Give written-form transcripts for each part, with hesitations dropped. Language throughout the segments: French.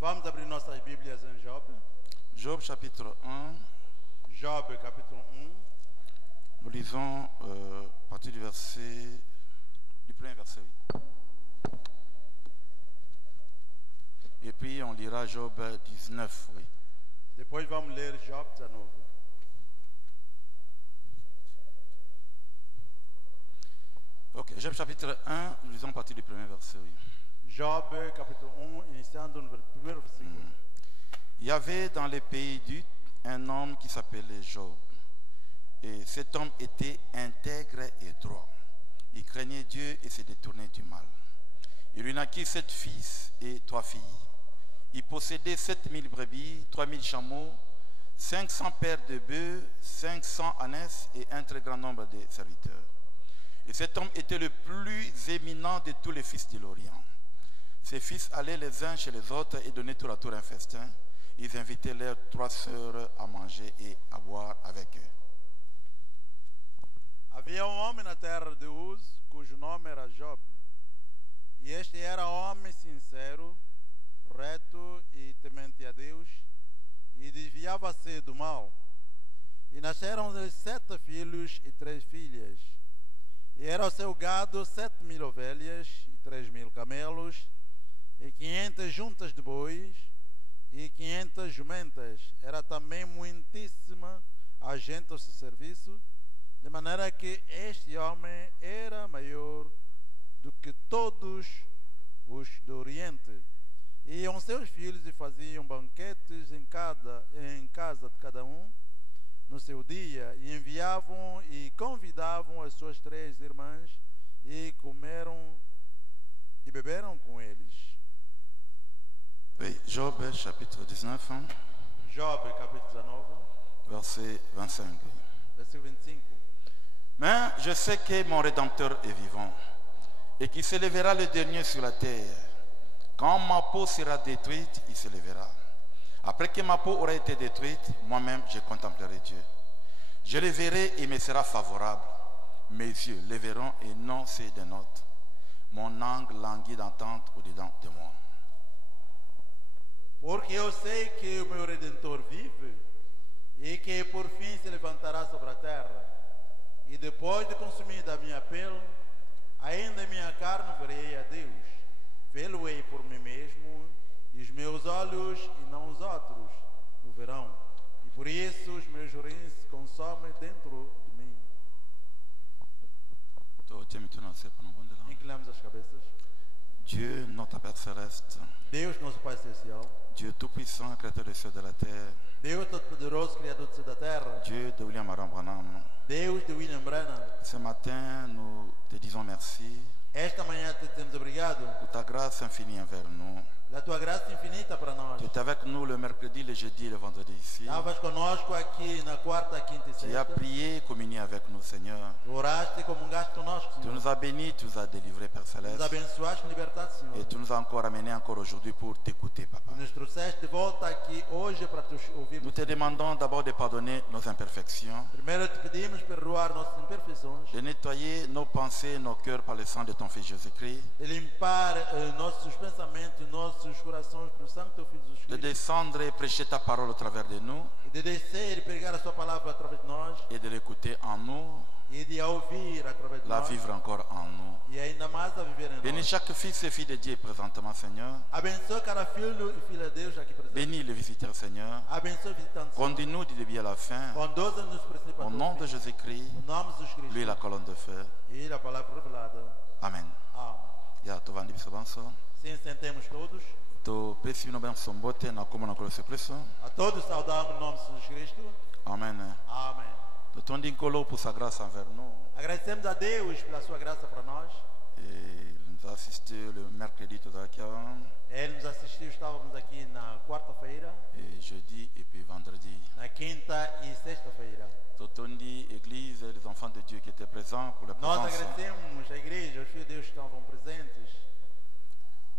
Vamos abrir nossas Bíblias em Job. Job chapitre 1. Job capítulo 1. Nous lisons à partir du premier verset 8. Et puis on lira Job 19, oui. Depois vamos ler Job 19. Ok, Job chapitre 1, nous lisons à partir du premier verset, oui. Job capítulo 1, iniciando no primeiro versículo. Il y avait dans les pays d'Ut un homme qui s'appelait Job. Et cet homme était intègre et droit. Il craignait Dieu et se détournait du mal. Il lui naquit 7 fils et 3 filles. Il possédait 7000 brebis, 3000 chameaux, 500 paires de bœufs, 500 ânesses et un très grand nombre de serviteurs. Et cet homme était le plus éminent de tous les fils de l'Orient. Ses fils allaient les uns chez les autres et donnaient tour à tour un festin. Ils invitaient leurs 3 sœurs à manger et à boire avec eux. Havia homem na terra de Uz, cujo nome era Job. E este era homem sincero, reto e temente a Deus, e desviava-se do mal. E nasceram-lhe 7 filhos e 3 filhas. E era o seu gado 7000 ovelhas e 3000 camelos, e 500 juntas de bois, e 500 jumentas. Era também muitíssima a gente ao seu serviço, de maneira que este homem era maior do que todos os do Oriente. Iam seus filhos e faziam banquetes em casa de cada um, no seu dia e enviavam e convidavam as suas 3 irmãs e comeram e beberam com eles. Oui, Job chapitre 19, hein, Job, capítulo 19, verset 25. versículo 25. Mais je sais que mon Rédempteur est vivant et qu'il s'élèvera le dernier sur la terre. Quand ma peau sera détruite, il s'élèvera. Après que ma peau aura été détruite, moi-même je contemplerai Dieu. Je le verrai et me sera favorable. Mes yeux le verront et non ceux d'un autre. Mon angle languit d'entendre au-dedans de moi. Porque eu sei que o meu Redentor vive e que por fim se levantará sobre a terra. E depois de consumida a minha pele, ainda em minha carne verei a Deus. Vê-lo-ei por mim mesmo, e os meus olhos e não os outros o verão. E por isso os meus rins se consomem dentro de mim. Inclinamos as cabeças. Dieu, notre Père céleste, Deus, nosso Pai Celestial, Dieu tout-puissant, créateur des cieux et de la terre, Deus Todo-Poderoso, Criador do céu e da terra, Dieu de William Aram Branham, Deus de William Branham, ce matin nous te disons merci esta manhã te dizemos obrigado pour ta grâce infinie envers nous. pela tua graça infinita para nós. Tu étais avec nous le mercredi, le jeudi et le vendredi ici. Estavas conosco aqui na quarta, quinta e Tu as sexta. prié, communié avec nous, Seigneur. Tu oraste e comungaste conosco, Tu Senhor. nous as bénis, tu nous as délivrés, Père Nos Céleste. abençoaste e libertaste, Senhor. Et tu nous as encore amenés encore aujourd'hui pour t'écouter, Papa. E nos trouxeste de volta aqui hoje para te Nous ouvirmos. te demandons d'abord de pardonner nos imperfections, Primeiro te pedimos perdoar nossas imperfeições, de nettoyer nos pensées, nos cœurs par le sang de ton Fils Jésus-Christ, de limpar nossos pensamentos, nossos corações pelo sangue do teu Filho Jesus de Cristo. descendre et prêcher ta parole au travers de nous E de descer e pregar a sua palavra através de nós. et de l'écouter en nous, E de a ouvir através de la nós. vivre encore en nous. E ainda mais a viver em Bénis nós. chaque fils et fille de Dieu présentement, Seigneur. Abençoa cada filho e filha de Deus aqui presente. Bénis les visiteurs, Seigneur. Abençoa visitantes. Conduis-nous du début à la fin. Conduza-nos princípio Au nom de Jésus-Christ, Em nome de Jesus Cristo. lui la colonne de feu. E a palavra revelada. Amen. Amém. Ya tovandi bisobanso. Sim, sentemos todos. To pesi no ben sombote na komona ko Yesu Kristo. A todos saudamos em nome de Jesus Cristo. Amen. Amém. To tondi nkolo pour sa grâce envers nous. Agradecemos a Deus pela sua graça para nós. Et il nous a assisté le mercredi tout à l'heure, Ele nos assistiu, estávamos aqui na quarta-feira, et jeudi et puis vendredi. na quinta e sexta-feira. To tondi église et les enfants de Dieu qui étaient présents pour la Nós présence. agradecemos a igreja, os filhos de Deus que estavam presentes.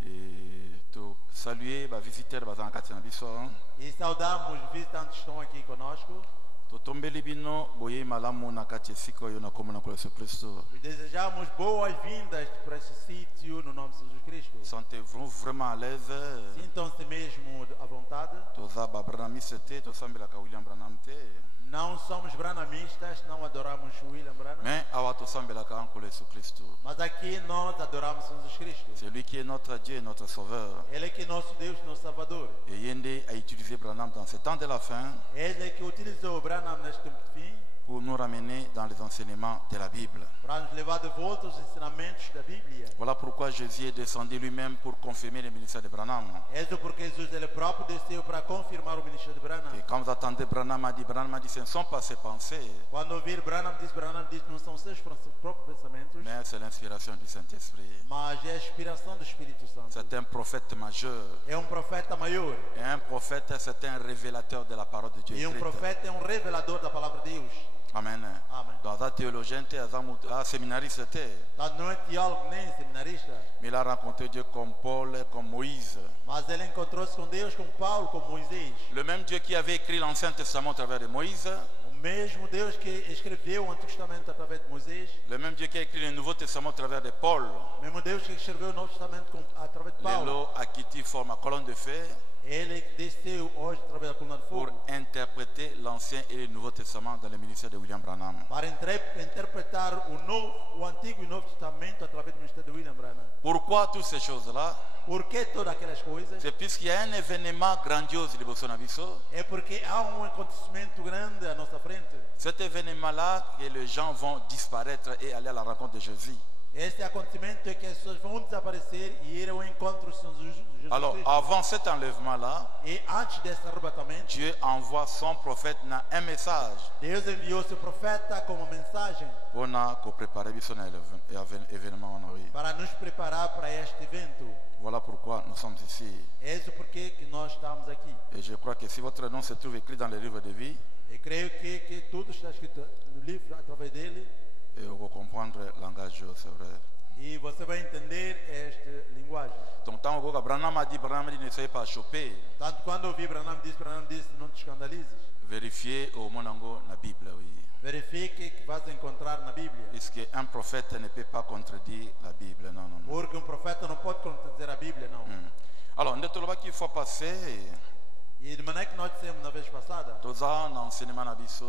Et to saluer ba visiteur ba dans katina biso. E saudamos os visitantes que estão aqui conosco. To tombeli bino boye malamu na kati siko yo na komona ko Yesu Kristo. E desejamos boas-vindas para este sítio no nome de Jesus Cristo. Sentez-vous vraiment à l'aise. Sintam-se mesmo à vontade. Toza ba Branham te to sambela ka William Branham te. Não somos branamistas, não adoramos William Branham. Mais awa to sambela ka ko Yesu Kristo. Mas aqui nós adoramos Jesus Cristo. C'est lui qui est notre Dieu et notre sauveur. Ele é que é nosso Deus, nosso Salvador. Et Yende a utilisé Branham dans ce temps de la fin Ele é que utilizou Branham neste tempo de fim pour nous ramener dans les enseignements de la Bible. para nos levar de volta aos ensinamentos da Bíblia. Voilà pourquoi Jésus est descendu lui-même pour confirmer le ministère de Branham. É isso porque Jesus ele próprio desceu para confirmar o ministério de Branham. Et quand vous attendez Branham a dit, ce ne sont pas ses pensées, Quando ouvir Branham diz não são seus próprios pensamentos, mais c'est l'inspiration du Saint-Esprit. mas é a inspiração do Espírito Santo. C'est un prophète majeur. É profeta maior. Et un prophète, c'est un révélateur de la parole de Dieu. E écrite. profeta é revelador da palavra de Deus. Amen. Amen. Dans un théologien, un séminariste, Tá, não é teólogo nem seminarista, mais il a rencontré Dieu comme Paul, comme Moïse. mas ele encontrou-se com Deus, com Paulo, com Moisés. Le même Dieu qui avait écrit l'Ancien Testament à travers de Moïse, O mesmo Deus que escreveu o Antigo Testamento através de Moisés, le même Dieu qui a écrit le Nouveau Testament à travers de Paul, o mesmo Deus que escreveu o Novo Testamento através de Paulo. Lélo Akiti forme la colonne de feu Ele desceu hoje através da coluna de pour fogo interpréter l'Ancien et le Nouveau Testament dans le ministère de William Branham. para interpretar o Antigo e o Novo Testamento através do ministério de William Branham. Pourquoi toutes ces choses-là? Por que todas aquelas coisas? C'est puisqu'il y a un événement grandiose de Bolsonaro. É porque há acontecimento grande à nossa frente. Cet événement-là, que les gens vont disparaître et aller à la rencontre de Jésus. Esse acontecimento é que as pessoas vão desaparecer e ir ao encontro do Senhor Jesus Alors, Cristo. avant cet enlèvement-là, E antes desse arrebatamento, Dieu envoie son prophète dans un message Deus enviou seu profeta como mensagem pour nous préparer à événement. para nos preparar para este evento. Voilà pourquoi nous sommes ici. É isso porque que nós estamos aqui. Et je crois que si votre nom se trouve écrit dans le livre de vie, E creio que tudo está escrito no livro através dele. et vous comprendre le langage, c'est vrai. E você vai entender esta linguagem. Donc, tant que Branham a dit, n'essayez pas à choper, Tanto quando ouvi Branham disse, não te escandalizes. vérifiez au Monango la Bible, oui. Verifique que vas encontrar na Bíblia. Puisqu'un prophète ne peut pas contredire la Bible, non, non, non. Porque profeta não pode contradizer a Bíblia, não. Alors, nous avons qu'il faut passer, E de maneira que nós dissemos na vez passada, tous un enseignement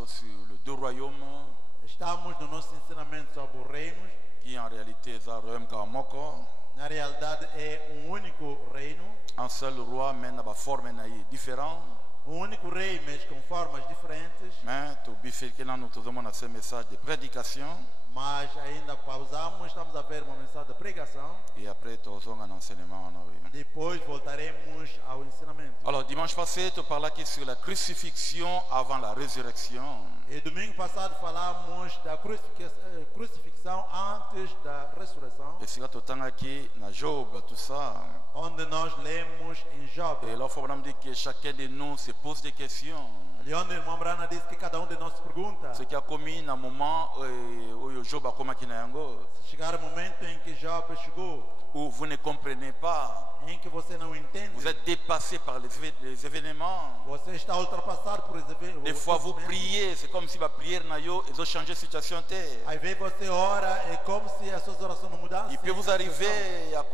sur le deux royaumes, estamos no nosso ensinamento sobre os reinos. qui en réalité est un royaume Kamoko, Na realidade é único reino, un seul roi, mais dans une forme différente. único rei, mas com formas diferentes. Mais tout bifurquer là, nous avons un message de prédication, Mas ainda pausamos, estamos a ver uma mensagem de pregação. et après, nous avons un enseignement. Depois voltaremos ao ensinamento. Alors, dimanche passé, tu parlais sur la crucifixion avant la résurrection. E domingo passado falamos da crucifixão antes da ressurreição, Et c'est là tout temps qui dans Job, tout ça. onde nós lemos em Job. Et là, il faut vraiment dire que chacun de nous se pose des questions. Ali onde o irmão Brana disse que cada de nós se pergunta. Ce qui a commis dans le moment où Job a commis Se chegar o momento em que Job chegou, où vous ne comprenez pas, em que você não entende, vous êtes dépassé par les événements. você está ultrapassado por eventos. Des fois, vous priez, c'est comme si la prière n'a pas changé la situation. Aí vem você ora, é como se as suas orações não mudassem. Il peut vous arriver à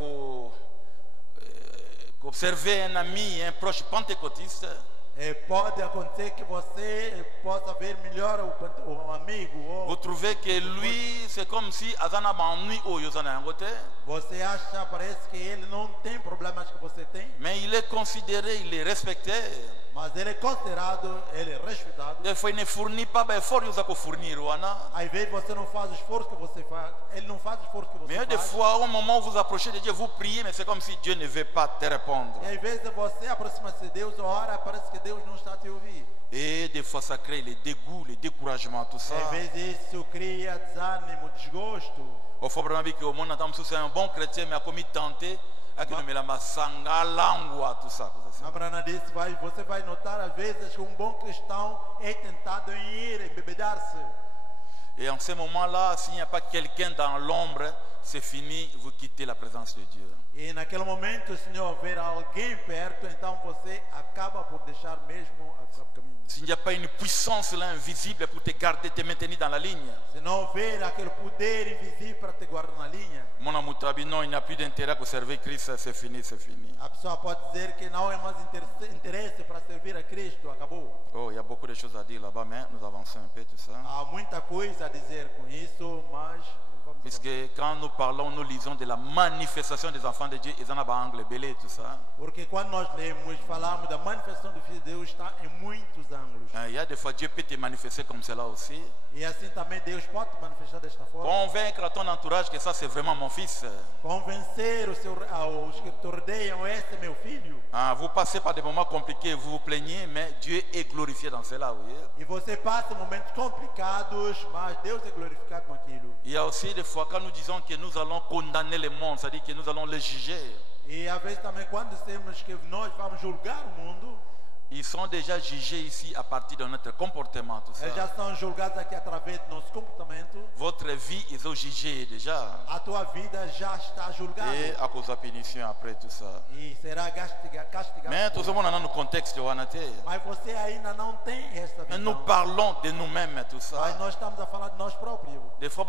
observer un ami, un proche pentecôtiste. Pode acontecer que você possa ver melhor o amigo. Ou Vous trouvez que lui, c'est comme si Azana m'ennuie ou Yozana côté. você acha, parece que ele não tem problemas que você tem, Mais il est considéré, il est respecté. mas ele é considerado, ele é respeitado. Des fois, il ne fournit pas, ben, fort, il a fournir. Aí vem você não faz o esforço que você faz, ele não faz o esforço que você Mais des faz. fois, au moment où vous approchez de Dieu, vous priez, mais c'est comme si Dieu ne veut pas te répondre. E às vezes você aproxima-se de Deus, ora, parece que Deus não está a te ouvir. Et des fois, ça crée les dégoûts, les découragements, tout ça. E às vezes isso cria desânimo, desgosto. Au faut vraiment dire que au monde, c'est un bon chrétien, mais a commis tenté, à que nous la massanga, langua, tout ça. A Brana disse, você vai notar às vezes que bom cristão é tentado em ir, embebedar-se. Et en ce moment-là, s'il n'y a pas quelqu'un dans l'ombre, c'est fini, vous quittez la présence de Dieu. E naquele momento, se não houver alguém perto, então você acaba por deixar mesmo o caminho. S'il n'y a pas une puissance là invisible pour te garder, te maintenir dans la ligne. Se não houver aquele poder invisível para te guardar na linha, Mon amour, non, il n'y a plus d'intérêt pour servir Christ, c'est fini, c'est fini. a pessoa pode dizer que não é mais interesse para servir a Cristo, acabou. Oh, il y a beaucoup de choses à dire là-bas, mais nous avançons un peu tout ça. Há muita coisa a dizer com isso, mas vamos Puisque quand nous parlons, nous lisons de la manifestation des enfants de Dieu, ils en ont un angle belé, tout ça. porque quando nós lemos, falamos da manifestação do Filho de Deus, está em muitos ângulos. Il y a des fois, Dieu peut te manifester comme cela aussi. E assim também Deus pode te manifestar desta forma. Convaincre à ton entourage que ça, c'est vraiment mon fils. Convencer os que te rodeiam, esse é meu filho. Ah, vous passez par des moments compliqués, vous vous plaignez, mais Dieu est glorifié dans cela, oui. E você passa momentos complicados, mas Deus é glorificado com aquilo. Il y a aussi des fois quand nous disons que nous allons condamner le monde, c'est-à-dire que nous allons le juger. E às vezes também quando dizemos que nós vamos julgar o mundo, Ils sont déjà jugés ici à partir de notre comportement, tout eles já ça. são julgados aqui através do nosso comportamento. Votre vie, ils sont jugés déjà. A tua vida já está julgada Et à cause de la punition après tout ça. e será castigado. Mais tout le monde dans le contexte de Wanate. Mas você ainda não tem essa Mais nous visão. parlons de nous-mêmes, tout Mas ça. nós estamos a falar de nós próprios. Des fois,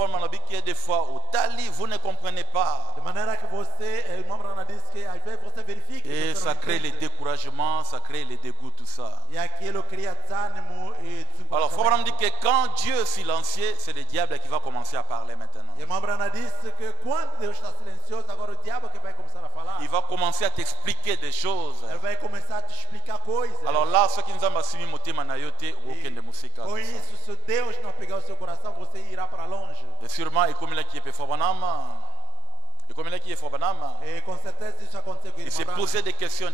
des fois, au tali, vous ne comprenez pas. De maneira que você, o irmão Brana disse que às vezes você verifica Et que você ça não crée les entende. découragements, ça crée les dégoûts dégoût, tout ça. E aquilo cria desânimo e Alors, Frère dit desencorajamento. que quand Dieu est silencieux, c'est le diable qui va commencer à parler maintenant. E irmã Brana disse que quando Deus está silencioso, agora o diabo que vai começar a falar. Il va commencer à t'expliquer des choses. Ele vai começar a te explicar coisas. Alors là, ceux qui nous ont assis motema na yote, aucun de musique. Com isso, se Deus não pegar o seu coração, você irá para longe. Et sûrement, et comme il a qui est et comme il a qui est Fobanama, E com certeza isso aconteceu com a il irmã s'est Brana. posé des questions.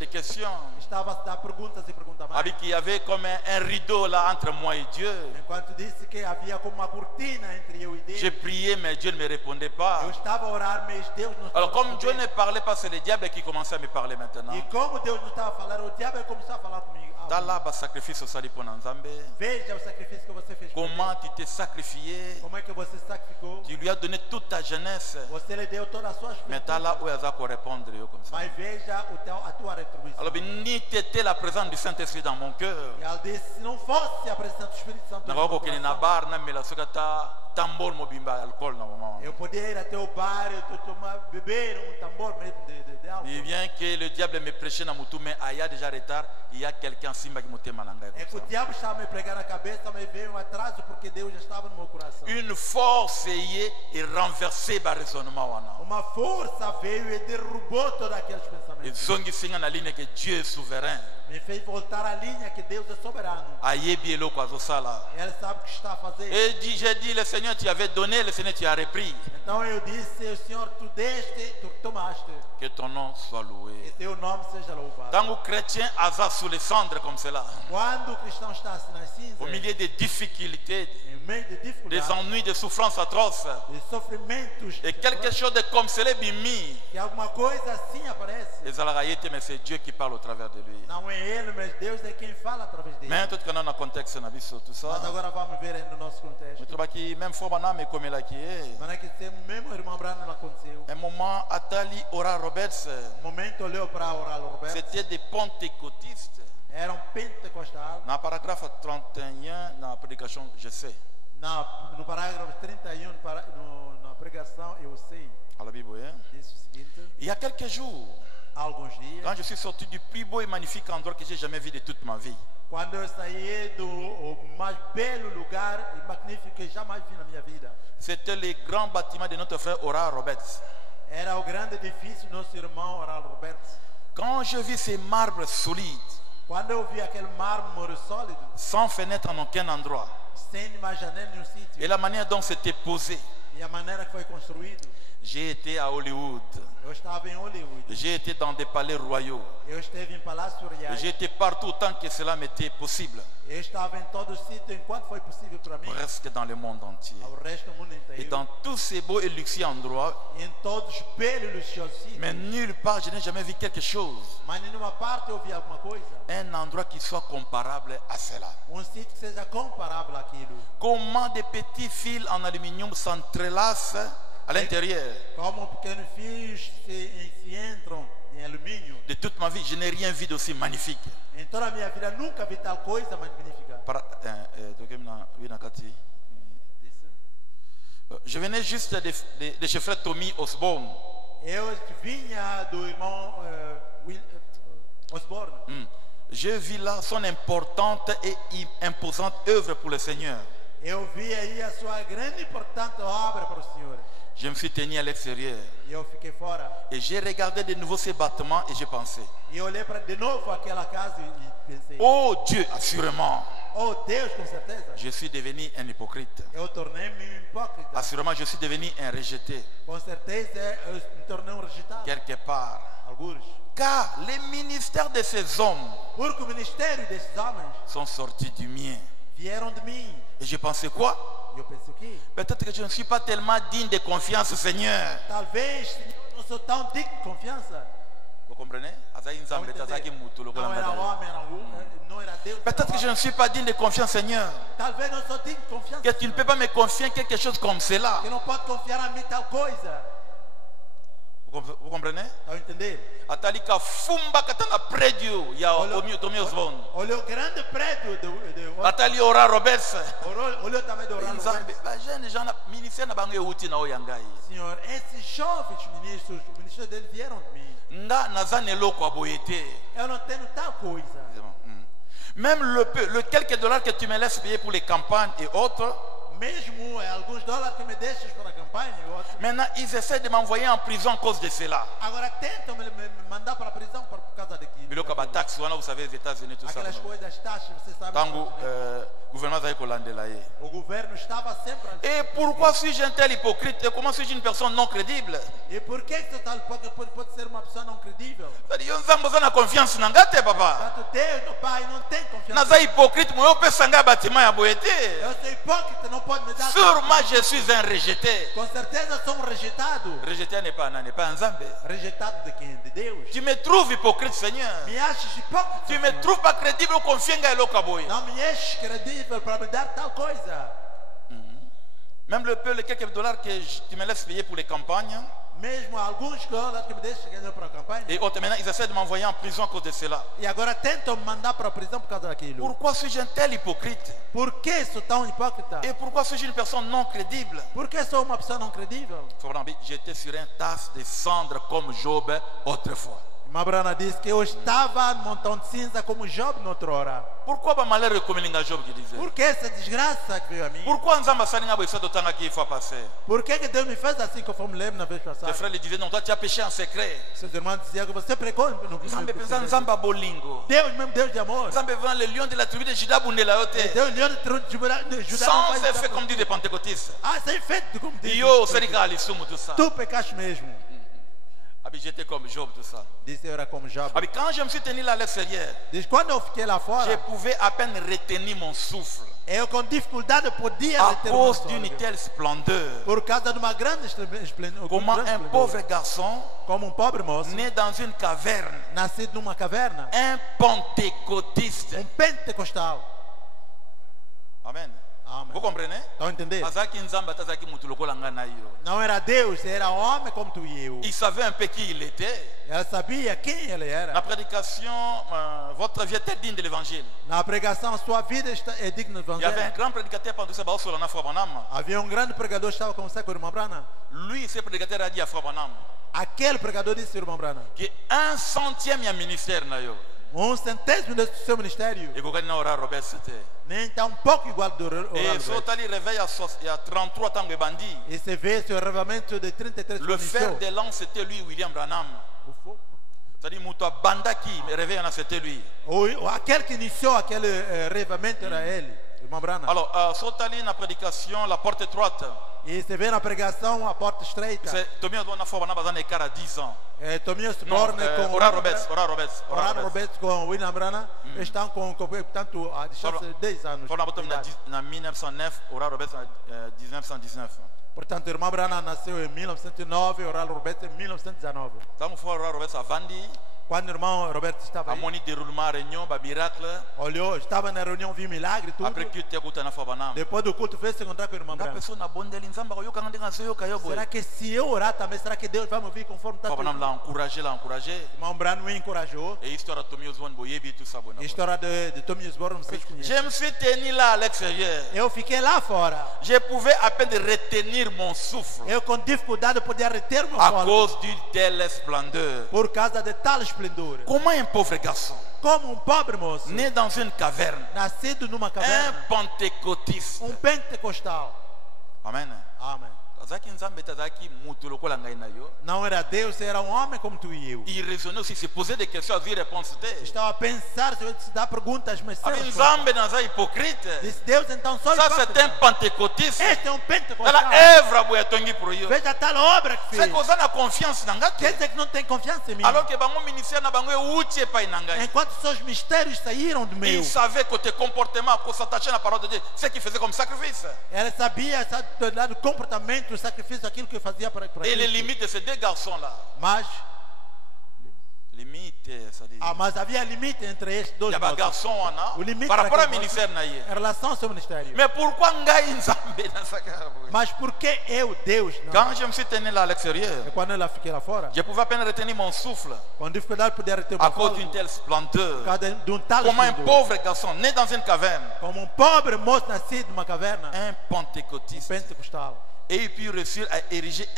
Estava a se dar perguntas e perguntas mais. Avec qu'il y avait comme un rideau là entre moi et Dieu. Enquanto disse que havia como uma cortina entre eu e Deus. J'ai prié, mais Dieu ne me répondait pas. Eu estava a orar, mas Deus não estava Alors, comme a Dieu responder. ne parlait pas, c'est le diable qui commençait à me parler maintenant. E como Deus não estava a falar, o diabo começou a falar comigo. Dans là, le sacrifice au sali pour Nzambe. Veja o sacrifício que você fez por mim. Comment tu t'es sacrifié? Como é que você sacrificou? Tu lui as donné toute ta jeunesse. Você lhe deu todas as suas Mais tu virtudes. là où elle a répondre yo comme ça. Mas veja a tua retribuição. Alors, ni t'étais la présence du Saint-Esprit dans mon cœur. E ela disse, se não fosse a presença do Espírito Santo no Na meu roko kene na coração, bar na mela soka ta tambor mobimba alcool na moment. eu podia ir até o bar, eu tomar, beber tambor mesmo de álcool. Il vient que le diable me prêchait na mutu, mais il y a déjà retard, il y a quelqu'un simba qui monte malanga. É que o diabo estava a me pregar na cabeça, mas veio um atraso porque Deus já estava no meu coração. Une force y est renversée par raisonnement wana. Uma força veio e derrubou todos aqueles Et pensamentos. zongi singa na ligne que Dieu est souverain. Me fez voltar à linha que Deus é soberano. Ayebi eloko azosala. Ele sabe o que está a fazer. Et j'ai dit, le Seigneur tu avais donné, le Seigneur tu as repris. Então eu disse, o Senhor, tu deste, tu tomaste. Que ton nom soit E loué. teu nome seja louvado. Tant que chrétien asa sous les cendres comme cela, Quando o cristão está assim nas cinzas, au milieu des difficultés, em meio de des dificuldades, ennuis, des souffrances atroces, de sofrimentos, et quelque chose de comme cela bimi, que alguma coisa assim aparece. les alarayete, mais c'est Dieu qui parle au travers de lui. Não é ele, mas Deus é quem fala através dele. Mais tout quand on a contexte na biso tout ça. Mas agora vamos ver aí no nosso contexto. Je trouve que même fois banam et comme là qui est. Mas é que temos mesmo o irmão Brano aconteceu. Un moment Atali Ora Roberts, Momento olhou para orar Roberto. c'était des pentecôtistes. Era pentecostal. Dans le paragraphe 31 dans la prédication, je sais. No parágrafo 31, na pregação, eu sei. À la Bible, hein? Diz o seguinte: Il y a quelques jours, há alguns dias, quand je suis sorti du plus beau et magnifique endroit que j'ai jamais vu de toute ma vie, quando eu saí do mais belo lugar e magnífico que jamais vi na minha vida, c'était le grand bâtiment de notre frère Ora Roberts. era o grande edifício do nosso irmão Oral Roberto. Quand je vis ces marbres solides, Quando eu vi aquele mármore sólido, sans fenêtre en aucun endroit, sem mais janela em nenhum sítio, et la manière dont c'était posé, e a maneira que foi construído, j'ai été à Hollywood, eu estava em Hollywood, j'ai été dans des palais royaux, eu esteve em Palácio Real, j'ai été partout tant que cela m'était possible, eu estava em todo o sítio enquanto foi possível para mim, presque dans le monde entier. ao resto do mundo Et inteiro, dans tous ces beaux et luxueux endroits, em todos os belos e luxuosos sítios, mais nulle part je n'ai jamais vu quelque chose, mas em nenhuma parte eu vi alguma coisa, un endroit qui soit comparable à cela. sítio que seja comparável àquilo. Comment des petits fils en aluminium s'entrelacent à l'intérieur. Como pequenos fios se entram em alumínio. De toute ma vie, je n'ai rien vu d'aussi magnifique. Em toda a minha vida nunca vi tal coisa magnífica. Je venais juste de chez frère Tommy Osborne. Eu vinha do irmão Osborne. Je vis là son importante et imposante œuvre pour le Seigneur. Eu vi aí a sua grande e importante obra para o Senhor. Je me suis tenu à l'extérieur. E eu fiquei fora. Et j'ai regardé de nouveau ces bâtiments et j'ai pensé, E eu olhei para de novo aquela casa e pensei: oh Dieu, assurément, oh Deus, com certeza. je suis devenu un hypocrite. Eu tornei-me um hipócrita. Assurément, je suis devenu un rejeté, Com certeza eu me tornei rejeitado. quelque part. Alguns. Car les ministères de ces hommes Porque o ministério desses homens sont sortis du mien. vieram de mim. Et je pensais quoi? E eu pensei o quê? Peut-être que je ne suis pas tellement digne de confiance, Seigneur. Talvez, Senhor, não sou tão digno de confiança. Vous comprenez? Não era homem, não era Deus. Peut-être que je ne suis pas digne de confiance, Seigneur. Talvez não sou digno de confiança. Que tu ne peux pas me confier quelque chose comme cela. Que não pode confiar a mim tal coisa. Vous comprenez? Estão a entender? Atalika fumba katana prédio ya Tommy Osborne. Olhou o grande prédio de Atali Ora Roberts. olhou também do Orlando. Jeune gens ministère na bango euti na oyangai. Senhor, esses jovens ministros, o ministério deles vieram de mim. Nga nazane loko aboyete. Eu não tenho tal coisa. Même le quelques dollars que tu me laisses payer pour les campagnes et autres, Mesmo alguns dólares que me deixas para a campanha e outros. maintenant ils essaient de m'envoyer en prison à cause de cela. Agora tentam me mandar para a prisão por causa daquilo. Biloko ba taxe wana, vous savez, les États-Unis, tout ça. Aquelas coisas, taxas, você sabe. Tango gouvernement zaï kolandela ye. O governo estava sempre a... Et pourquoi suis-je un tel hypocrite? Et comment suis-je une personne non crédible? E por que você pode ser uma pessoa não credível? C'est-à-dire, yo nzambo za na confiance na ngate papa. Tanto Deus, no Pai, não tem confiança. Naza hypocrite, moi opesa nga bâtiment ya boyete. Eu sou hipócrita, não pode me dar. Sûrement je suis un rejeté. Com certeza sou rejeitado. Rejeté n'est pas un nzambe. Rejeitado de quem? De Deus. Tu me trouves hypocrite, Seigneur. Me achas hipócrita? Tu me trouves pas crédible, confiant nga eloka boy. Não me achas credível para me dar tal coisa. Même le peu, les quelques dollars que tu me laisses payer pour les campagnes. Mesmo alguns dólares que me deixam ganhar para a campanha. Et autres, maintenant, ils essaient de m'envoyer en prison à cause de cela. E agora tentam me mandar para a prisão por causa daquilo. Pourquoi suis-je un tel hypocrite? Por que sou tão hipócrita? Et pourquoi suis-je une personne non crédible? Por que sou uma pessoa não credível? J'étais sur un tas de cendres comme Job autrefois. Mabrana disse que eu estava num montão de cinza como Job noutra hora. Pourquoi pas malheur comme l'inga Job qui disait? Por que essa desgraça que veio a mim? Pourquoi Nzamba salinga boissa d'autant qu'il faut passer? Por que Deus me fez assim conforme lembro na vez Les passada? frères lui disaient non, toi tu as péché en secret. Seus irmãos diziam que você pregou no Nzambe pensa Nzamba bolingo. Deus mesmo, Deus de amor. Nzambe vend le lion de la tribu de Juda bundela yote. Deus lion de Judá. Sans effet comme dit les pentecôtistes. Ah, sem feito como diz. Yo, serika alisumu tout ça. Tu pecaste mesmo. Abi j'étais comme Job tout ça. Disse eu era como Job. Abi quand je me suis tenu là à l'extérieur, Diz quando eu fiquei lá je fora, pouvais à peine retenir mon souffle eu com dificuldade podia à reter o cause meu d'une sono. telle splendeur. Por causa de uma grande esplendor. Comment un pauvre garçon Como pobre moço, né dans une caverne, nascido numa caverna, un pentecôtiste. pentecostal. Amen. Amen. Vous comprenez? Estão a entender? Azaki nzamba tazaki mutu lokola nga na yo. Não era Deus, era homem como tu e eu. Il savait un peu qui il était. Ela sabia quem ele La era. prédication, votre vie était digne de l'évangile. Na pregação, sua vida é digna do Il y avait un evangelho. grand prédicateur pendant ce baoso na Afro-Banam. Havia um grande pregador que estava conversando com o irmão Brana. Lui, ce prédicateur a dit à Afro-Banam Aquele pregador disse ao irmão Brana: que 1/100e a ministère na yo. 1/100 do seu ministério. Et kokani na ora Robert c'était. Nem tá um pouco igual do Et oral. Sotali réveille à 33 ans de bandit. E você vê seu arrevamento de 33 Le fer iniciou. de lance c'était lui, William Branham. C'est-à-dire mutu banda qui me réveille c'était lui. Aquele que iniciou aquele arrevamento era ele, irmão Brana. Alors, Sotali na prédication la porte étroite. E você vê na pregação a porta estreita. C'est Tommy Adon na Afro-Banam bazana écart à 10 ans. Tomias Non, Borne com Ora Roberts, Ora Roberts, Ora Orar Roberts. Roberts com William Brana estão com portanto a distância de 10 anos. Fala botom na 1909, Ora Roberts en 1919. Portanto, irmão Brana nasceu em 1909, Orar Roberts em 1919. Tango fo Ora Roberts avandi, Quando o irmão Roberto estava a aí, moni déroulement réunion ba miracle. olhou, estava na reunião, viu milagre tudo. Après que tu écoutes na Afro-Banam. Depois do culto fez se encontrar com o irmão La Brana. personne a bondeli nzamba yo kanga ndenga zo yo kayo boy. Será que se eu orar também, será que Deus vai me ouvir conforme está Afro-Banam l'a encouragé. Irmão Brana me encorajou. Et histoire de Tommy Oswald boyebi tout ça bon. A história de Tommy Osborne, vocês conhecem. Je me suis tenu là à l'extérieur. Eu fiquei lá fora. Je pouvais à peine retenir mon souffle Eu com dificuldade podia reter meu à fôlego cause d'une telle splendeur. por causa de tal esplendor. Comment un pauvre garçon Como pobre moço, né dans une caverne, nascido numa un caverna, pentecôtiste. pentecostal. Amen. Amém. Azaki nzambe tazaki mutu lokola ngai na yo. Não era Deus, era um homem como tu e eu. Il raisonnait aussi, se posait des questions, avait réponse te. Estava a pensar, se dá perguntas, mas sem Abi resposta. nzambe naza hypocrite. Disse Deus, então só Ça c'est un hipócrita. pentecôtiste. Este é um Ela pentecostal. œuvre boya tongi pour yo. Veja tal obra que C'est fez. qu'on a confiance na Quer ngaki. dizer que não tem confiança em mim. Alors que bango ministère na bango uti pa inanga. Enquanto seus mistérios saíram do meu. Il savait que tes comportements, qu'on s'attachait à la parole de Dieu, c'est ce qu'il faisait comme sacrifice. Ela sabia, sabe, do comportamento, o sacrifício, aquilo que fazia para Et les Cristo. limites de ces deux garçons-là. Mas, Limite, ça dit. mas havia limite entre estes Il dois y a un moços. garçon, O limite par rapport para au aquele ministère moço, naïe. em relação ao seu ministério. Mais pourquoi ngai nzambe na sakara? Mas por que eu, Deus, não? Quand je me suis tenu là à l'extérieur, E quando ela fiquei lá fora, je pouvais à peine retenir mon souffle com dificuldade poder reter à uma cause fala, d'une telle por splendeur. causa de tal Comme un esplendor. pauvre garçon né dans une caverne, Como pobre moço nascido numa caverna, un pentecôtiste, pentecostal. et il put réussir à ériger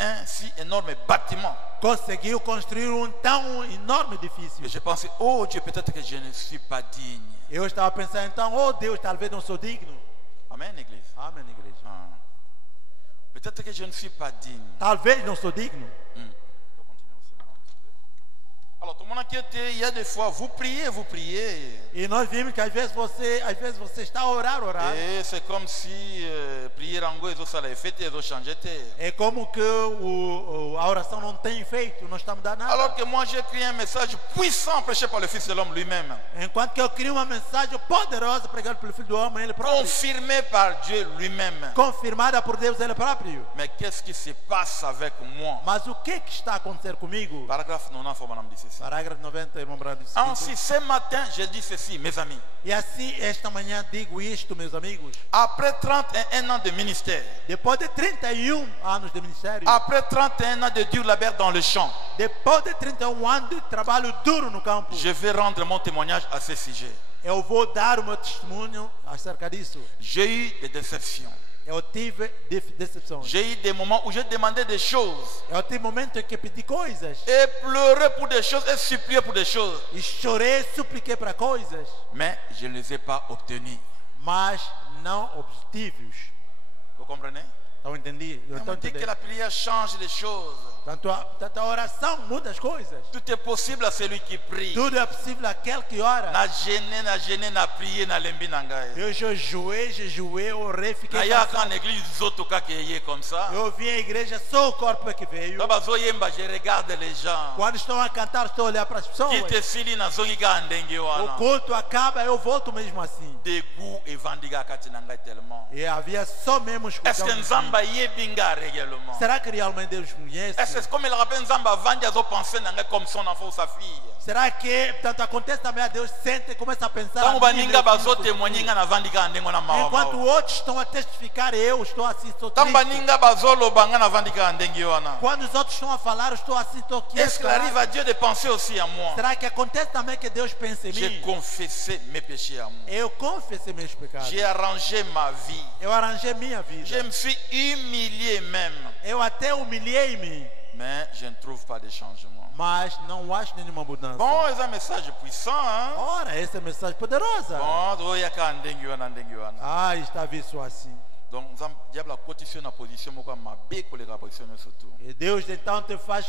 un si énorme bâtiment. conseguiu construir tão enorme edifício. Et j'ai pensé, oh Dieu, peut-être que je ne suis pas digne. Eu estava pensando então, oh Deus, talvez não sou digno. Amen, Église. Amém, igreja. Ah. Peut-être que je ne suis pas digne. Talvez não sou digno. Alors, tout le monde inquiété, il y a des fois, vous priez. E nós vimos que às vezes você está a orar. Et c'est comme si prier en goût, ça l'a fait, ils ont changé. É como que a oração não tem efeito, não está a mudar nada. Alors que moi, j'ai écrit un message puissant prêché par le Fils de l'homme lui-même. Enquanto que eu crio uma mensagem poderosa pregada pelo Filho do Homem, ele próprio. Confirmé par Dieu lui-même. Confirmada por Deus, ele próprio. Mais qu'est-ce qui se passe avec moi? Mas o que está a acontecer comigo? Paragraphe 90, faut madame dire ceci. Parágrafo 90, irmão Brando. Ainsi, ce matin, je dis ceci, mes amis. E assim, esta manhã digo isto, meus amigos. Après 31 ans de ministère, Depois de 31 anos de ministério, après 31 ans de dur labeur dans le champ, depois de 31 anos de trabalho duro no campo, je vais rendre mon témoignage à ce sujet. eu vou dar o meu testemunho acerca disso. J'ai eu des déceptions. Eu tive decepções. J'ai eu des moments où j'ai demandé des choses Eu tive momentos em que pedi coisas. et pleuré pour des choses et supplié pour des choses. E chorei, supliquei para coisas, Mais je ne les ai pas obtenues. mas não obtive-os. Vous comprenez? Então entendi? Eu On estou me dit que entendendo. la prière change les choses. Tanto a oração muda as coisas. Tout est possible à celui qui prie. Tudo é possível àquele que ora. Na gêné, na prier, na lembi nangai. Eu jejuei, orei, fiquei Na ya cansado. quand l'église zoto ka est comme ça. Eu vim à igreja, só o corpo é que veio. Baba zo yemba, je regarde les gens. Quando estão a cantar, estou a olhar para as pessoas. Qui te fili na zongi ka ndenge O wana. culto acaba, eu volto mesmo assim. Dégoût et vendiga kati nangai tellement. E havia só mesmo Est-ce que escutão. Nzamba yebinga réellement? Será que realmente Deus conhece? Est-ce que comme il rappelle Nzamba vandi azo penser nangai comme son enfant ou sa fille? Será que, portanto, acontece também a Deus, sente e começa a pensar. Tango a mim, baninga Deus, bazo como témoigner nga na vendiga ndengo na mawa. enquanto outros estão a testificar, eu estou assim, estou Tango triste. baninga bazo loba nga na vendiga ndengi wana. Quando os outros estão a falar, eu estou assim, estou quieto. Est-ce qu'il arrive à Dieu de penser aussi à moi? Será que acontece também que Deus pensa em J'ai mim? confessé mes péchés à moi. Eu confessei meus pecados. J'ai arrangé ma vie. Eu arranjei minha vida. Je me suis humilié même. Eu até humilhei-me, Mais je ne trouve pas de changement. mas não acho nenhuma mudança. Bon, c'est un message puissant, hein? Ora, essa é a mensagem poderosa. Bon, oh, yaka ndengi wana. Ah, está visto assim. Donc, nous avons diable a position na position moko ma be ko le position surtout. E Deus então te faz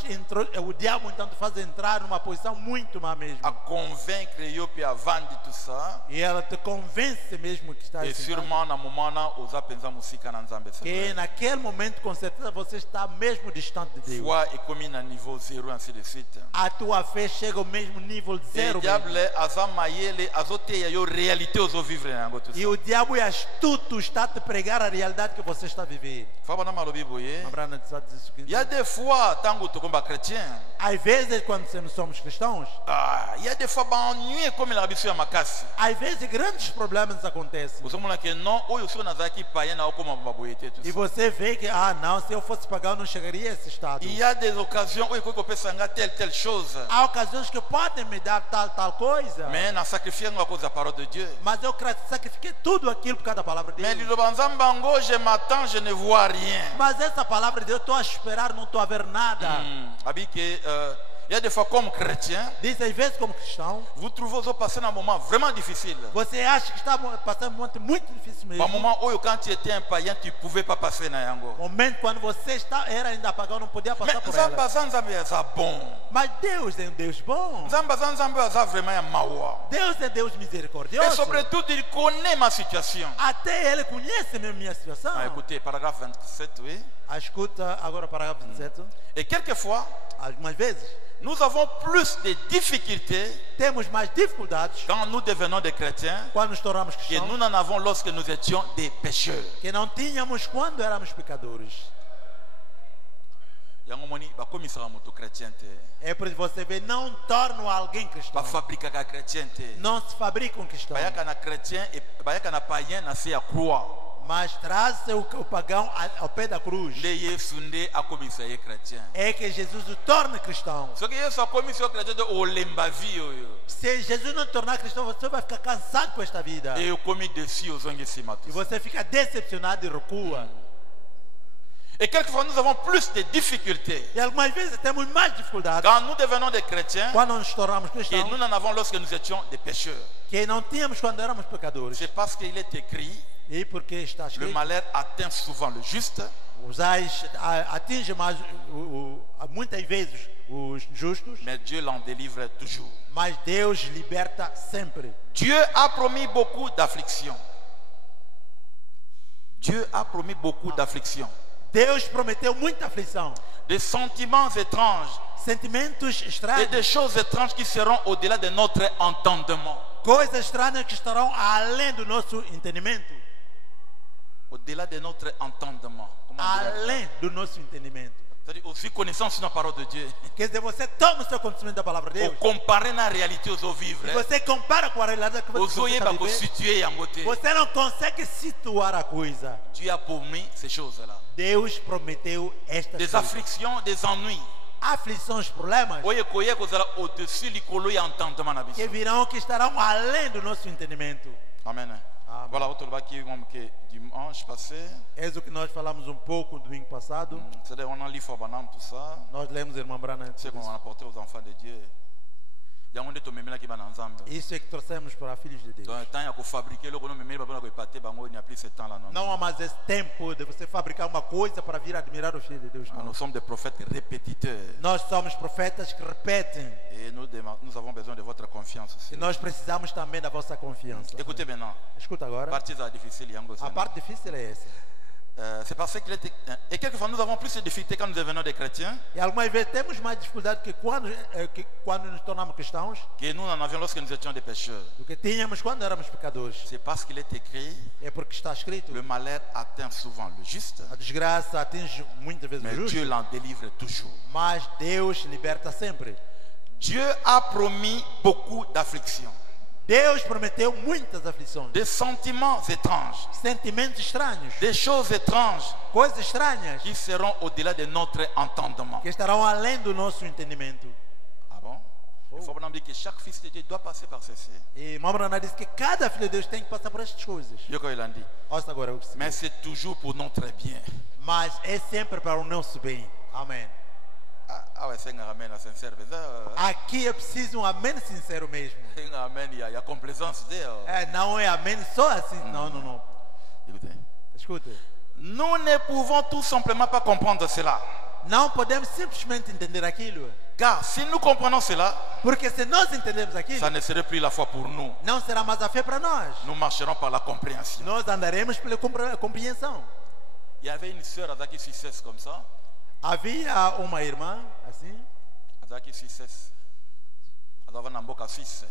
o diabo então te faz entrar numa posição muito má mesmo. À convaincre yo pe à vendre tout ça. E ela te convence mesmo que está Et assim. sûrement na moment na oza penza musika na nzambe c'est Que vrai. naquele momento com certeza você está mesmo distante de Deus. Foi est commis na niveau 0 ainsi de suite. A tua fé chega ao mesmo nível de Et zero. mesmo. diable aza mayele azote ya yo réalité ozo vivre na tout E ça. o diabo é astuto, está a te pregar a realidade que você está a viver. Fa bana malobi boye. Abraham diz o seguinte, Il y a des fois tango to komba chrétien. às vezes quando nós somos cristãos, Ah, il y a des fois ba ennuyé comme la biso ya makasi. às vezes grandes problemas acontecem. Vous savez que non, oyo so na zaki païen na okoma baboyete tout E ça. você vê que, não, se eu fosse pagar eu não chegaria a esse estado. Il y a des occasions où il faut penser à telle chose. Há ocasiões que podem me dar tal coisa, Mais na sacrifier à cause de la parole de Dieu. mas eu sacrifiquei tudo aquilo por causa da palavra de Mais Deus. le banzambango, je m'attends, je ne vois rien. Mas essa palavra de Deus, eu estou a esperar, não estou a ver nada. Abi que il y a des fois comme chrétien, Diz, às vezes como cristão, vous trouvez vous passer un moment vraiment difficile. você acha que está passando um momento muito difícil Par mesmo. moment où quand tu étais un païen, tu ne pouvais pas passer na yango. Momento quando você era ainda pagão, não podia Mais passar por ela. Nzambe aza bon. Mas Deus é um Deus bom. Nzambe aza vraiment un mawa. Deus é Deus Et misericordioso. surtout, il connaît ma situation. Até Ele conhece mesmo minha situação. Ah, écoutez, paragraphe 27, oui. Escuta agora o parágrafo 27. Et quelquefois, Algumas vezes nous avons plus de difficultés temos mais dificuldades quand nous devenons des chrétiens quando nos tornamos que nous cristãos n'en avons lorsque nous étions des pécheurs. que não tínhamos quando éramos pecadores. Yango moni bakomisaka moto chrétien te. É por isso que você vê, não torna alguém cristão. Bafabrikaka chrétien te. Não se fabrica um cristão, Bayaka na chrétien et bayaka na païen na se ya croix. mas traz o pagão ao pé da cruz. Nde Yesu nde akomisa ye chrétien. É que Jesus o torna cristão. Soki Yesu akomisa yo chrétien te olemba vie oyo. Se Jesus não tornar cristão, você vai ficar cansado com esta vida. Et okomi déçu ozongi nsima E tout ça. você fica decepcionado e recua. Et quelquefois nous avons plus de difficultés E algumas vezes temos mais dificuldades quand nous devenons des chrétiens quando nos tornamos que cristãos nous n'en avons lorsque nous étions des pécheurs. que não tínhamos quando éramos pecadores. C'est parce qu'il est écrit, E porque está le escrito, malheur atteint souvent le juste, os ais atingem mais, muitas vezes os justos, mais Dieu l'en délivre toujours. mas Deus liberta sempre. Dieu a promis beaucoup d'afflictions. Dieu a promis beaucoup d'afflictions. Deus prometeu muita aflição, Des sentiments étranges sentimentos et estranhos, des choses étranges qui seront au-delà de notre entendement. coisas estranhas que estarão além do nosso entendimento. Au-delà de notre entendement. Comment dire? Além do nosso entendimento. C'est-à-dire aussi connaissance de la parole de Dieu. Quer dizer, você toma o seu conhecimento da palavra de Pour Deus comparer la réalité aux eaux vivres. e você compara com a realidade que Aux você eaux está va vivendo. situer en beauté. Você não consegue situar a coisa. Dieu a promis ces choses-là. Deus prometeu estas Des coisas. afflictions, des ennuis. Aflições, problemas Oye koye kozala au-dessus likolo ya entendement na que biso. virão, que estarão além do nosso entendimento. Amen. Amen. Voilà, otolobaki comme que dimanche passé, Eis o que nós falamos um pouco no domingo passado. c'est-à-dire on a lu Banam tout ça, Nós lemos Irmã Brana. c'est qu'on a apporté aux enfants de Dieu. Yango nde tomemela ki bana nzambe. Isso é que trouxemos para filhos de Deus. Dans le temps ya ko fabriquer loko no memela ba ko epate bango il n'y a plus ce temps là non. Não há mais esse tempo de você fabricar uma coisa para vir admirar os filhos de Deus. Ah, Não. nous sommes des prophètes répétiteurs Nós somos profetas que repetem. et nous avons besoin de votre confiance aussi. E nós precisamos também da vossa confiança. Écoutez maintenant, Escuta agora. partie ça difficile yango A c'est. parte difícil é essa. C'est parce qu'il était et quelquefois nous avons plus de difficultés quand nous devenons des chrétiens E algumas vezes temos mais dificuldade que quando nos tornamos cristãos que nous en avions lorsque nous étions des pécheurs. do que tínhamos quando éramos pecadores. C'est parce qu'il est écrit, É porque está escrito: le malheur atteint souvent le juste, a desgraça atinge muitas vezes mais o Dieu justo, l'en délivre toujours. mas Deus liberta sempre. Dieu a promis beaucoup d'afflictions, Deus prometeu muitas aflições, des sentiments étranges, sentimentos estranhos, des choses étranges coisas estranhas qui seront au-delà de notre entendement. que estarão além do nosso entendimento. Ah bon? Il faut bien dire que chaque fils de Dieu doit passer par ceci. E Mamrana disse que cada filho de Deus tem que passar por estas coisas. Dieu quand il a dit, Ouça agora o que se mais diz. c'est toujours pour notre bien. Mas é sempre para o nosso bem. Amém. Ah ouais, c'est un amen, c'est sincère. Aqui é preciso um amém sincero mesmo. Un amen, il y a complaisance dedans. Não é amém só assim. Não. Écoutez, Escuta. nous ne pouvons tout simplement pas comprendre cela. Não podemos simplesmente entender aquilo. Car si nous comprenons cela, Porque se nós entendemos aquilo, ça ne serait plus la foi pour nous. não será mais a fé para nós. Nous marcherons par la compréhension. Nós andaremos pela compreensão. Il y avait une sœur Azaki Suissesse comme ça. Havia uma irmã, assim, Azaki Suissesse. Azava na mboka Suisse.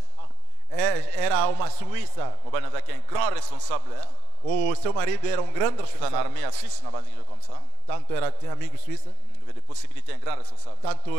era uma suíça. Mobile Azaki est un grand responsable. Hein? O seu marido era um grande Dans responsável. l'armée à Suisse, n'a pas dit comme ça. Tanto tinha amigos suíços, Il avait des possibilités, un grand responsable. tanto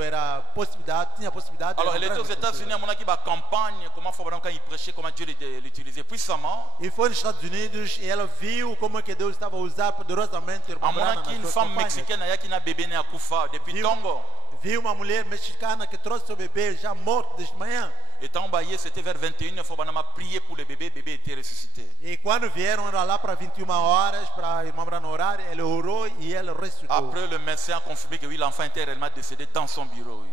tinha possibilidade. Alors, era il était aux grande États-Unis, à mon avis, campagne, comment faut vraiment quand il prêchait, comment Dieu l'utilisait puissamment. E foi nos Estados Unidos e ela viu como é que Deus estava a usar poderosamente a irmã À mon Brana avis, nas une suas femme campanhas. mexicaine qui n'a bébé né à Koufa depuis Viu, Tongo. viu uma mulher mexicana que trouxe seu bebê já morto desde manhã. Étant baillé, c'était vers 21h, il faut prier pour le bébé était ressuscité. E quando vieram era lá para 21 horas para a irmã Brana orar, ele orou e ela ressuscitou. Après, le médecin a confirmé que oui, l'enfant était réellement décédé dans son bureau.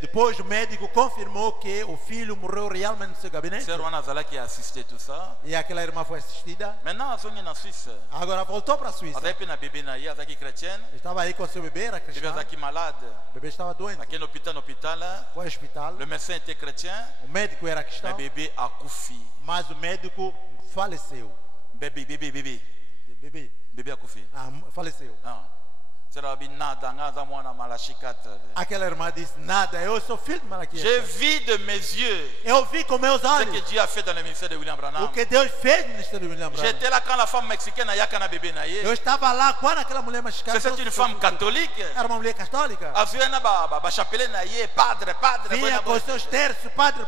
Depois o médico confirmou que o filho morreu realmente no seu gabinete. C'est Rwana Zala qui a assisté tout ça. E aquela irmã foi assistida. Maintenant, elle est en Suisse. Agora voltou para a Suíça. Elle a un bébé naïe, elle est chrétienne. Estava aí com seu bebê, era Le bébé cristão. est malade. O bebê estava doente. Il y a un hôpital. Foi ao hospital. Le médecin était chrétien. O médico era Le cristão, bébé a couffé. mas o médico faleceu. Bébé. Bébé a couffé. Faleceu. Ah. C'est la binada, ngaza mwana malashikata. Aquela irmã disse: nada, eu sou filho de Malaquias. J'ai vu de mes yeux Eu vi com meus ce olhos que Dieu a fait dans le ministère de William o Branham. que Deus fez no ministério de William Branham. J'étais là quand la femme mexicaine a yakana bébé naïe. Eu estava lá quando aquela mulher mexicana. C'est une femme catholique. Era uma mulher católica. Azuena ba chapelet naïe, padre. Vinha com seus terços, padre.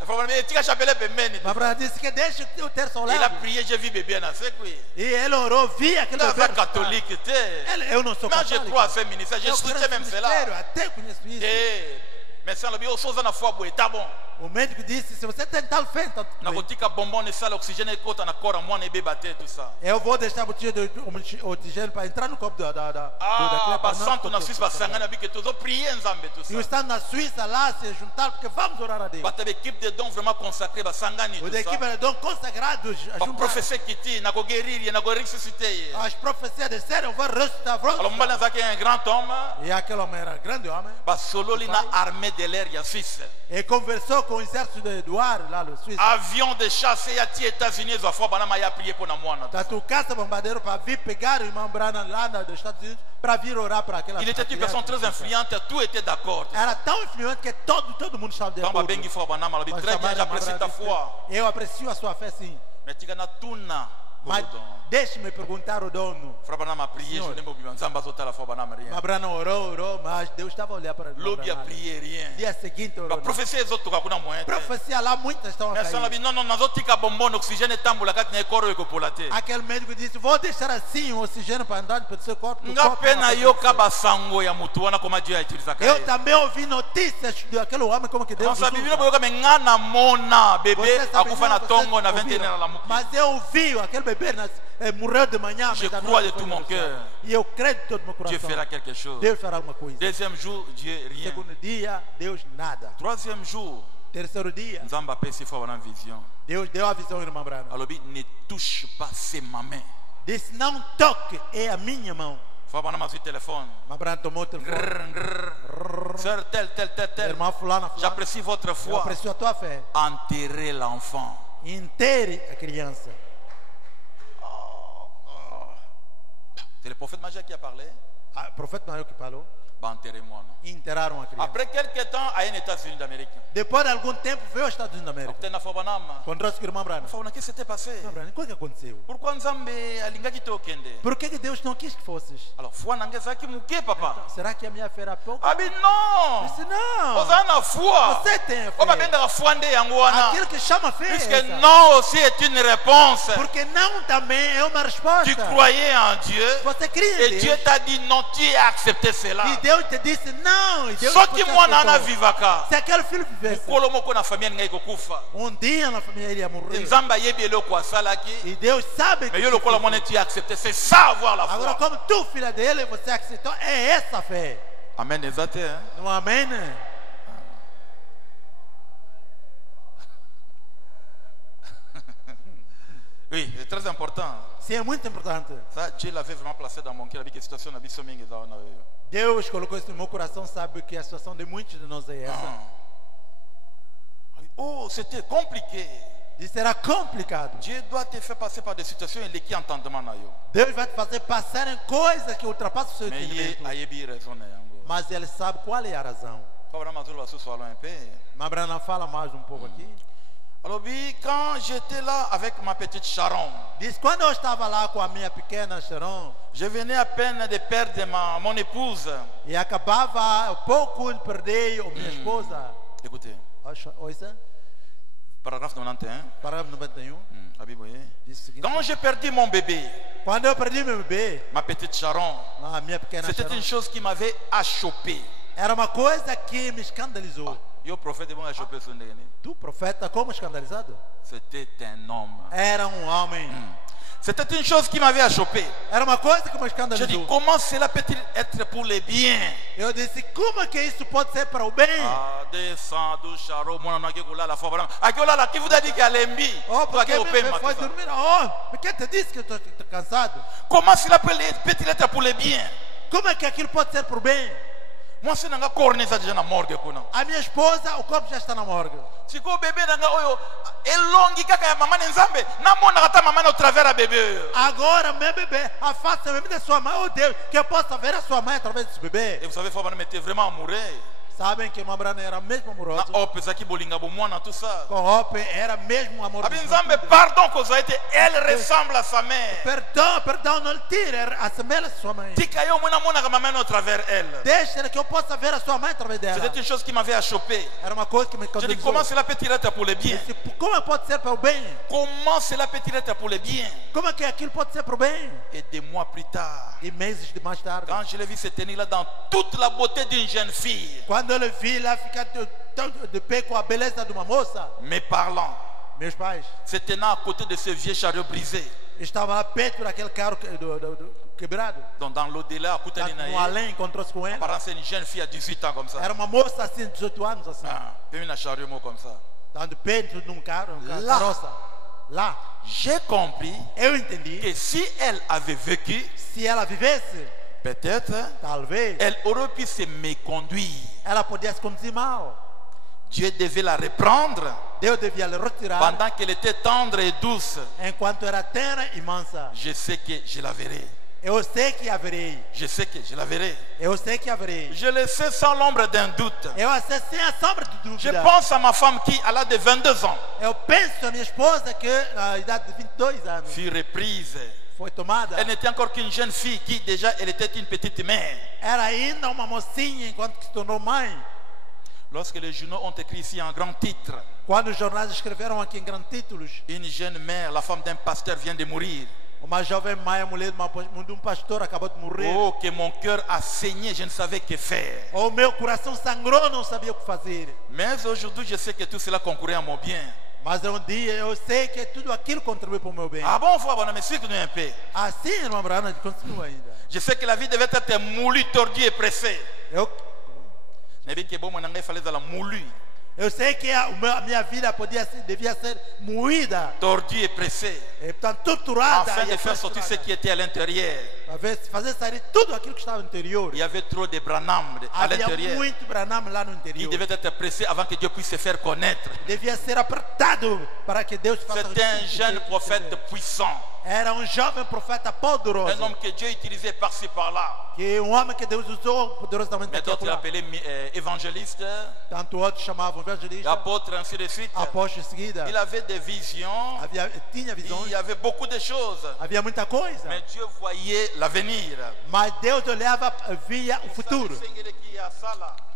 Il faut me dire chapelet pemeni. Mas Branham disse que deixa o terço ao Il a lado. prié, j'ai vu bébé na sekui. E ele orou, vi aquele Tu bebê. es catholique, tu es. Eu não sou Moi, je católico. crois à ce ministère. Je Eu soutiens creio même nesse cela. ministério, até conheço isso. Mais sans le bio, chose na foi, tá bon. O médico disse, se você tem tal fé, então tudo Na bem. kotika bonbon ne sala oxygène e kota na kora mwana ebe bate tout ça. Eu vou deixar a botija de oxigênio para entrar no copo daquela Ah, ba para não santo na tocar. Suisse ba sangana bike tozo prier nzambe tout E ça. estão na Suíça lá se juntar porque vamos orar a Deus. Ba tabe équipe de dons vraiment consacré ba sangani Os tout da equipe ça. de dom consagrados a Ba juntar. professeur kiti na ko guérir, na ko ressusciter. As profecias de sério vão ressuscitar. Alors mbala zaki un grand homme. E aquele homem era grande homem. Ba sololi na armée de l'air ya Suisse. E conversou com o exército do ar lá no Suíça. Avion de chasse ya ti États-Unis zo fois bana ma ya prier pour na mwana. Tanto caça bombardeiro para vir pegar o irmão Branham lá dos Estados Unidos para vir orar para aquela. Il était une personne très influente, tout était d'accord. Era tão influente que todo mundo estava de Quand ba acordo. bengi fois bana malobi très bien, j'apprécie ta foi. Eu aprecio a sua fé sim. Mais tika na tuna. Mas deixe-me perguntar o dono. Frère Branham a prié, je n'ai pas oublié. Nzamba zota la foi Branham rien. Abraão orou, mas Deus estava a olhar para ele. Lobby a prié rien. Dia seguinte orou. Ba prophétie ezoto ka kuna moyen. Profecia lá muitas estão a Mais ça cair. labi non non nazotika bonbon oxygène tambula kati na ekoro ekopolate. Aquele médico disse, vou deixar assim o oxigênio para andar pelo seu corpo. Nga pena yo kaba sango ya mutu wana koma Dieu a utilisé ka. Eu também ouvi notícias daquele homem como que Deus Quand ça usa. biblia boyoka me ngana mona bébé Você sabe akufa não, na você tongo na ouviu. 21 la muki. Mas eu ouvi aquele bebê morreu de manhã. Je mas à crois noite de foi tout mon no céu. cœur. E eu creio de todo o meu Dieu coração. fera quelque chose. Deus fará alguma coisa. Deuxième jour, Dieu rien. Segundo dia, Deus nada. Troisième jour, Terceiro dia, Nzamba pesi foi wana vision. Deus deu a visão ao irmão Branham. Alobi ne touche pas c'est ma main. Disse, não toque, é a minha mão. Foi wana ma téléphone. Mas Branham tomou o telefone. Sœur tel. Irmã fulana. J'apprécie votre Eu foi. aprecio a tua fé. Enterrez l'enfant. Intere a criança. C'est le prophète majeur qui a parlé. O profeta não é o que falou. Bah, enterrez-moi. Non. E enterraram a criança. Après quelques temps, à un États-Unis d'Amérique. Depois de algum tempo, veio aos Estados Unidos da América. Peut-être na Fobanama. Encontrou-se com o irmão Branham. Qu'est-ce qui s'était passé? Irmão Branham, o que aconteceu? Pourquoi Nzambe alingaki te okende? Por que Deus não quis que fosses? Alors, foi nanga zaki muke papa. Será que a minha fé era pouco? Ah mais non. Disse, não. Oza na foi. Você tem Oba fé. benda foi nde yango wana. Aquilo que chama fé é Puisque essa. non aussi est une réponse. Porque não também é uma resposta. Tu croyais en Dieu Você cria et em Dieu Deus. t'a dit non, tu as accepté cela. E Deus te disse não. E Deus Só você que moi nana aceitou. vivaka. Se aquele filho vivesse, Kolo moko na famille ngai kokufa. dia na família ele ia morrer. Nzamba yebi eloko asalaki. E Deus sabe Mais que yo lokola mona tu as accepté, c'est ça avoir la agora, foi. como tu, filha dele, você aceitou, é essa fé. Amen ezate hein. Não amém? Oui, c'est très important. Sim, é muito importante. Ça Dieu l'avait vraiment placé dans mon cœur, la situation na biso mingi za wana. Deus colocou isso no meu coração, sabe que a situação de muitos de nós é essa. Oh, c'était compliqué. Isso era complicado. Dieu doit te faire passer par des situations et qui entendement na yo. Deus vai te fazer passar em coisas que ultrapassam o seu Mais ye entendimento. ayebi raison na yango. Mas ele sabe qual é a razão. Quand vraiment mazulu va se soalon un peu. Mas Branham fala mais um pouco aqui. Alors oui, quand j'étais là avec ma petite Sharon, Diz, quando eu estava lá com a minha pequena Sharon, je venais à peine de perdre mon épouse. e acabava pouco de perder a minha esposa. Écoutez, Ouça, paragraphe 91. parágrafo 91. Abiboye. Diz o seguinte. Quand j'ai perdu mon bébé, Quando eu perdi meu bebê, ma petite Sharon, a minha pequena c'était Sharon, une chose qui m'avait achoppé. era uma coisa que me escandalizou. Yo prophète bon achoppé son ndenge. Tu, profeta, como escandalizado? C'était un homme. Era homem. C'était une chose qui m'avait achoppé. Era uma coisa que me Je dis, escandalizou. comment cela peut-il être pour les biens? Eu disse, como que isso pode ser para o bem? Ah, descends, Charo, mon ami, qui est la foi. Akiola, qui vous a dit qu'il y a l'embi? Oh, porque foi dormir. Oh, porque te disse que eu estou cansado. Comment cela peut-il être pour les biens? Como é que aquilo pode ser para o bem? Moi, c'est nanga corne ça déjà na morgue kuna. A minha esposa, o corpo já está na morgue. Siko bébé nanga oyo elongi kaka ya mama nzambe na mona kata mama na travers a bébé. Agora, meu bebê, afasta-me da sua mãe. Oh Deus, que eu possa ver a sua mãe através desse bebê. Et vous savez, faut m'était vraiment amoureux. Sabem que o Branham era mesmo amoroso. Na op zaki bolinga bomwana tout ça. Com Hope era mesmo amoroso. Abi nzambe pardon que ça a été, elle ressemble à sa mère. Perdão, não lhe tire. Assemelha-se a sua mãe. Tika yo mona mona kama mama na travers elle. Deixa que eu possa ver a sua mãe através dela. C'était une chose qui m'avait achoppé. Era uma coisa que me Je dis escandalizou. comment cela peut-il être pour les biens? Disse, como pode ser para o bem? Comment cela peut-il être pour les biens? Como é que aquilo pode ser para o bem? Et des mois plus tard, E meses de mais tarde, quand je l'ai vu se tenir là dans toute la beauté d'une jeune fille, quando ele vi lá ficar de pé com a beleza de uma moça. Mes parents, Meus pais se tenant à côté de ce vieux chariot brisé. estavam lá perto daquele carro quebrado. Donc dans l'au-delà, à côté de No além, encontrou-se com ela. apparemment c'est une jeune fille à 18 ans comme ça. Era uma moça assim, 18 anos, assim. Puis un chariot comme ça. Estava de pé num carro, Lá. carroça. Lá. J'ai compris Eu entendi que si elle avait vécu, se ela vivesse, peut-être, talvez, elle aurait pu se méconduire. ela podia se conduzir mal. Dieu devait la reprendre Deus devia lhe retirar pendant qu'elle était tendre et douce. enquanto era terra e mansa. Je sais que je la verrai. Eu sei que a verei. Je sais que je la verrai. Eu sei que a verei. Je le sais sans l'ombre d'un doute. Eu a sei sem a sombra de Je dúvida. pense à ma femme qui, à l'âge de 22 ans, Eu penso a minha esposa que na idade de 22 anos fut reprise. foi tomada. Elle n'était encore qu'une jeune fille qui déjà, elle était une petite mère. Era ainda uma mocinha enquanto que se tornou mãe. Lorsque les journaux ont écrit ici en grand titre, Quando os jornais escreveram aqui em grandes títulos, une jeune mère, la femme d'un pasteur vient de mourir. uma jovem mãe, a mulher de um pastor acabou de morrer. Oh, que mon cœur a saigné, je ne savais que faire. O meu coração sangrou, não sabia o que fazer. Mais aujourd'hui, je sais que tout cela concourait à mon bien. Mas um dia eu sei que tudo aquilo contribui para o meu bem. Ah bon, frère, bon, mais explique-nous un peu. Assim, irmã Brana, continua ainda. Je sais que la vie devait être moulue, tordue et pressée. Eu Mais bien que bon, il fallait de la moulue, sei que a minha vida devia ser moída, tordue et pressée, e, portanto, torturada, afin e de faire sortir ce qui était à l'intérieur. fazer sair tudo aquilo que estava no interior. Il y avait trop de Branham à Havia l'intérieur. muito Branham lá no Il interior. devait être pressé avant que Dieu puisse se faire connaître. Devia ser apertado para que Deus faça. C'était un jeune prophète puissant, Era jovem profeta poderoso, un homme que Dieu utilisait par-ci par-là. que homem que Deus usou poderosamente Mais aqui e d'autres acolá. l'appelaient évangéliste, Tanto outros chamavam evangelista, apôtre, ainsi de suite. apóstolo em seguida. Il avait des visions, Tinha il visões, y avait beaucoup de choses. havia muita coisa. Mais Dieu voyait l'avenir. Mas Deus olhava, via o futuro.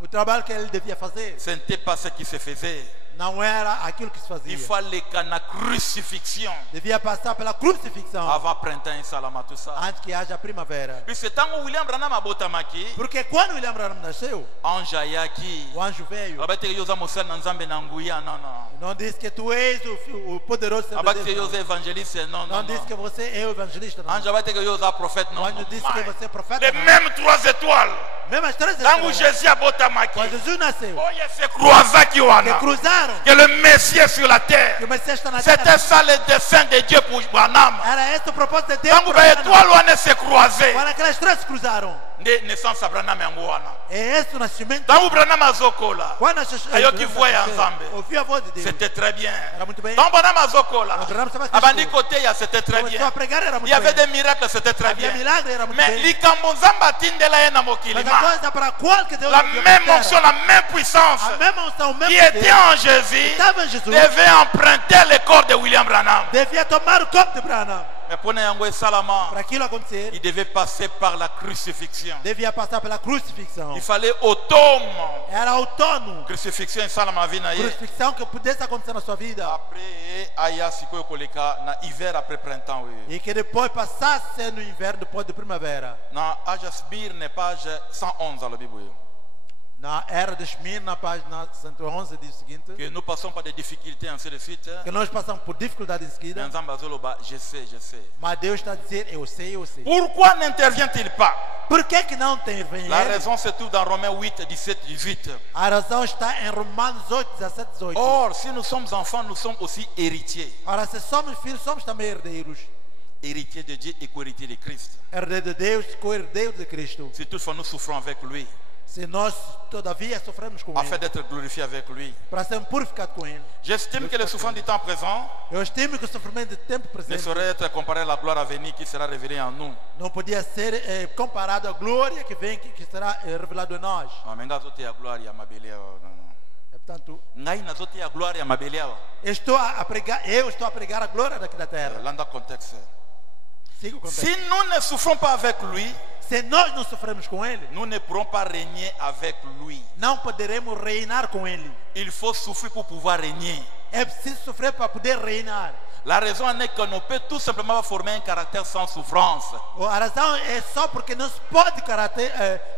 O trabalho que ele devia fazer Ce n'était pas ce qui se faisait. não era aquilo que se fazia. Il fallait qu'à la crucifixion, Devia passar pela crucifixão avant printemps et salama, tout ça. antes que haja primavera. Puis c'est tant que William Branham a botamaki, Porque quando William Branham nasceu, ange ayaki. o anjo veio. Abate yoza mosel na nzambe na nguya, non, non. Não disse que tu és o poderoso servo de Abate Deus. yoza évangéliste, non, Não non, disse que non. você é o evangelista. Não. Ange abate yoza prophète, O non, anjo non. disse que você é profeta. Les não. mêmes 3 étoiles. Mesmo as três Tant que estrelas. Jésus a botamaki, Quando Jesus nasceu, oh, il se croisa qui que wana. cruzaram, Que le Messie est sur la que terre. o Messias está na terra. C'était ça le dessein de Dieu pour Branham. Era esse o propósito de Deus. Tant que les étoiles wana se croisaient, Quando aquelas três se cruzaram, naissance à Branham yango wana. é esse o nascimento. Tant que Branham azokola, Quando as Ayo ki voit ensemble. ouviu a voz de Deus. c'était très bien. Era muito bem. Tant que Branham azokola, Branham estava abandi assistindo. côté, c'était très Começou bien. a pregar, era Il muito y avait bem. des miracles, c'était très Havia bien. milagre, era muito Mais bem. likambo nzamba atindela ye na Mas mokili a ma. coisa para a qual que Deus La enviou même para a onction, terra, la même puissance a mesma unção, o mesmo qui poder, était en Jésus estava em Jesus, devait emprunter le corps de William Branham. devia tomar o corpo de Branham. Mais pour Nyango Salama, Para aquilo acontecer, il devait passer par la crucifixion. devia passar pela crucifixão. Il fallait automne. Era outono. Crucifixion et Salama vina ye. Crucifixão que pudesse acontecer na sua vida. Après, aya sikoyo koleka na hiver après printemps oui. E que depois passasse no inverno, depois de primavera. Na age Smyrne page 111 à la Bible. Na era de Esmirna, na página 111, diz o seguinte: Que nous passons par des difficultés ainsi de suite. que nós passamos por dificuldade em seguida, Nzamba zoloba, je sais, je sais. mas Deus está a dizer: eu sei, eu sei. Pourquoi n'intervient-il pas? Por que não tem vem La ele? raison se trouve dans Romains 8, 17, 18. A razão está em Romanos 8, 17, 18. Or, si nous sommes enfants, nous sommes aussi héritiers. Ora, se somos filhos, somos também herdeiros. Héritiers de Dieu et co-héritiers de Christ. Herdeiro de Deus, co-herdeiro de Cristo. Si toutefois nous souffrons avec lui, Se nós, todavia, sofremos com afin ele, d'être glorifiés avec lui. para sermos purificados com ele. J'estime que le souffrance du temps présent Eu estimo que o sofrimento do tempo ne presente saurait être comparé à la gloire à venir qui sera révélée en nous. não podia ser comparado à glória que vem, que será revelado em nós. Amenga zote ya gloire ya mabele awa. É, portanto, Ngai na zote ya gloire ya mabele awa. eu estou a pregar a glória daqui da terra. Landa contexte. Siga o contexto. Si nous ne souffrons pas avec lui, Se nós não sofremos com ele, nous ne pourrons pas régner avec lui. não poderemos reinar com ele. Il faut souffrir pour pouvoir régner. É preciso sofrer para poder reinar. La raison en est qu'on ne peut tout simplement pas former un caractère sans souffrance. A razão é só porque não se pode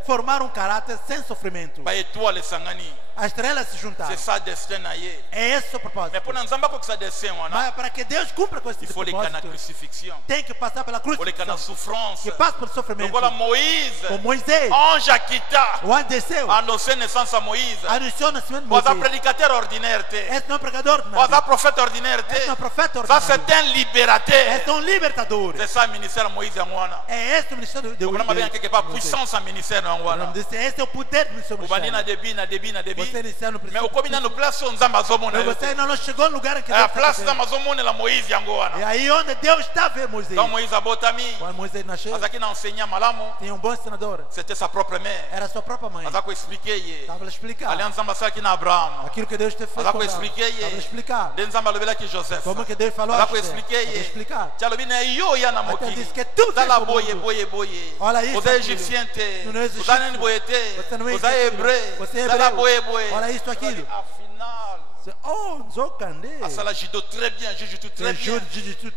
formar caráter sem sofrimento. Bah, étoile sangani. As estrelas se juntaram. C'est ça destin naie. É esse o propósito. Mais pour Nzamba que ça destin Mas para que Deus cumpra com esse il faut les canaux propósito, crucifixion. tem que passar pela cruz. Pour les canaux souffrance. Que passe pelo sofrimento. Donc voilà Moïse. Com Moisés. Ange Akita. O anjo desceu. Annoncé naissance à Moïse. Anunciou o nascimento de Vous êtes Moisés. prédicateur ordinaire. Esse não é um pregador Vous ordinário. êtes prophète ordinaire. Esse não é um profeta Ça ordinário. c'est un libérateur. Esse é um libertador. C'est ça le ministère de Moïse Anwana. É esse o ministério de Vous avez quelque part Moisés. puissance en ministère Anwana. Esse é o poder do ministério. Vous avez na debi. Você iniciar no Mais princípio. au combien de place on Nzamba zomona. Mas você ainda não chegou no lugar em que A Deus está place da fazendo. mazomone la Moïse É Angoana. aí onde Deus está a ver Moisés. Quand Moïse abotami. Quando Moisés nasceu, Azaki na enseignant malamo. tinha bom ensinador. C'était sa propre mère. Era sua própria mãe. Azako expliquer ye. Estava a explicar. Ali Nzamba saki na Abraham. Aquilo que Deus te fez. Azako expliquer Estava a ye. explicar. De Nzamba lobela ki Joseph. Como que Deus falou a Azako José. expliquer Estava a ye. explicar. Tchalobi na yo ya na Até mokili. disse que tudo Dans la fez boye o mundo. boye boye. Olha isso, Vous êtes aquilo. égyptien te. Tu não és Vous egípcio. êtes boyete. Você não é Vous êtes egípcio. hébreu. Você é Dans la hebreu. boye boye. Olha isso, aquilo. Au final. Oh, Nzokande. Ah, ça la judo très bien, je joue tout très bien.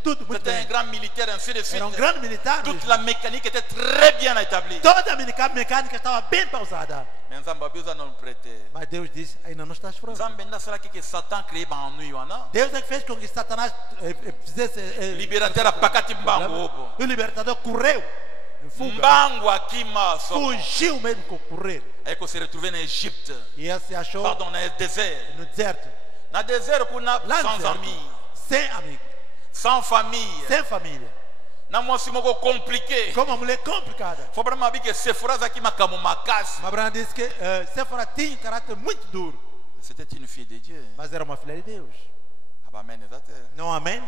Tudo muito C'était un bem. grand militaire, ainsi de suite. Era grande militar. Toute la mécanique était très bien établie. Toda a mecânica estava bem pausada. Mais Nzamba Bioza non prêté. Mas Deus disse, ainda não estás pronto. Nzamba nda sala que Satan créé ba ennui wana. Deus é que fez com que Satanás fizesse... Libérateur a pakati mbango opo. O libertador correu em fuga. Mbango akima so. Fugiu mesmo com correr. Et qu'on s'est retrouvé en Égypte. E ele se achou Pardon, dans le désert. no deserto. Dans le désert kuna Lá no sans deserto, amis, sem amigo, sans famille. sem família. Na mosi moko compliqué. Com uma mulher complicada. Faut vraiment que Sephora zaki makamu makasi. Abraão disse que Séfora tinha um caráter muito duro. C'était une fille de Dieu. Mas era uma filha de Deus. Ah bah amen exactement. Não, amém?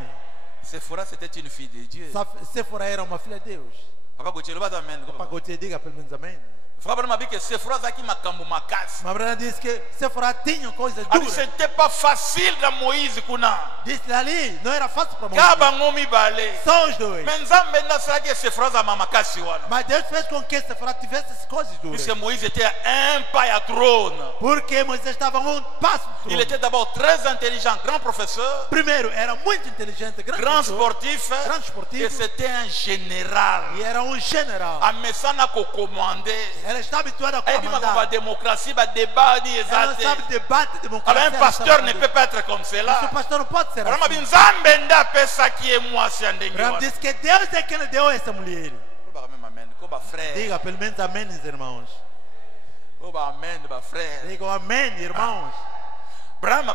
Sephora c'était une fille de Dieu. Séfora era uma filha de Deus. Papa Gauthier ba amen. Pagote diga pelo menos amém. Faut vraiment que Sephora zaki makamu makasi. Abraão disse que Séfora tinha coisas Ah, duras. c'était pas facile dans Moïse kuna. Disse ali, não era fácil para Moisés. Kaba ngomi bale. Só os dois. Mais Nzambe nda sala que Sephora za makasi wana. Mas Deus fez com que Séfora tivesse essas coisas duras. Puisque Moïse était un pas à trône. Porque Moisés estava a passo do Il trono. était d'abord très intelligent, grand professeur, Primeiro, era muito inteligente, grande grand pessoa, sportif, grande sportivo. et c'était un général. E era general. A Messana ko commandé. Ela está habituada a Et puis, ma comandar. démocratie, ma débat, ni Ela exact. sabe debate, Alors, democracia. un pasteur ne peut pas être comme cela. O pastor não pode ser Alors, assim. Nzambe nda pesa qui est moi, si andenge Abraão wana. disse que Deus é quem deu essa mulher. Koba même amen, koba frère. Diga pelo menos amém, irmãos. Koba amen, ba frère. Diga amém, irmãos. Branham,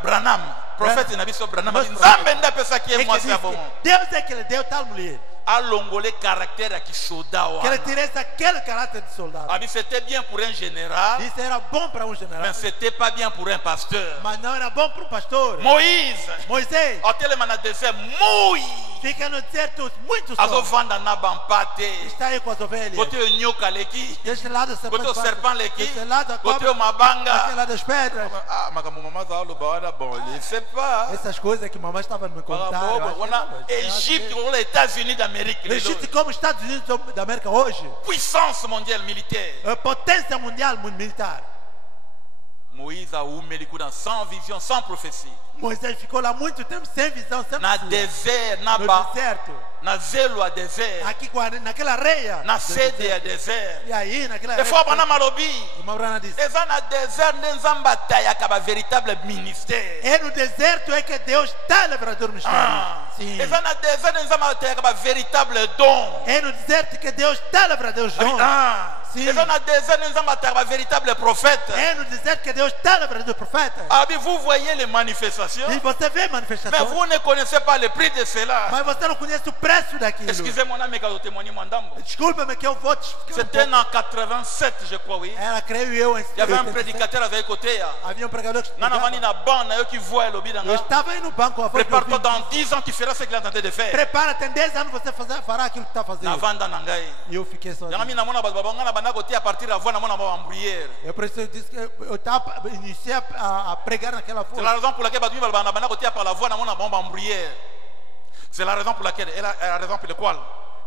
prophète nabiso Branham. Mas Nzambe nda pesa qui É est que moi, diz si abon. que Deus é que deu tal mulher. A longolé caractère qui soda Que ele wana. tivesse aquele caráter de soldado. Ah, mais c'était bien pour un général, Isso era bom para general. mais c'était pas bien pour un pasteur. Mas não era bom para pastor. Moïse, Moisés au téléman désert, mouille. fica no deserto muito Azo só. vanda na bampate. Está aí com as ovelhas. Côté o nyoka leki. Deste lado Côté o serpent leki. Deste lado a Côté cobra. o mabanga. Daquele lado as pedras. Ah, makamu mama za lo bawada bon, je sais pas. Essas coisas que mamãe estava me contando. Makamu wana Égypte ou les États-Unis d'Amérique. Egito como Estados Unidos da América hoje. Puissance mondiale militaire. Potência mundial militar. Moïse a oumeli kuna sans vision, sans prophétie. Moisés ficou lá muito tempo sem visão, sem Na visão. désert, na No ba, deserto. na zelo a désert, Aqui naquela areia. na do sede deserto. a désert. E aí, naquela Des fois bana malobi. Uma brana disse. Eza na désert nde Nzambe atayaka ba véritable ministère. É no deserto é que Deus está no verdadeiro mistério. Ah. Sim. Eza na désert nde Nzambe atayaka ba véritable don. É no deserto que Deus está no verdadeiro dom. Ah. Sim. Eza na désert nde Nzambe atayaka ba véritable prophète. É no deserto que Deus está no verdadeiro profeta. Ah, mais vous voyez les manifestations, E você vê mais manifestação, vous ne connaissez pas le prix de cela. mas você não conhece o preço daquilo. Excusez-moi, on a mes témoigner mandambo. Desculpa-me que eu vou te explicar. C'était en 87, je crois, oui. Era, creio eu, em Il y avait un 87. prédicateur avec côté. Havia pregador que Nana pregava. vani na bande, yo qui voit le lobby Eu dans. estava aí no banco. A voz de Prépare-toi ouvido. dans 10 ans, tu feras ce qu'il est en train de faire. Prepara, tem 10 anos você fará aquilo que está Na fazendo. vanda na ngai. E eu fiquei sozinho. Yana mina mona baba ngana bana côté à partir avant na mona ba embrouiller. Eu preciso dizer que eu estava iniciei a pregar naquela C'est voz. la raison pour laquelle batu bana bana côté par la voix na mona ba embrouiller. C'est la raison pour laquelle elle a la raison pour laquelle.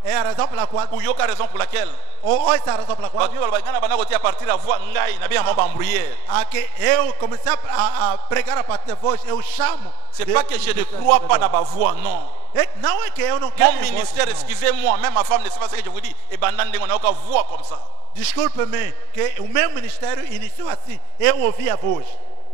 É a razão pela qual, Ou yoka raison pour laquelle. ou essa é a razão pela qual, Batu bana bana côté à partir la voix ngai na bien ba embrouiller. a que eu comecei a pregar a partir da voz, eu chamo. C'est de- pas que je ne de- crois pas dans ma voix, non. Não é que eu não quero. Mon ministère, excusez-moi, même ma femme ne sait pas ce que je vous dis. Et bandande, on n'a aucun voix comme ça. Desculpe-me, que o meu ministério iniciou assim. Eu ouvi a voz.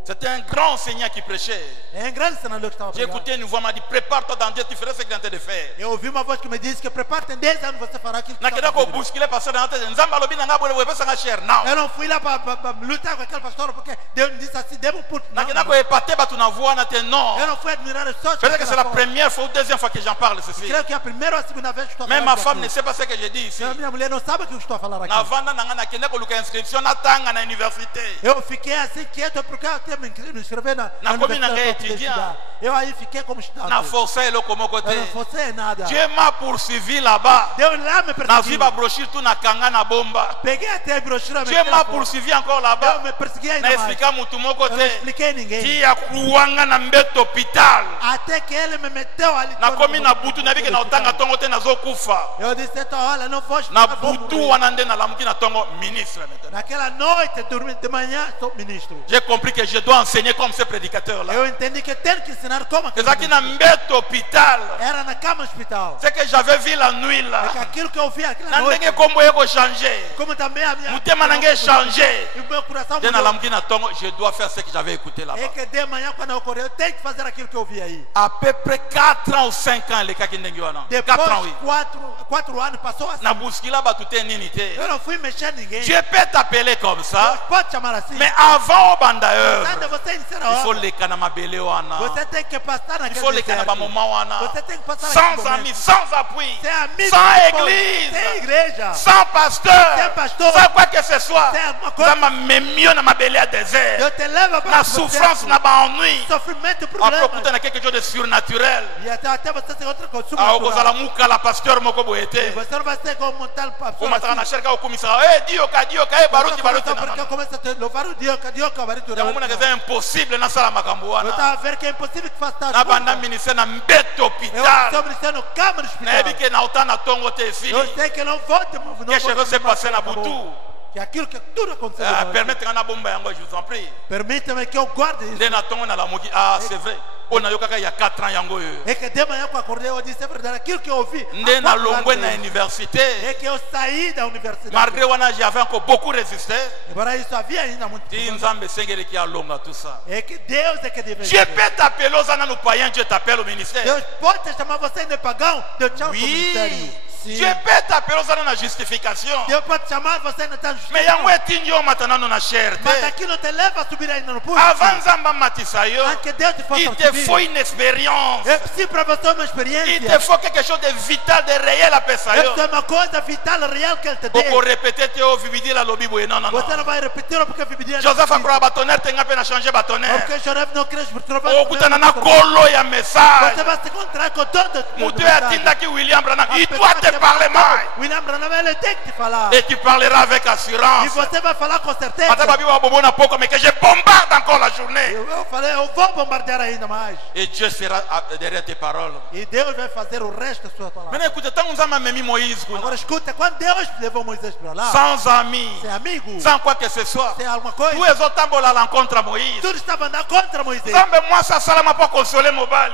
C'était un grand enseignant qui prêchait. É um grande senador que estava J'ai pregando. écouté une voix, m'a dit, prépare-toi dans Dieu, tu feras ce qu'il est en train de faire. Eu ouvi uma voz que me disse que prepare-te, em 10 anos você fará aquilo que está Nakeda ko fazendo. bousculer pasteur dans la tête. Nzamba lobi na ngabo le pesa nga cher. Non. Eu não fui lá para lutar com aquele pastor porque Deus me disse assim, devo pôr. Nakeda ko épater batu na voix na te non. Eu não fui admirar as pessoas. Peut-être que c'est la première fois ou deuxième fois que j'en parle ceci. Creio que é a primeira ou a segunda vez que estou a Même falar ma femme ne aqui. sait pas ce que je dis ici. A minha mulher não sabe o que eu estou a falar aqui. Na vanda na ngana kenda ko luka inscription na tanga na université. Eu fiquei assim quieto porque eu tinha me inscrever na comi na universidade para poder étudiant. estudar. Eu aí fiquei como estudante. Na forcé lo como côté. Eu não forcei nada. Dieu m'a poursuivi là-bas. Deus lá me Na perseguiu. viba brochure tout na kanga na bomba. Peguei até a brochura. Dieu m'a poursuivi encore Deus là-bas. me perseguiu Na ainda mais. explica mutu moko Eu não te. expliquei ninguém. Tia kuwanga na mbeto hôpital. Até que ele me meteu ali. Na komi na butu na bike na otanga tongo te nazokufa. Eu disse, então, olha, não vou Na estudar, vou butu morrer. wana nde na lamuki na tongo ministre maintenant. Naquela noite, dormi de manhã, sou ministro. J'ai compris que je dois enseigner comme ce prédicateur là. Eu entendi que tenho que ensinar como aquele Ezaki na ministro. mbeto hôpital. Era na cama hospital. C'est que j'avais vu la nuit É que là. aquilo que eu vi aquela Na noite, ndenge kombo yeko changer. como também a minha... Mutema nange changer. E o meu coração Nde na mudou. lamuki na tongo, je dois faire ce que j'avais écouté É là-bas. que de manhã, quando eu acordei, eu tenho que fazer aquilo que eu vi aí. À peu près 4 ans ou 5 ans les kaki ndenge wana. 4 ans oui. Depois, 4 anos, passou assim. Na buskila batu te nini te. Eu não fui mexer ninguém. Dieu peut t'appeler comme Deus ça. pode chamar assim. Mais avant au bandaeur, Quando você iniciar il a faut obra, les kana mabele wana. você tem que passar Il naquele faut les kana deserto. ba moment wana. Você tem que passar Sans naquele amis, momento. sans appui, Sem amigo, sans sem église, igreja. sans pasteur, Sem pastor. sans quoi que ce soit. Sem alguma coisa. Dans ma memio na mabele à désert. Deus te leva para Na o souffrance, deserto. na ba ennui. Sofrimento e Après, problemas. on a quelque chose de surnaturel. E até você tem outra coisa Ah, okozala sobrenatural. muka la pasteur moko E boete. você não vai ser como tal O pastor mataka na assim. sherka okumisa. Eh, dioka, baruti, baruti. Porque começa a te louvar o Deus, barito. Ya mumuna que c'est impossible na sala makambo Eu wana. estava a ver que é impossível que faça tal Na banda coisa. ministère na mbeto Eu hôpital. estou ministrando no câmara do Na yebi hospital. ke na uta na tongo te fini. Eu sei que não vou te Quelque chose s'est passé na butu. Que aquilo que tudo aconteceu. Permettez na bomba yango, je vous en prie. Permita-me que eu guarde isso. Nde na tongo na la moki. Ah, c'est vrai. On a yokaka il y a 4 ans yango yo. É que de manhã que eu acordei, eu disse, é verdade, aquilo que eu ouvi. Nde há na 4 longwe anos na aí, université. é que eu saí da universidade. Malgré wana j'avais encore beaucoup résisté. E para isso havia ainda muito Ti problema. nzambe sengeli ki alonga tout ça. É que Deus é que deve Dieu fazer. peut t'appeler aux anas nous païens, Dieu t'appelle au ministère. Deus pode te chamar você de pagão, Deus te chama para o Oui. ministério. Sim. Dieu peut t'appeler aux anas na justification. Deus pode te chamar você na tua Mais yango etindio matana no na Mas cherté. aquilo te leva a subir ainda no púlpito. Avant nzamba matisa yo. Antes que Deus te faça Il te faut subir. une expérience. É preciso para você uma Il te experiência. faut quelque chose de vital, de réel à pesa É yo. preciso uma coisa vital, real que Ele te dê. Oko répéter te o vividi la lobi boye. Non, non, Você non. não vai repetir porque Bíblia Joseph akroa batonnerre tenga pe na changer batonnerre. Porque Joref não crê por Okutana na kolo ya message. Você vai se encontrar com todo Mutu atindaki William Branham. Il doit te parler mais. William Branham, ele tem que te falar. Et tu parleras avec E assurance. você vai falar com certeza. Ata babi wa bobo na poko mais que je bombarde encore la journée. Eu falei, eu vou bombardear ainda mais. Et Dieu sera derrière tes paroles. E Deus vai fazer o resto da sua palavra. Maintenant écoutez, tant nous avons même Moïse, Agora escuta, quando Deus levou Moisés para lá, sans amis, sem amigo, sans quoi que ce soit, sem alguma tous coisa, les autres à l'encontre à Moïse. tudo estava andando contra Moisés. Zambe moi ça salama pour consoler Mobali.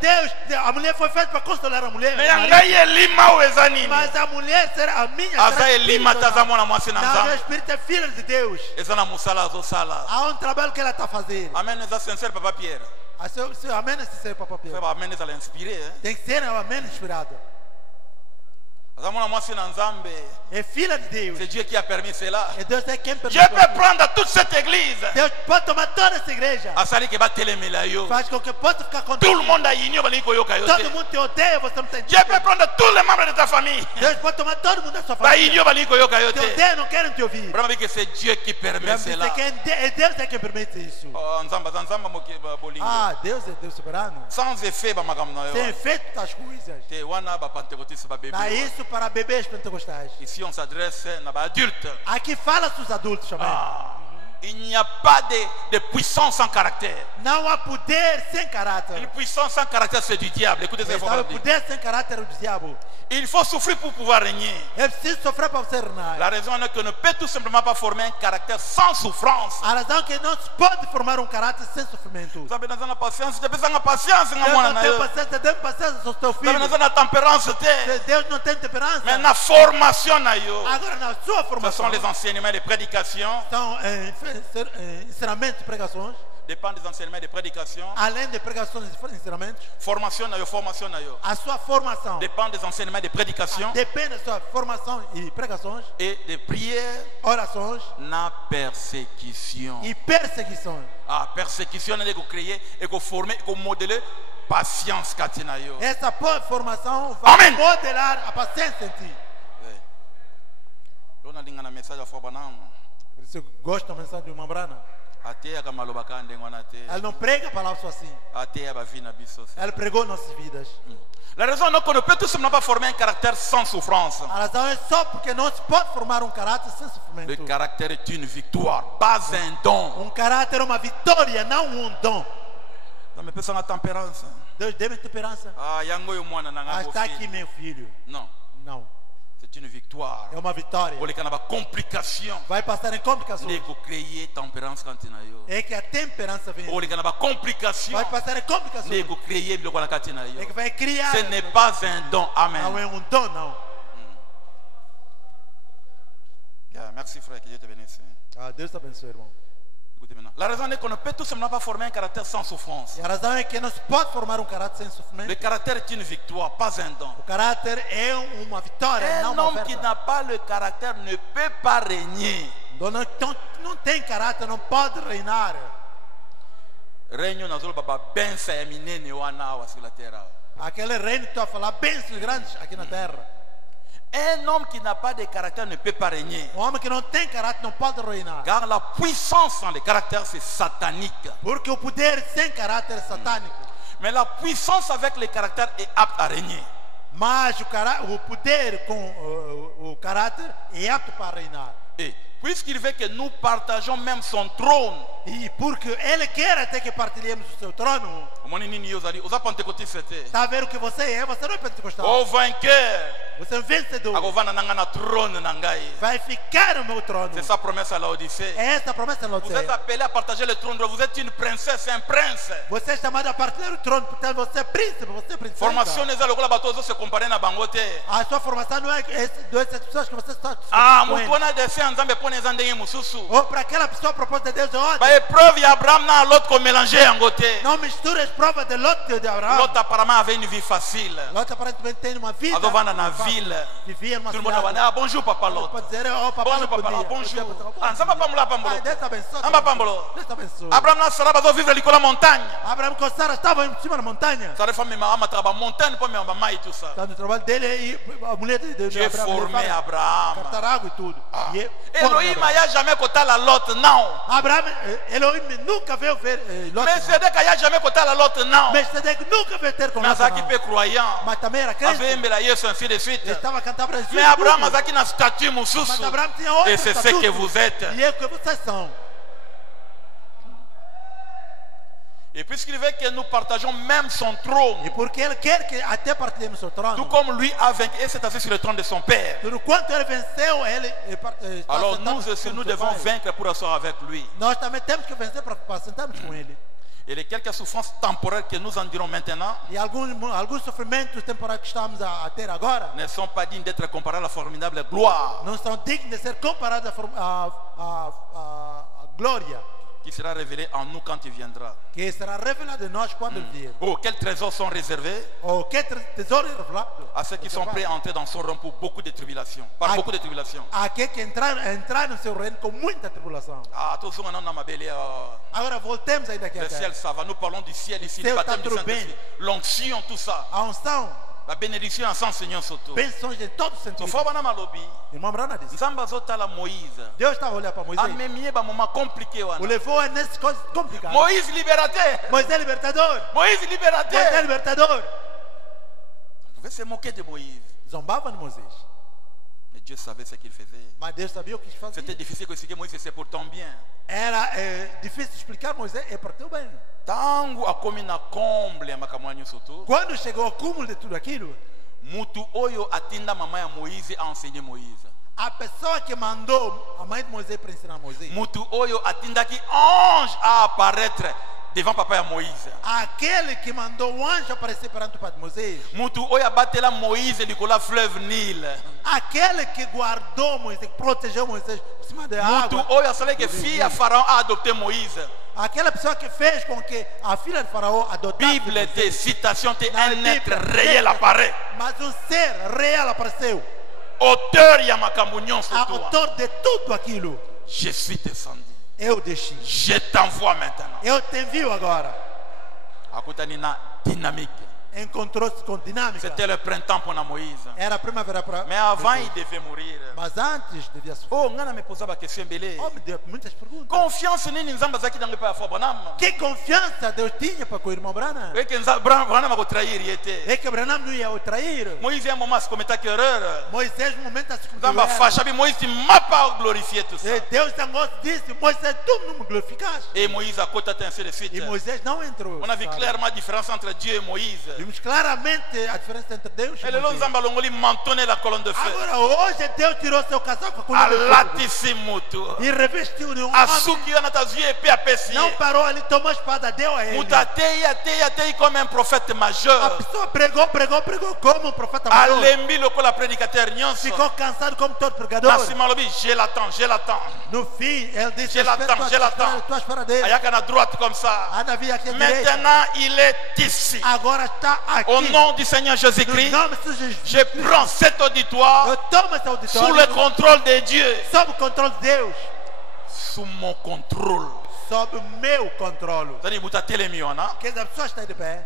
Deus, a mulher foi feita para consolar a mulher. Mais yangai elima ou ezani. Mas a mulher será a minha. Aza elima tazamo na mwasi na Não, meu nzambe. espírito é filho de Deus. Ezana musala zo sala. Há trabalho que ela está fazendo. Amen, eza sincère papa Pierre. Seu amém é sincero, Papa Pedro. Frère amen eza l'inspiré. Tem que ser um amém inspirado. Azamo na mwasi na nzambe. É filha de Deus. C'est Dieu qui a permis cela. É Deus é quem Je permite. peux prendre toute cette église. Deus pode tomar toda essa igreja. Asali ke ba telemela yo. Faz com que possa ficar Tout contente. le monde a ignoré bali ko yoka yo. Todo mundo te odeia, você não tem. Dieu peut prendre tous les membres de ta famille. Deus pode tomar todo mundo da sua Ba família. ignoré bali ko yoka yo Te te. odeia, não querem te ouvir. Vraiment que c'est Dieu qui permet cela. É Deus é quem permite isso. Oh, nzamba moke bolingo. Ah, Deus é Deus soberano. Sans effet ba makambo na Sem yo. efeito das coisas. Te wana ba pentecôtiste ba bébé. Dá isso para bebês pentecostais. Ici on s'adresse na ba adulte. Aqui fala-se os adultos também. Il n'y a pas de puissance sans caractère. Não há poder sem Une caráter. puissance sans caractère, c'est du diable. Écoutez ce que Sabe, je o dis. poder sem caráter é do diabo. Il faut souffrir pour pouvoir régner. É preciso sofrer para você reinar. La raison est qu'on ne peut tout simplement pas former un caractère sans souffrance. A razão é que não se pode formar um caráter sem sofrimento. Vous avez besoin de patience. Vous avez besoin de patience. Deus não tem paciência, tem paciência com o seu Vous avez filho. besoin de tempérance. Deus não tem temperança. Mais la formation, Agora, na sua ce formação, sont les enseignements, les prédications. são ensinamentos e pregações, Dépend des enseignements, des prédications. além de pregações e ensinamentos. Formation, formation. A sua formação Dépend des enseignements, des prédications. depende da sua formação e pregações, Et des prières, orações na persécution. e perseguições. Ah, persécution, elle est créée et qu'on forme et qu'on modèle patience. Katinayo. Essa formação vai Amém. modelar a paciência em ti. On a un message à Fobanam. Por isso eu gosto da mensagem de uma brana. Até a Kamalobaka ndengonate. Ela não prega a palavra só assim. Até a Bavina Bissos. Ela pregou nossas vidas. La raison est qu'on ne peut tout simplement pas former un caractère sans souffrance. A razão é só porque não se pode formar um caráter sem Le sofrimento. caractère est une victoire, pas un don. Um caráter é uma vitória, não um dom. Non, mais personne n'a tempérance. Deus dê-me temperança. Ah, yango yo mwana na Ah, ngango está fille. aqui meu filho. Non, Não. c'est une victoire. É uma vitória. Pour les canabas, complication. Vai passar em complicações. Les créer tempérance quand il y a. É que a temperança vem. Pour les canabas, complication. Vai passar em complicações. Les créer le kona quand il y É que a. vai criar. Ce n'est pas un don. Não Amen. é um dom, não. Yeah, merci frère, que Dieu te bénisse. Ah, Deus te abençoe, irmão. Écoutez maintenant. La raison est qu'on ne peut tout simplement pas former un caractère sans souffrance. E a razão é que não se pode formar um caráter sem sofrimento. Le caractère est une victoire, pas un don. O caráter é uma vitória, não Un uma homme qui oferta. n'a pas le caractère ne peut pas régner. Não tem caráter, não pode reinar. Règne na zolo baba bensa ya minene wana awa sur la terre. Aquele reino que tu a falar bênçãos grandes aqui na terra. Un homme qui n'a pas de caractère ne peut pas régner. Um homem que não tem caráter não pode reinar. Car la puissance dans le caractère c'est satanique. Porque o poder sem caráter é satânico. Mais la puissance avec le caractère est apte à régner. Mas o poder com o caráter é apto para reinar. Et puisqu'il veut que nous partageons même son trône. E porque ele quer até que partilhemos o seu trono. Oza pentecôtiste c'était. Está a ver o que você é? Você não é pentecostal. Oh vainqueur. Você é um vencedor. Agovana nanga na trône na ngai. Vai ficar no meu trono. C'est sa promesse à l'Odyssée. É essa a promessa da Vous êtes Laodiceia. appelé à partager le trône. Vous êtes une princesse, un prince. Você é chamado a partilhar o trono, portanto você é príncipe, você é princesa. Formation eza lokola bato ozo se comparer na bango te. A sua formação não é essas pessoas que você está Ah, com mutu ele. wana desce ya nzambe pona eza ndenge mosusu. Ou para aquela pessoa, a propósito de Deus, é outra. Ba épreuve ya Abraham na Lot ko mélanger yango te. Não misture as provas de Lot e de Abraão. Lot apparemment avait une vie facile. Lot aparentemente tem uma vida. Azovana na ville. Vivia numa Tout le monde a cidade. dit ah, bonjour papa Lot. Pode dizer, oh, papai, Bonjour bom papa dia. Lot, bonjour. Bom dia, Ah, nzambe pambola pambolo. Ai, Deus te abençoe. Amba pambolo. Deus te abençoe. Abraham na Sarah bazo vivre likolo montagne. Abraão com Sara estavam em cima da montanha. Sarah femme ma ama traba montagne pour me amba mai tout ça. Está no trabalho dele e a mulher de Dieu formé Abraham. Cartarago e tudo. E é- Elohim aya jamais kotala Lot non. Abraão, Elohim nunca veio ver Lot. Mais Sédek aya jamais kotala Lot non. Melquisedeque nunca veio ter com Lot. Nazaki não. pe croyant. Mas também era crente. Avait mbela Yesu ainsi de suite. Ele estava cantando para Jesus. Mais Abraham tudo. azaki na statut mususu. Mas Abraão tinha outro Et c'est ce estatuto. que vous êtes. E é o que vocês são. Et puisqu'il veut que nous partageons même son trône, E porque ele quer que até partilhemos seu trono. tout comme lui a vaincu et s'est assis sur le trône de son Père. Tudo quanto ele venceu, ele está Alors sentado nous aussi, com nous seu devons Pai. vaincre pour asseoir avec lui. Nós também temos que vencer para sentarmos com ele. Et les quelques souffrances temporaires que nous endurons maintenant E alguns sofrimentos temporários que estamos a ter agora ne sont pas dignes d'être comparés à la formidable gloire não são dignos de ser comparados à glória qui sera révélée en nous quand il viendra. que será revelada em nós quando ele vier. Oh, quels trésors sont réservés Ou que tesouro é revelado à ceux qui sont prêts à entrer dans son rang pour beaucoup de tribulations. Par Ah. beaucoup de tribulations. Aquele que entrar no seu reino com muita tribulação. Ah, tous ceux qui sont mabélé. Agora voltemos ainda aqui Le à ciel, terra. ça va. Nous parlons du ciel ici, le Ciel baptême du está tudo Saint-Esprit, l'onction, tout ça. A unção, La bénédiction ensemble, Seigneur, surtout. bênçãos de todo sentido. Faut bana malobi. Irmão Brana disse. Nzamba zotala Moïse. Deus estava olhando para Moisés. Amemie ba moment compliqué O wana. levou a nessas coisas complicadas. Moïse libérateur. Moisés é libertador. Moïse Moisés é libérateur. libertador. On pouvait se moquer de Moïse. Zombava de Moisés. Mais Dieu savait ce qu'il faisait. Mas Deus sabia o que fazia. C'était difficile de expliquer Moïse, c'est pour ton bien. Era difícil de explicar, Moisés, é para o teu bem. Tango akomi na comble ya makambo nyonso to. Quando chegou ao cúmulo de tudo aquilo, Mutu oyo atinda mama ya Moïse a enseigné Moïse. a pessoa que mandou a mãe de Moisés para ensinar Moisés, Mutu oyo atinda ki ange a apparaître devant papa ya Moïse. aquele que mandou o anjo aparecer perante o pai de Moisés, Mutu oyo abatela Moïse likola fleuve Nil. aquele que guardou Moisés, que protegeu Moisés por cima da Mutu água, oyo asala que filha Faraó a adopté Moïse. aquela pessoa que fez com que a filha de Faraó adotasse Bible te Moisés. citation te Na un être Bíblia, réel apparaît. mas um ser real apareceu, Auteur ya makambo nyonso a to. autor de tudo aquilo. Je suis descendu. Eu desci, Je t'envoie maintenant. eu te envio agora. Akutani na dynamique. Encontrou-se com dinâmica. C'était le printemps pour Moïse. Era a primavera para. Mais avant il devait mourir. Mas antes devia sofrer. Oh, ngana me posava ba question belé. Oh, me deu muitas perguntas. Confiance nini nzamba zaki dans le pa fo Branham. Que confiança Deus tinha para com o irmão Branham? Et que Branham a trahir était. É que Branham não ia o trair. Moïse un moment se commettait erreur. Moisés, no momento, a se Nzamba fâcha bi Moïse tu m'as pas glorifié tout ça. E Deus disse: Moisés, tu não me glorificaste. Et Moïse a côté ainsi de suite. E Moisés não entrou. On a vu clairement la différence entre Dieu et Moïse. Vimos claramente a diferença entre Deus e Et le long Moisés. nzamba longoli mentonné la colonne de feu. Agora, hoje, Deus tirou seu casaco com a coluna de fogo Alatisi mutu. e revestiu de um homem. Asuki yana tazuye epé apesi. Não parou ali, tomou a espada, deu a ele. Mutu atei comme un prophète A majeur. pessoa pregou como um profeta maior. Alembi lokola prédicateur nyonso. Ficou cansado como todo pregador. Nasima lobi, je l'attends. No fim, ele disse: Je l'attends. estou à espera dele. Ayaka na droite comme ça. Ana via aqui à direita. Maintenant, il est ici. Agora está aqui. Au nom du Seigneur No Jésus-Christ, nome de Jesus. je prends cet auditoire Eu tomo esse sous le auditório contrôle de Dieu. sob o controle de Deus. Sous mon contrôle. Sob o meu controle. C'est-à-dire, Muta Telemiona, Quer dizer, a pessoa está de pé.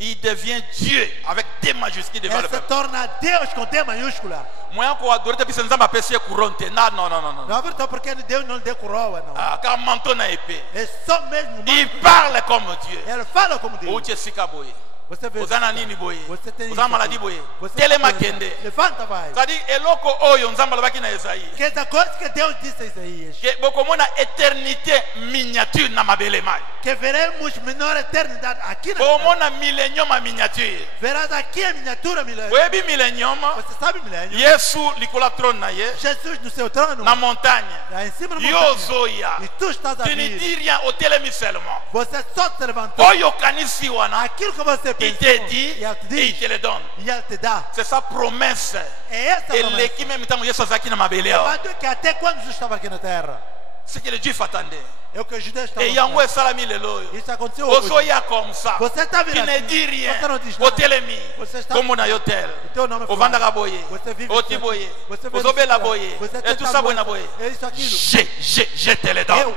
il devient Dieu avec des majuscules devant Ele le se peuple. torna Deus com D maiúscula. Moi, ko adore te pisa nzamba pesi couronne. Non. Não é verdade porque Deus não lhe deu coroa, não. Ah, car manteau na épée. É só mesmo. Il parle comme Dieu. Ele fala como Deus. Uche sika boye. Você vê. Ozana nini boye. Você tem Ozana isso maladie aqui. boye. Você Telema tem isso. kende. Levanta, vai. C'est-à-dire, eloko oyo nzamba lobaki na Esaïe. Que essa coisa que Deus disse a Isaías. Que bokomona éternité miniature na mabele mai. Que veremos menor eternidade aqui na terra. Bomona millénium a miniature. Verás aqui a miniatura milênio. Webi millénium. Você sabe milênio? Yesu likola trône na ye. Jesus no seu trono. Na montagne. Lá em cima da Yo montanha. zoya. E tu estás a Tu ne vir. dis rien au telemi seulement. Você só se levantou. Oyo kanisi wana. Aquilo que você Il pensou. te dit E ele te et il diz. te le donne. E ele te dá. C'est sa promesse. É essa Et promessa. l'équipe même temps Yesu azaki na mabele. Levanta que até quando Jesus estava aqui na terra. C'est que le Dieu attendait. É o que os judeus estavam Et yango fazendo. esalami lelo. Isso aconteceu hoje. Ozoya comme ça. Você está Tu vendo ne assim. dis rien. Você não diz Au nada. telemi. Você está- Comme na yotel. O teu nome é Ovanda fulano. boye. Você vive Oti isso. boye. Você vê Ozobela isso. boye. Você Et tenta tout ça boye na boye. É isso aquilo. Je te le donne.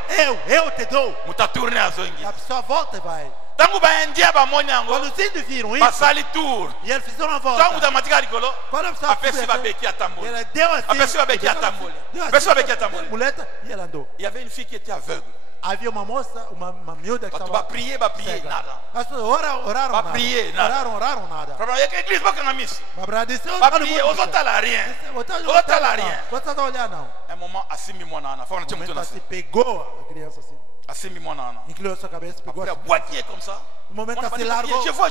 Eu te dou. Muta tourner azongi. E a pessoa volta e vai. Tangu ba india ba moni yango. Quando os índios viram isso, Basali tour. e eles fizeram uma volta. Tangu da matika likolo. Quando a pessoa Apesi ba beki ele atamboli. deu assim. A pessoa vai que deu atambole. deu A pessoa vai que atambole. muleta e ela andou. Il y avait une fille qui était aveugle. Havia uma moça, uma miúda que Tu estava vas prier, cega. nada. As pessoas oraram Vai nada. prier, nada. Oraram nada. Problème, il y a l'église pas qu'on a mis. Mas para dizer, Va prier, aux autres là rien. Autres là rien. Você está olhando não. Un moment, asimi moi nana. Faut O que momento tu assim pegou a criança assim. Asimi moi nana. Inclinou sua cabeça, pegou Après, assim. boîtier comme ça. O momento On a assim dit, largou. je vois.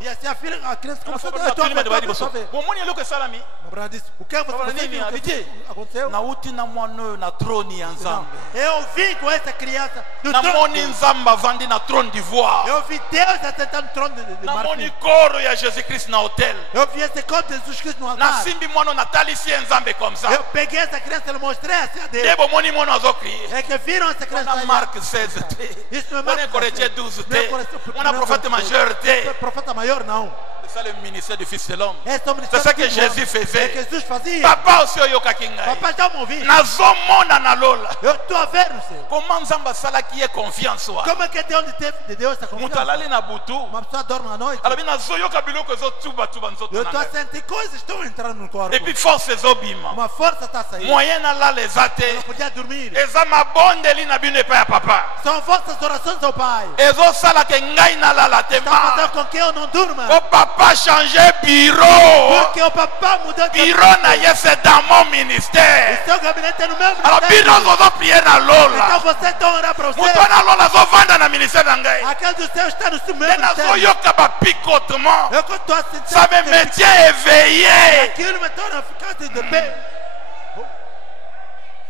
E assim a criança On a começou fait a tout le monde va dire, só ver. bon, moi, il y a le que salami. O Brana disse, o que Fala, você nini, viu? O que habite. aconteceu? Na uti na mwana na trône ya Não. nzambe. Eu vi com essa criança do Na trono. moni nzamba vandi na trône d'ivoire. Eu vi Deus assentado no trono de Na moni marfim. koro ya Jésus-Christ na hôtel. Eu vi esse corpo de Jesus Cristo no Na altar. simbi mwana na talisi nzambe comme ça. Eu peguei essa criança e mostrei assim a Deus. Debo moni mwana azo crier. É que viram essa criança On a aí. Marc 16 T. Isso não é On a Marcos Corinthiens 16. 12 Não é T. Corinthians- On não a é prophète Corinthians- majeur não é T. profeta maior não. C'est ça le ministère du Fils de l'homme. Esse é o C'est ministério ça que do Filho do Jésus Homem. faisait. É que Jesus fazia. Papa aussi oyoka kingai. Papai já me ouviu. Nazomona na lola. Eu estou a ver, não sei. Comment nzamba salaki ye confiance wa. Como é que Deus teve de Deus essa Mutu confiança? alali na butu. Uma pessoa dorme à noite. Alors nazoyoka biloko ezotuba nzoto Eu estou na a ngai. sentir coisas estão entrando no corpo. Et puis force ezobima. Uma força está a sair. Moyen alala eza Eu te. não podia dormir. Eza mabondeli na bino epai ya papa. São vossas orações ao Pai. Ezosala ke ngai nalala te Está fazendo ma. com que eu não durma. O papa pas changer bureau. Porque o papa mudou de Bureau na ye c'est dans mon ministère. seu gabinete é no meu Alors ministério. bino zozo prier na Então lola. você tem orar para você. Mutu na lola zo vanda na ministère na ngai. Aquele do céu está no seu meu Et na zo ministério. yoka ba picotement. Eu estou assim. Ça me maintient éveillé. Aquilo me torna a ficar de pé.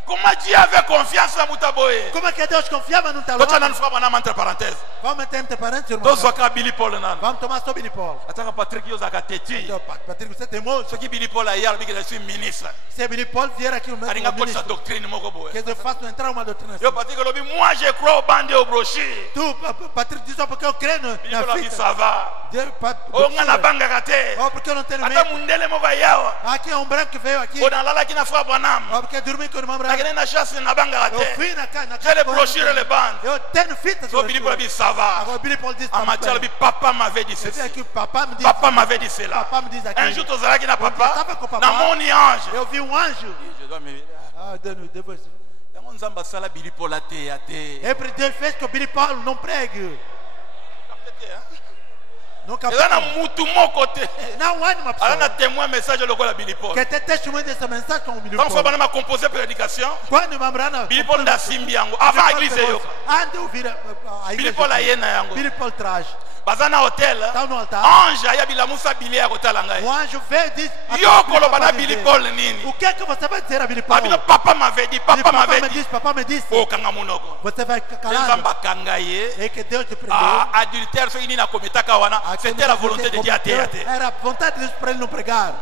Comment Dieu avait confiance na Mutaboye? Como é que Deus confiava no talão? Toi tu as une fois entre parenthèses. Vamos meter entre parênteses, irmão. Toi soit Billy Paul nan. Vamos tomar sobre Billy Paul. Attends Patrick yo zaka teti. Então, Patrick, você tem moço. Ce qui Billy Paul a hier je suis ministre. Se Billy Paul vier aqui no meu Aringa coach sa ministro, doctrine moko boye. que eu faço entrar uma doutrina Yo assim. Patrick lobi moi je crois au bande au brochure. Tu, Patrick, diz só porque eu creio Billy na Paul a dit fita. ça va. O ngana banga kate. Oh, porque eu não tenho Ata medo. mundele mo bayawa. Aqui é um branco que veio aqui. O na lala kina fra Branham. Oh, porque eu dormi com o irmão Na branco. kene na chasse na banga Eu kate. fui na casa. J'ai les brochures et les bandes. Eu tenho fita. So Billy Paul a dit ça va. Agora Billy Paul diz En matière de papa m'avait dit Eu ceci. aqui, papa me diz. Papa m'avait dit cela. Papa me diz Un aqui. jour tu seras qui n'a Estava papa. com papa. Na mon ange. Eu vi um anjo. Je dois me Ah, depois. yango nzambe asala Billy Paul ate ate. Sempre Deus fez que o Billy Paul não pregue. Nunca eza na mutu moko te não há uma aza na pessoa témoin message lokola Billy Paul. que te testemunhe dessa mensagem como Billy Tant fois Paul. bana ma composé prédication Quando mambrana Billy Paul nda simbi yango avant église yoka. ande ouvir a Billy igreja. Paul aye na yango Billy Paul traz. baza na hotel Tá no altar. ange aya bilamusa Billy ya kotala ngai O anjo veio e disse: yo koloba na Billy Paul nini o que é que você vai dizer a Billy Paul? abino papa m'avait dit Billy, papa m'avait dit papa me disse. okanga monoko Você vai calar. nzambe akanga ye É que Deus te prendeu. adultère soki nini akometaka wana c'était la volonté de Dieu ate ate. Era a vontade de Deus para ele não pregar.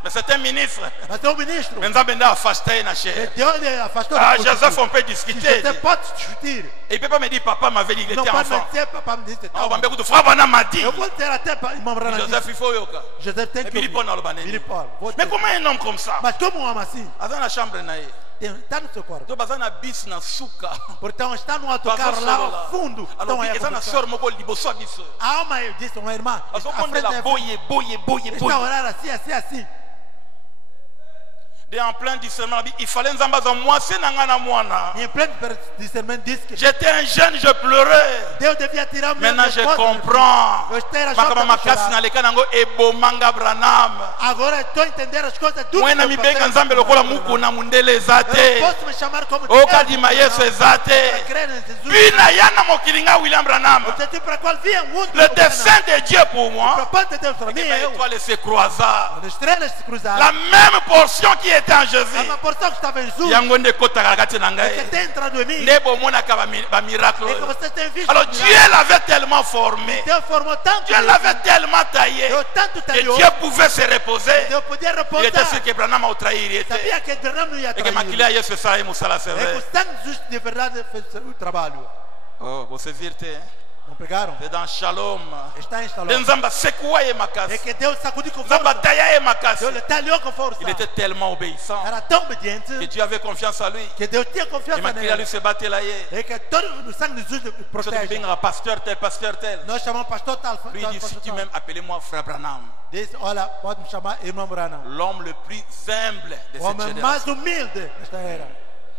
Mais c'est un ministre Mas é um ministro. mais nzambe nde afasta ye na E chair. Deus ele afastou. Joseph on peut discuter Você pode discutir. et il peut pas me dire papa m'avait dit il Não était pode enfant. me dizer, papa me disse. Ah, bambe kutu frère bana m'a dit Eu vou dizer até para irmão Brana Joseph disse. il faut yoka. Joseph tem Et que Billy Paul ouvir. na loba Billy nini. Paul. Vou Mais dizer. comment un homme comme ça Mas como um homem assim? aza na chambre na ye Está no seu quarto. to baza na bis na suka Portanto, está no autocarro lá ao fundo. Estão alors aí a eza na conversar. sor moko liboso ya biso A alma, eu disse, uma irmã. À frente azokondela é- boye boye boye Está boye a orar assim, assim, assim. de en plein discernement il fallait nzambe aza mwasi na ngai na mwana E em pleno discernimento disse que j'étais un jeune je pleurais Deus devia tirar o meu maintenant je esposo. comprends Eu estou makambo makasi na leka nango ebomanga Branham Agora estou a entender as coisas tudo. mwena que eu mibenga passei. nzambe lokola mukuna mundele eza Eu te posso me chamar como okadima yesu eza para te crer em Jesus. bina ya na mokili nga William Branham O objetivo para qual via o mundo. le dessein de Dieu pour O moi propósito de Deus para mim é eu. l'étoile se croisa As estrelas se cruzaram. la même portion qui était en É Jésus uma porção que estava em Jesus. yango nde ekotaka kati na Que ngai tem entrado em mim. nde bomonaka bamiracle É que oyo vocês têm visto. alors Dieu l'avait tellement formé Deus formou tanto. Dieu l'avait tellement taillé Deus tanto et talhou. Dieu pouvait se reposer Deus podia il était sûr repousar. que Branham autrahir était Sabia que Branham não ia et que makili trair. ya Yesu esala ye mosala c'est É que vrai o sangue justo de verdade fez o trabalho. oh bosevir te Não pegaram? c'est dans Shalom Está nde instalado. nzambe asekua ye É makasi que Deus sacudiu com nzambe força. ataya ye makasi Deus lhe talhou com força. il était tellement obéissant Era tão obediente que Dieu avait confiance en lui que Deus tinha et confiança makili ya lui nele. se batela ye É que todo o sangue de Jesus soki protege. bengaka pasteur tel Nós chamamos pastor tal. lui il dit si tu m'aimes appelez-moi frère Branham Diz, olha, pode me chamar irmão Branham. l'homme le plus humble de O cette homem génération mais humilde desta era.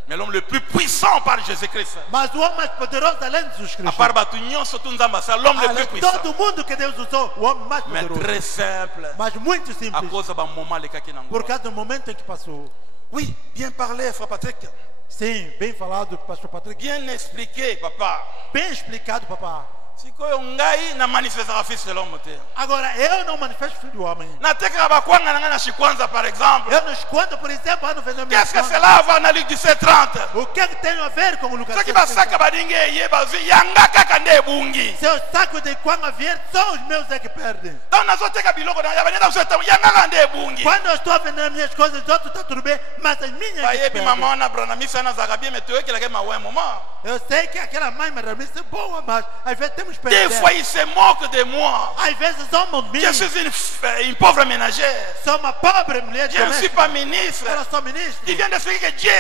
mais l'homme le plus puissant par Jésus-Christ Mas o homem mais poderoso além de Jesus à Cristo. part bato nyonso tu nzambe asala l'homme le plus Além de puissant todo mundo que Deus usou, o homem mais mais poderoso. très simple Mas muito à simples. cause ba moment alekaki nango Por causa do momento em que passou. oui bien parlé frère Patrick Sim, bem falado, pastor Patrick. bien expliqué papa Bem explicado, papá. sikoyo ngai na manifestaka fils de l'homme te Agora, eu não manifesto filho do homem. natekaka bakwanga na ngai na shikwanza par exemple Eu não escondo, por exemplo, ano vendendo minha qu'est-ce que conta. cela a à voir na Luc 17:30 O que é que tem a ver com o lugar? soki basaka balingi eye bazwi yanga kaka nde ebungi Seu saco de quando vier, só os meus é que perdem. ntango nazoteka biloko na yabanenda biso etamu yanga kaka nde ebungi Quando eu estou vendendo minhas coisas, os outros estão tudo bem, mas as minhas é que bayebi mama perdem. wana branamisa nazalaka bien me toyekelaka mawa un moment Eu sei que aquela mãe madramista é boa, mas às vezes temos des perder. fois il se moque de moi Às vezes zombam de mim. je suis une pauvre ménagère Sou uma pobre mulher de je ne suis pas ministre Eu sou ministro. il vient d'expliquer que Dieu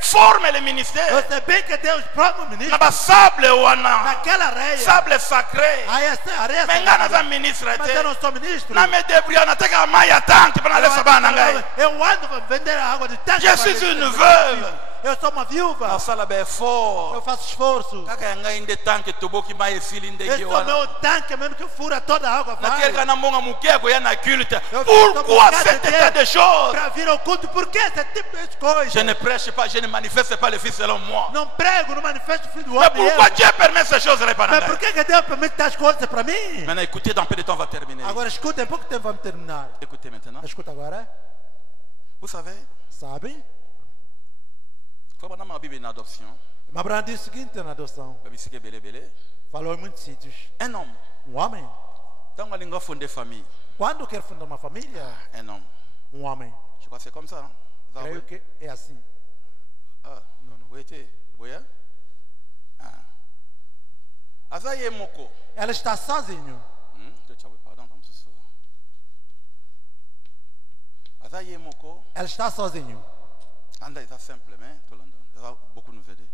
forme les ministères Eu sei bem que Deus prova o na ministro. basable wana Naquela areia. sable sacré Aí essa areia me ngai naza sagrada. ministre Mas eu não te sou ministro. na me débrouille natekaka mai ya tanke mpo nalesa bana na ngai Eu ando a vender a água de tanque. je suis une veuve Eu sou uma viúva. nasala baeffort Eu faço esforço. kaka ya ngai nde tanke toboki mai esili ndenge Esse é o wana meu tanque, mesmo que fura toda a água. nakelaka na mbonga moke ya koya na culte. Eu Pourquoi tô cet état de choses? Para vir ao culto, por que esse tipo de coisa? Je ne prêche pas, je ne manifeste pas le Fils selon moi. Não prego, não manifesto o filho do Mais homem. pourquoi Dieu permet ces choses-là? Mas por que Deus permite tais coisas para mim? Maintenant, écoutez, dans peu de temps, on va terminer. Agora escuta, em pouco tempo vamos terminar. Écoutez maintenant. Escuta agora. Vous savez, Sabe? quand on a ma Bible en adoption, Abraão disse o seguinte na adoção. babisike belé belé, Falou em muitos sítios. un homme, Homem. tant qu'on a fondé famille, Quando quer fundar uma família, un homme. homem. Je crois que c'est comme ça. Hein? Vous avez- Creio que é assim. Ah, non, non, vous étiez, vous voyez? Ah. Azaye moko. Ela está sozinho. Pardon, comme ça. Azaye moko. Ela está sozinho. Anda, c'est simple, mais tout le monde. Ça va beaucoup nous aider.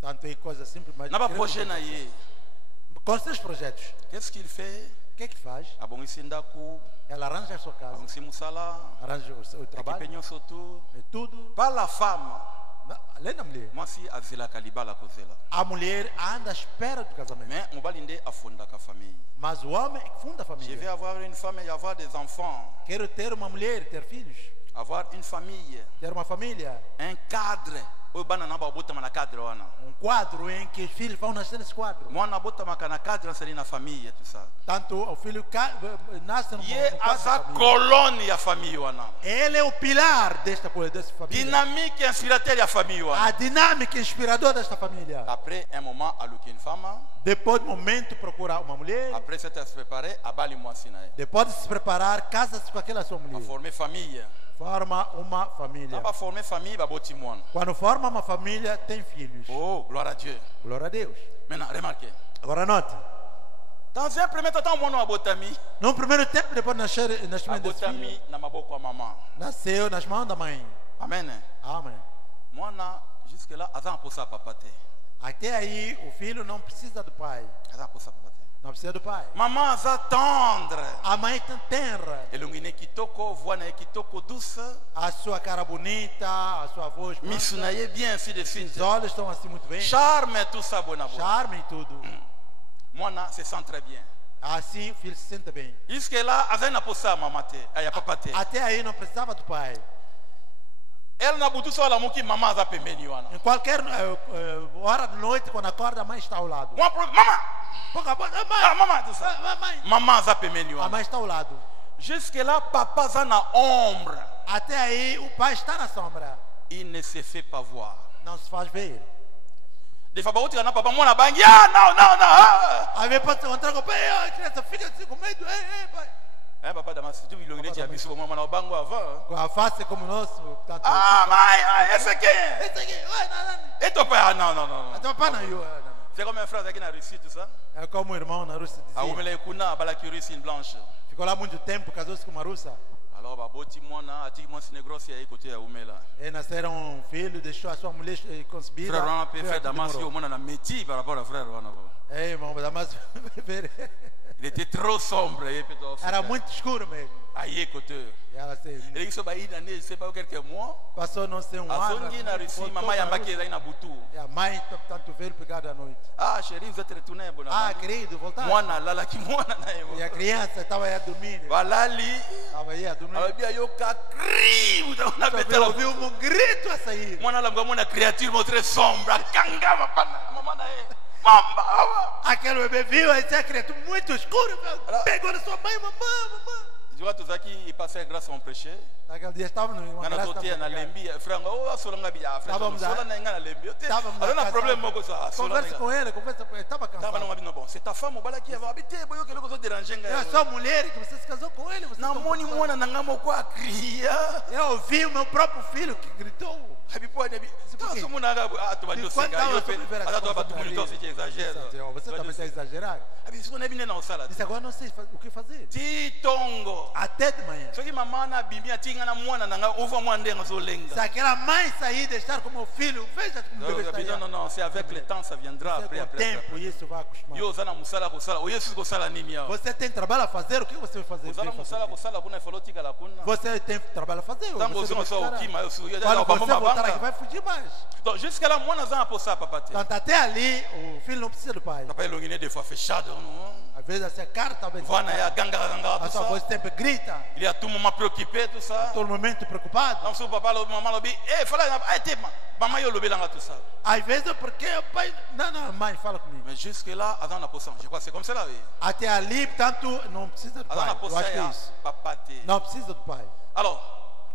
Tanto é coisa simples, mas... N'a pas projet na ye. Com os seus projetos, Qu'est-ce qu'il fait? o que é que faz? Abongisi ndaku, Ela arranja a sua casa, abongisi musala, arranja o seu trabalho, équipe surtout. é tudo. Pas la femme. Além da mulher, Moi si azela kalibala kozela. a mulher anda à espera do casamento. Mais mobali nde afunda ka famille. Mas o homem é que funda a Je vais família. avoir une femme et avoir des enfants, Quero ter uma mulher, ter filhos, avoir une famille, ter uma família, un cadre. Oyo bana na ba botama na cadre wana. quadro em que os filhos vão nascer nesse quadro. Mwana botama na cadre c'est na famille tout ça. Tanto o filho nasce no Ye quadro da aza família. colonne ya famille wana. Ele é o pilar dessa família. Dynamique inspirateur ya famille wana. A dinâmica inspiradora desta família. Après un moment à une femme, Depois do momento procura uma mulher. après s'être préparé à bali moi sinae. Depois de se preparar, casa-se com aquela sua A mulher. former famille. Forma uma família. Quand va former famille ba boti mwana. Quando forma uma família, tem filhos. Oh, gloire à Dieu. Glória a Deus. Maintenant, remarquez. Agora note. Dans un premier temps, mon abotami, No primeiro tempo, depois de nascer, nascimento desse filho, abotami na maboko ya maman. nasceu nas mãos da mãe. Amen. Amém. Mwana jusque là, azan posa papa te. Até aí, o filho não precisa do pai. Azan posa papa te. Não precisa do pai. Maman aza tendre. A mãe tem tenra. Elongine kitoko, voix na ye kitoko douce. A sua cara bonita, a sua voz Misu na mansa. ye bien ainsi de suite. Os olhos estão assim muito bem. Charme tout ça bon abo. Charme e tudo. Mwana se sent très bien. Assim o filho se sente bem. Jusque là, azan na posa maman te, aya papa te. Até aí não precisava do pai. Elle na butu so la muki maman aza pembeni wana. Em qualquer hora da noite, quando acorda, a mãe está ao lado. Maman. Pouco a pouco, a Ah, mãe, maman tout ça. a mãe. Maman aza pembeni A wana. mãe está ao lado. Jusque là, papa aza na ombre. Até aí o pai está na sombra. Il ne se fait pas voir. Não se faz ver. Des fois, baouti kana papa mwana bangi. Ah, non, non, non. Ah. Aí vem pode se encontrar com o pai. A criança fica assim com medo. Ei, pai. Eh, papa Damas, tu veux l'onglet qui a bisu mwana na bango avant. Com a face como o nosso. Tanto Ah, mais, est-ce que? esse aqui. Ué, não. Et ton père, ah, non, non, non. Então, pai, não. C'est comme un frère qui a réussi tout ça. É como o irmão na Rússia Ah, dizia. on me l'a kuna, bala qui réussit une blanche. Ficou lá muito tempo, casou-se com uma russa. Alors, bah, boti mwana, ati mwana sinegros ya côté ya umela. E nasceram um filho, deixou a sua mulher concebida. Frère Wana peut Foi faire aqui Damas, demorou. au moins, on a métier par rapport à frère Wana. Ei, irmão, Damas Il était trop sombre, et peut-être. era muito escuro mesmo. Aïe, côté. E ela se Et il se bat une année, je sais pas, quelques mois. passou não sei ano. Azongi na Russie, voltou maman pra yamba Rússia. qui est na butu. E a mãe, tanto velho, pegado à noite. Ah, chérie, vous êtes retourné, bon. Ah, querido, voltar. Mwana, lala ki mwana na yemo. E a criança estava aí a dormir. Balali. Estava aí a dormir. Abia yoka cri, utaona Só betela. ouviu um grito a sair. Mwana la mwana créature mo très sombre, kangama pana. Mama na e. Mamba. Aquele bebê viu essa criatura muito escura. Pegou na sua mãe, mamãe. Tu vois tout ça qui passait grâce à mon péché. Naquele dia estava numa Nana classe. totia na lembi, frère, oh asolanga bia, frère. Estávamos lá. Sola na ngana lembi. Estávamos na Alors na casa. problème moko ça, sola. Conversa com ele, conversa com ele. Estava Tava cansado. não abino bon. C'est ta femme bala qui va habiter, boyo que loko déranger É a nga. sua mulher que você se casou com ele. Você Na não moni pode- mwana na ngamo kwa cria. Eu ouvi o meu próprio filho que gritou. Habipo na bi. por quê? Tout monde a ah tu vas dire Quando c'est estava gars, sobre yo ver fait. as Attends, coisas tu ali. me dis exagère. Você também está a exagerar. Abi siko na bine na osala. Disse, agora não sei o que fazer. Titongo. Até de manhã. Soki mama na bimia tinga na mwana na nga ova mwana ndenga zo Se lenga. aquela mãe sair e deixar como o filho, veja como o bebê está aí. Non, non, non, c'est avec le temps, ça viendra Você, après, com o après. tempo, isso vai acostumar. Yo zana musala kosala, o yesu kosala nini ya. Você tem trabalho a fazer, o que você vai fazer? Zana musala kosala kuna falotika la kuna. Você tem trabalho a fazer. Tango Você zongo vai so ficar- okima yo su yo Quando da você ba mama voltar Será que vai fugir mais? Donc jusqu'à là, moi, naza pour ça, papa. Então, até ali, o filho não precisa do pai. Papa, il est des fois fechado. Às vezes, essa cara talvez. Voilà, il y a ganga, A tout sua ça. voz sempre grita, Il est à tout moment préoccupé, tout ça. todo momento preocupado. Donc, si papa, maman, lobby, fallait, maman, il lobby, tout ça. Às vezes é porque o pai. Não, mãe, fala comigo. Mais jusque là, avant la potion, je crois que c'est comme ça là, oui. Até ali, portanto, não precisa do Avant pai. la Eu potion, acho que é isso. papa, Não precisa do pai. alors,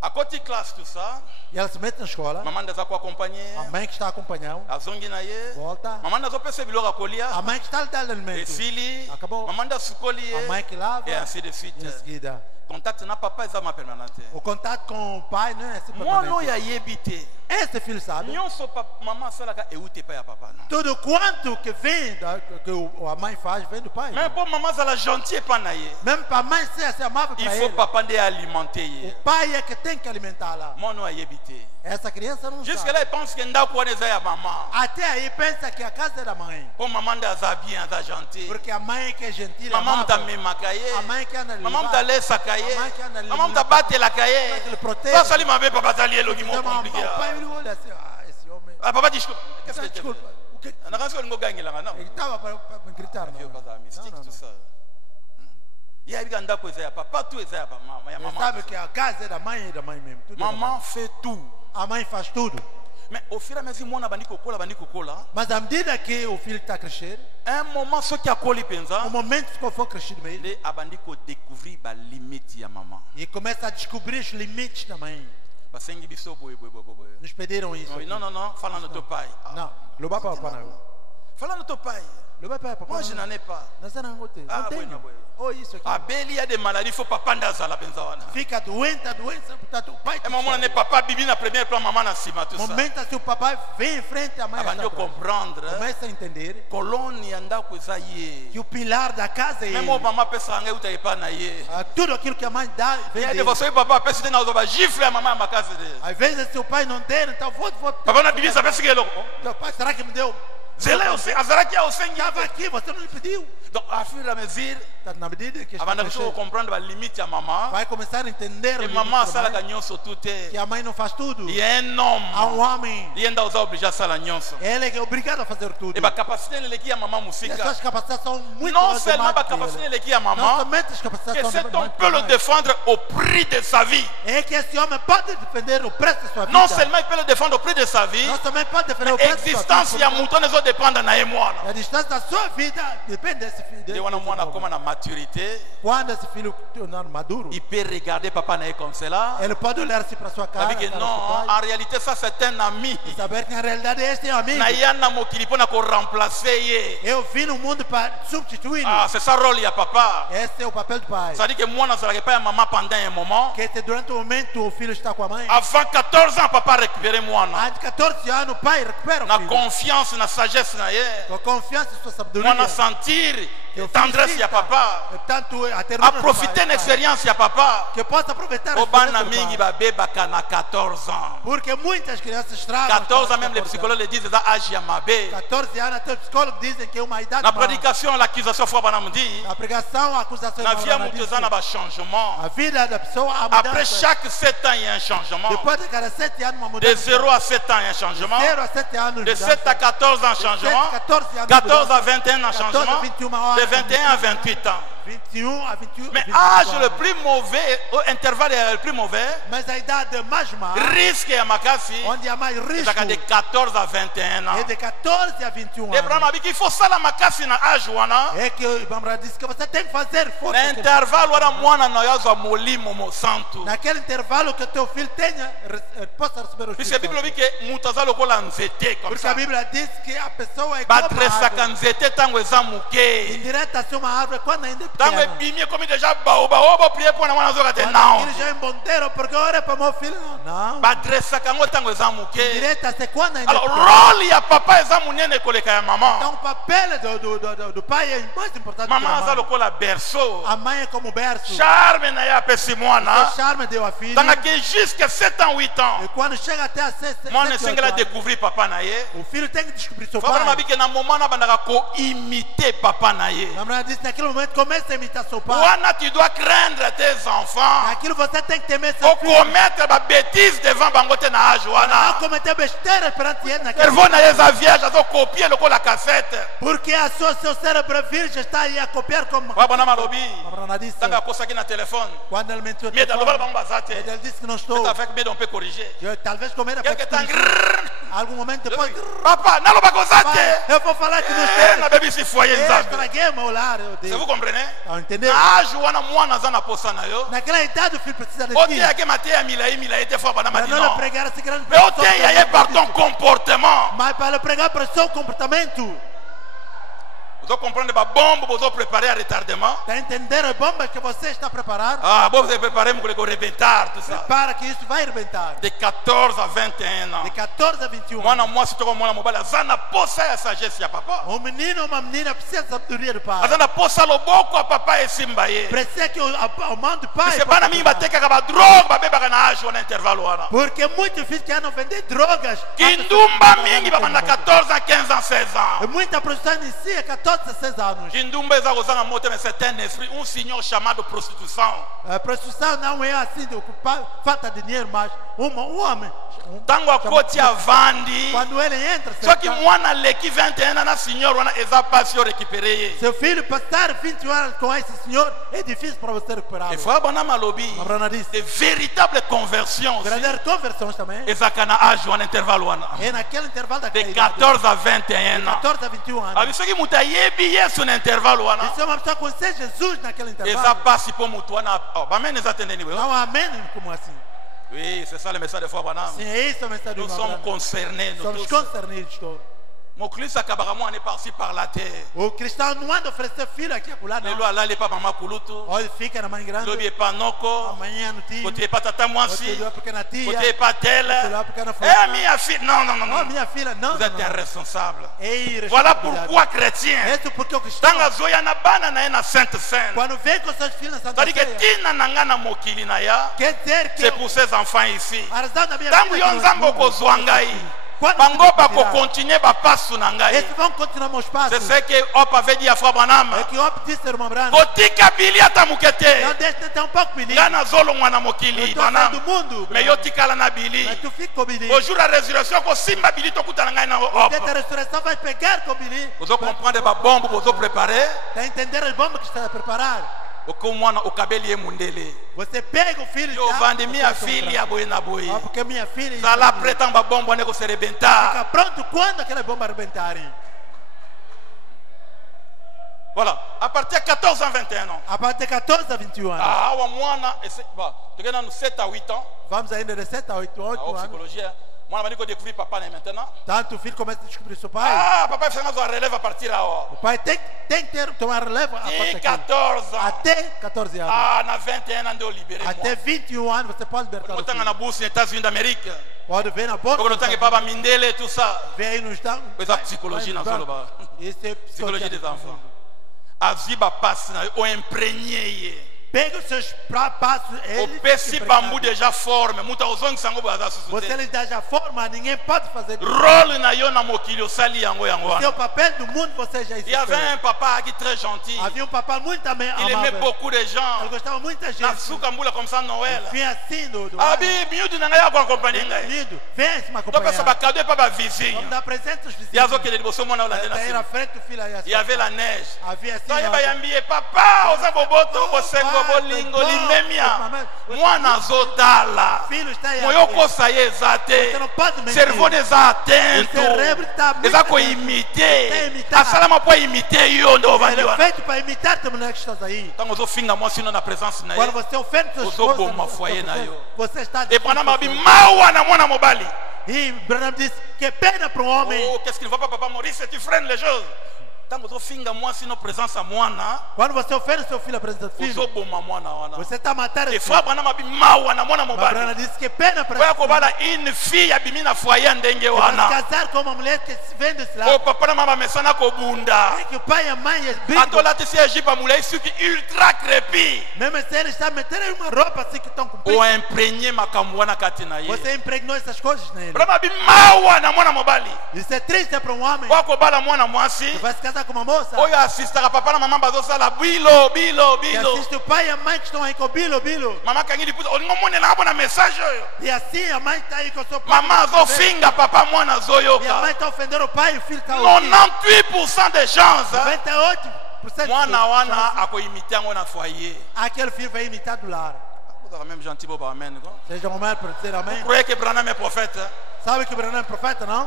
à côté classe, tout ça, E ela se mete na escola. maman des quoi accompagner, A mãe que está a acompanhar, a zongi na ye, volta. maman des opé biloko a colia, A mãe que está a lhe dar et alimento. fili, Acabou. maman des sukoli, A mãe que lava. et ainsi de suite. E em seguida. Contact na papa est ma permanente. O contato com o pai não é assim Moi non permanente. ya yebité. Esse filho sabe. Nyonso maman salaka e ute pa ya papa non. Tudo quanto que vem, que a mãe faz, vem do pai. Mais pour maman ça la gentil pa na ye. Mesmo para a mãe ser assim amável Il para faut ele. papa de alimenter O ye. pai é que tem que alimentá-la. Moi non ya yebité. Essa criança não Jusque sabe. là il pense que ndako wana za ya maman. Até aí pensa que a casa é da mãe. Pour maman da za bien, za gentil. Porque a mãe que é gentil, Maman ta amável. mema kaye. A mãe que anda ali. Maman ta laisse kaye. A mãe que anda ali. Maman ta batte la kaye. Que ele protege. Toi sali ma be papa tali lo qui Então, m'ont o compliqué. pai ele olha assim, esse homem. Ah papa dit qu'est-ce que tu Desculpa, o que Na canção ngo gangi la non. ele estava para me gritar? Não, Vieux pas mystique não, tout ça. Il y a eu ndako za ya papa, tout za ya maman, ya Ele maman. sabe que a casa é da mãe mesmo. Tudo é da mãe. Maman fait tout. A mãe faz tudo. Mais au fur et à mesure, moi, bandi kokola, Mas à medida que o filho está a crescer, un moment, ce qui a collé penza, o momento que for crescido mesmo, les abandi ko découvrir ba limite ya maman. e começa a descobrir os limites da mãe. Basengi biso boy. Nos pediram isso. aqui. Non, fala no teu pai. Não, le bas pas não. Fala no teu pai. Le bas pas papa. Moi, je n'en ai pas. Não sei não tem. Ah, Não tem. bueno. Oh, isso aqui. A beli, il y a des maladies, il faut papa ndazala penza wana. Fica doente, portanto o pai Et tem maman que n'est papa, bibi na première plan, maman na sima, tout ça. momento assim o papai vem em frente à mãe. Abandi está atrás. comprendre, Começa a entender colône ya ndako eza ye. que o pilar da casa é Même ele. maman pesa ngai uta epa na ye. Tudo aquilo que a mãe dá Il y vem a des dele. fois, so papa pesa te na ozoba gifle ya maman ya makasi de. Às vezes se o pai não der, então vou. Papa na bibi sa pesa ke eloko. Meu pai, será que me deu? Zela azalaki ya osengi. Estava aqui, você não me pediu. Donc, à fur et à mesure, Tá na medida que está avant de crescendo, comprendre la limite à maman, vai começar a entender et o maman limite da salaka mãe, nyonso tout que est. a mãe não faz tudo. Il y a un Há homme, homem, il y a un oza obligé à sala nyonso. ele é obrigado a fazer tudo. Et ba capacité leki ya maman E as suas musika. capacidades são muito Non mais seulement ba demais que capacité ele. leki ya Não maman, somente as que capacidades são cet homme demais peut le que défendre au prix de sa vie. é que esse homem pode defender o preço da sua vida. Non seulement il peut le défendre au prix de sa vie, Não somente pode defender o preço da sua existence vida. ya mouton ne zo dépendre na ye mwana. A distância da sua vida depende desse filho. Et wana mwana comme na maturité, Quando esse filho tornar maduro, il peut regarder papa na ye comme cela. ele pode olhar-se para sua cara. Avec que para non, seu pai, en réalité ça c'est un ami. e saber que na realidade este é um amigo. Na yana mokili pona ko remplacer ye. Eu vim no mundo para substituí-lo. Ah, c'est ça rôle ya papa. Esse é o papel do pai. Ça dit que moi n'azalaki pas ya maman pendant un moment. Que se durante o momento o filho está com a mãe. Avant 14 ans papa récupérer moi na. Há de 14 anos o pai recupera o Na filho. confiance na sagesse na ye. Com confiança em sua sabedoria. Moi na sentir Que o tendresse filho ya sinta, papa. Portanto, a ternura A do profiter pai. une expérience ya papa. Que possa aproveitar a O bana experiência do mingi pai. ba bebaka na 14 ans. Porque muitas crianças tragam. 14 ans même les psychologues le disent ça âge ya mabe. 14 anos até os psicólogos dizem que é uma idade Na má. prédication l'accusation foi bana mundi. Na pregação, a acusação Na é vie má, mutu diz eza na que ba changement. a vida da pessoa, a Après mudança. chaque 7 ans, il y a un changement. Depois de cada 7 anos, uma De mudança. 0 à 7 ans, il y a un changement. 0 a 7 anos. De 7 à 14 ans, changement. 14 anos. 14 à 21 ans, 14 changement. a 21 ans. De 21 à 28 ans. 21 a 28. Mais 28 âge anos. le plus mauvais, intervalle le plus mauvais, Mas a idade mais má, risque à Makassi, onde há mais risco, c'est de 14 à 21 ans. é de 14 a 21 Et Abraham anos. a dit qu'il faut ça la Makassi na âge wana. É que o Ibambra disse que você tem que fazer força. L'intervalle wana mwana na yazo molimo mo santo. Naquele intervalo que o teu filho tenha, possa receber o Puisque la Espírito Bible Santo. dit que mutaza lokola nzete comme Porque a ça. Bíblia diz que a pessoa é como uma Badresaka árvore. nzete tango eza muke. Indireta assim uma árvore quando ainda é Tango pequena. ebimi comme déjà baoba prier pour na mwana zoka te Quando non. aquilo já é bondeiro, porque ora para meu filho, não. Badresaka ngo tango eza muke. Indireta assim quando ainda é Alors pequena. rôle ya papa eza munene koleka ya maman. Então o papel do pai é mais importante que Maman a aza mãe. lokola berceau. A mãe é como o berço. Charme na ya pesi mwana. O charme deu a filha. Tanga que jusqu'à 7 ans 8 ans. E quando chega até a 7 Mwana esengela découvrir papa na ye. o filho tem que descobrir seu Faut vraiment pai. que na moment na bandaka ko imiter papa na ye. A mulher disse naquele momento começa começa a imitar seu pai. Wana, tu dois craindre tes enfants. Naquilo você tem que temer seu Au filho. commettre ma bêtise devant bangote na âge Não wana. cometer besteira perante ele naquele Cerveau na yeza vierge azo copier loko la cassette. Porque a seu cérebro virgem está aí a copiar como Wa bana malobi. Abraham disse. Tanga kosaki na téléphone. Quando ele mentiu, Mais dans le bal bazate. ele disse que não estou. Avec mais on peut corriger. Talvez comer Quelque temps. algum momento depois. Papa, nalo ba Pai, kozate. eu vou falar que não Na estou. baby si foyer Eu nzambe. estraguei meu lar. C'est vous comprenez? Entendeu? Na âge wana mwana za na posa na yo. Naquela idade o filho precisa de Ote ti. yake mate ya milai te fois bana Para madi não non. pregar esse grande Mais ote ya par ton comportement. mas para pregar para o seu comportamento. Vous comprenez ba bombe vous préparer à retardement. Está a entender as bombas que você está preparando? Ah, bon, vous êtes préparé pour rebentar tout ça. Para que isso vai arrebentar. De 14 à 21 ans. De 14 a 21 Mwana anos. moi si toko mwana mobala zana posa ya sagesse ya papa. Menino ou uma menina precisa da sabedoria do pai. Azana posa loboko a papa esimba ye. Precisa que o mão do pai. C'est pas na mingi bateka ka ba drogue ba beba kana âge wana intervalle wana. Porque muitos filhos que andam vender drogas. Kindumba mingi ba banda 14 ans, 15 ans, 16 E ans. muita produção inicia 14 a 16 anos. Kindumba eza kozanga moto mais c'est un esprit, un signal chamado prostitution. A prostituição não é assim de ocupar, falta de dinheiro, mas um homem. Tango akoti avandi. Quando ele entra, Só que mwana leki 21 ans na signor wana eza pas yo récupérer ye. seu filho passar 21 anos com esse senhor é difícil para você recuperar. Il faut bana malobi. Abraham disse. De véritables conversions. Verdadeira conversões também. Ezaka na âge wana intervalle wana. É naquele intervalo De daquela idade. 14 à 21 ans. 14 a 21 anos. Abi soki mutu ayebi yesu na intervalle wana. Isso é uma pessoa conhecer Jesus naquele Eza intervalo. pasi po mutu wana. Oh, bamene eza tendeni we. Não, amém, como assim? Oui, c'est ça le message de foi bana. Sim, é isso a mensagem do Nous sommes Abraham. concernés nous Somos tous. concernidos todos. Mon Christ akabaka mwana par-ci par-là terre. O cristão não anda oferecer filho aqui e acolá, Lelo não. alali pa mama kulutu. Olha, fica na mãe grande. Lobi epa noko. Amanhã no tio. Kote epa tata Outro mwasi. dia porque na tia. Kote epa telle. Outro dia porque na Eh, minha fille. Non, non, non, Oh, non. minha filha, não. Vous êtes não. irresponsable. É irresponsabilidade. Voilà pourquoi chrétien. Isso porque o cristão, Tanga zoya na bana na ye na Sainte Seine. quando vem com seus filhos na Santa C'est-à-dire que Ceia, tina nanga na mokili na ya. quer dizer que C'est pour ces enfants ici. a razão da minha Tangu vida yo nzambe okozwa ngai. Quando Bango Deus bako tirar, continue bapasu na ngai. eles vão continuar meus passos. C'est ce que Hop avait dit à Frère Branham. É que Op disse, irmão Branham, Kotika bili ata mukete. não deixe de ter um pouco de Nga bilhete. nazolongwa na Eu mokili estou saindo Branham. do mundo, Mais yo tikala na bili. mas tu fica com o bilhete. Au jour de la résurrection kosimba bili tokutana ngai na Hop. Porque a ressurreição vai pegar com o bilhete. Vous comprendre ba bombe vous préparer. Está a entender as bombas que está a preparar. Oko mwana okabeli ye mundele. Você pega o filho Yo tá? vande minha Você filha boye na boye. Ah, porque minha filha Zala prétend ba bombe wane ko se rebentar. fica pronto quando aquelas bombas arrebentarem. Voilà, à partir de 14 ans 21 ans. A partir de 14 a 21 anos. Ah, wa mwana bah, tu gagnes 7 à 8 ans. Vamos ainda de 7 a 8 Ah, en anos. psychologie. Moi, je vais découvrir papa maintenant. Tanto o filho começa a descobrir seu pai. Ah, papa, il faut que relève à partir là. O pai tem que ter, tomar relevo a partir Et daqui. 14 ans. Até 14 anos. Ah, na 21 ans de libérer Até moi. 21 anos você pode libertar o Quand on filho. na bourse aux États-Unis d'Amérique. Pode ver na bolsa. Quand on papa mindele tout ça. Vem aí nos dá. C'est la psychologie dans le bas. Isso é Psychologie des enfants. Aziba passe na o imprégné. Pega os seus passos. O Eles pesi bambu déjà forme. Muta ozong sango baza Você susute. lhes dá já forma, ninguém pode fazer. Rôle na yo na mokili osali yango yango. Seu papel do mundo você já Il y avait existe. un papa qui est très gentil. Havia papai muito também Il aimait amável. beaucoup de gens. Ele gostava muito da Na gente. suka mbula comme ça Noël. Vinha assim do Abi miudu na ngai ya ko accompagner ngai. lindo. Vem se me Donc ça acompanhar. ba cadeau pas ba vizinho. Vamos dar presente aos vizinhos. Yazo que les bosso mona olande na Daí sima. na frente do filho aí assim. Il y avait la neige. Havia assim. Donc il ba yambie papa oza boboto bosengo bolingo limemia. Mwana zotala. Filho está aí. Moyo kosa ye zate. Você não pode mentir. Cerveau des atteinte. O cérebro está muito Eza ko bem. Está imiter. imitar. Asalama po imiter yo ndo Ele vandi é wana. feito para imitar a mulher que estás aí. Tango zo finga moi sino na présence na Quando ye. você ofende sua Ozo esposa, boma foyer na yo. você está Et pendant ma vie mawa na mwana mobali. E Branham disse que pena para um homem. Oh, qu'est-ce qu'il ne va pas, papa Maurice, tu freines les choses. Tant que tu finga moi, sinon présence à moi, Quando você ofende seu filho à presença do filho, você está matando et esse frère, filho. pendant ma vie, mawa na mwana Mas mobali. Branham disse que pena para Oya esse ko bala une fille abimi na foyer ndenge filho. wana. Casar com uma mulher que se vende esse Oh lado. papa na mama mesana ko bunda. Que o pai e a mãe brigam. Atola te se jipa mulai suki ultra crépi. Mesmo se ele está metendo uma roupa assim que estão O cumprindo. imprégné makambo wana kati na ye. Você impregnou essas coisas nele. Pendant ma vie, mawa na mwana mobali. Isso é triste para um homem Oya ko bala mwana mwasi. que vai se casar está com uma moça oyo assistaka papa na mama bazosala bilo bilo que bilo. assiste o pai e a mãe que estão aí com o bilo, bilo. Mama kangi liputa olingo monela na message oyo. E assim a mãe está aí com o seu pai. Mama azofinga papa mwana E a azoyoka. mãe está ofendendo o pai e o filho está ouvindo. 98% de chance. 98% de Mwana wana chance, akoimite yango na foyer. aquele filho vai imitar do lar. Vous avez même gentil boba amen. Seja um para dizer amém. Vous croyez que Branham est prophète? Sabe que Branham é profeta, não?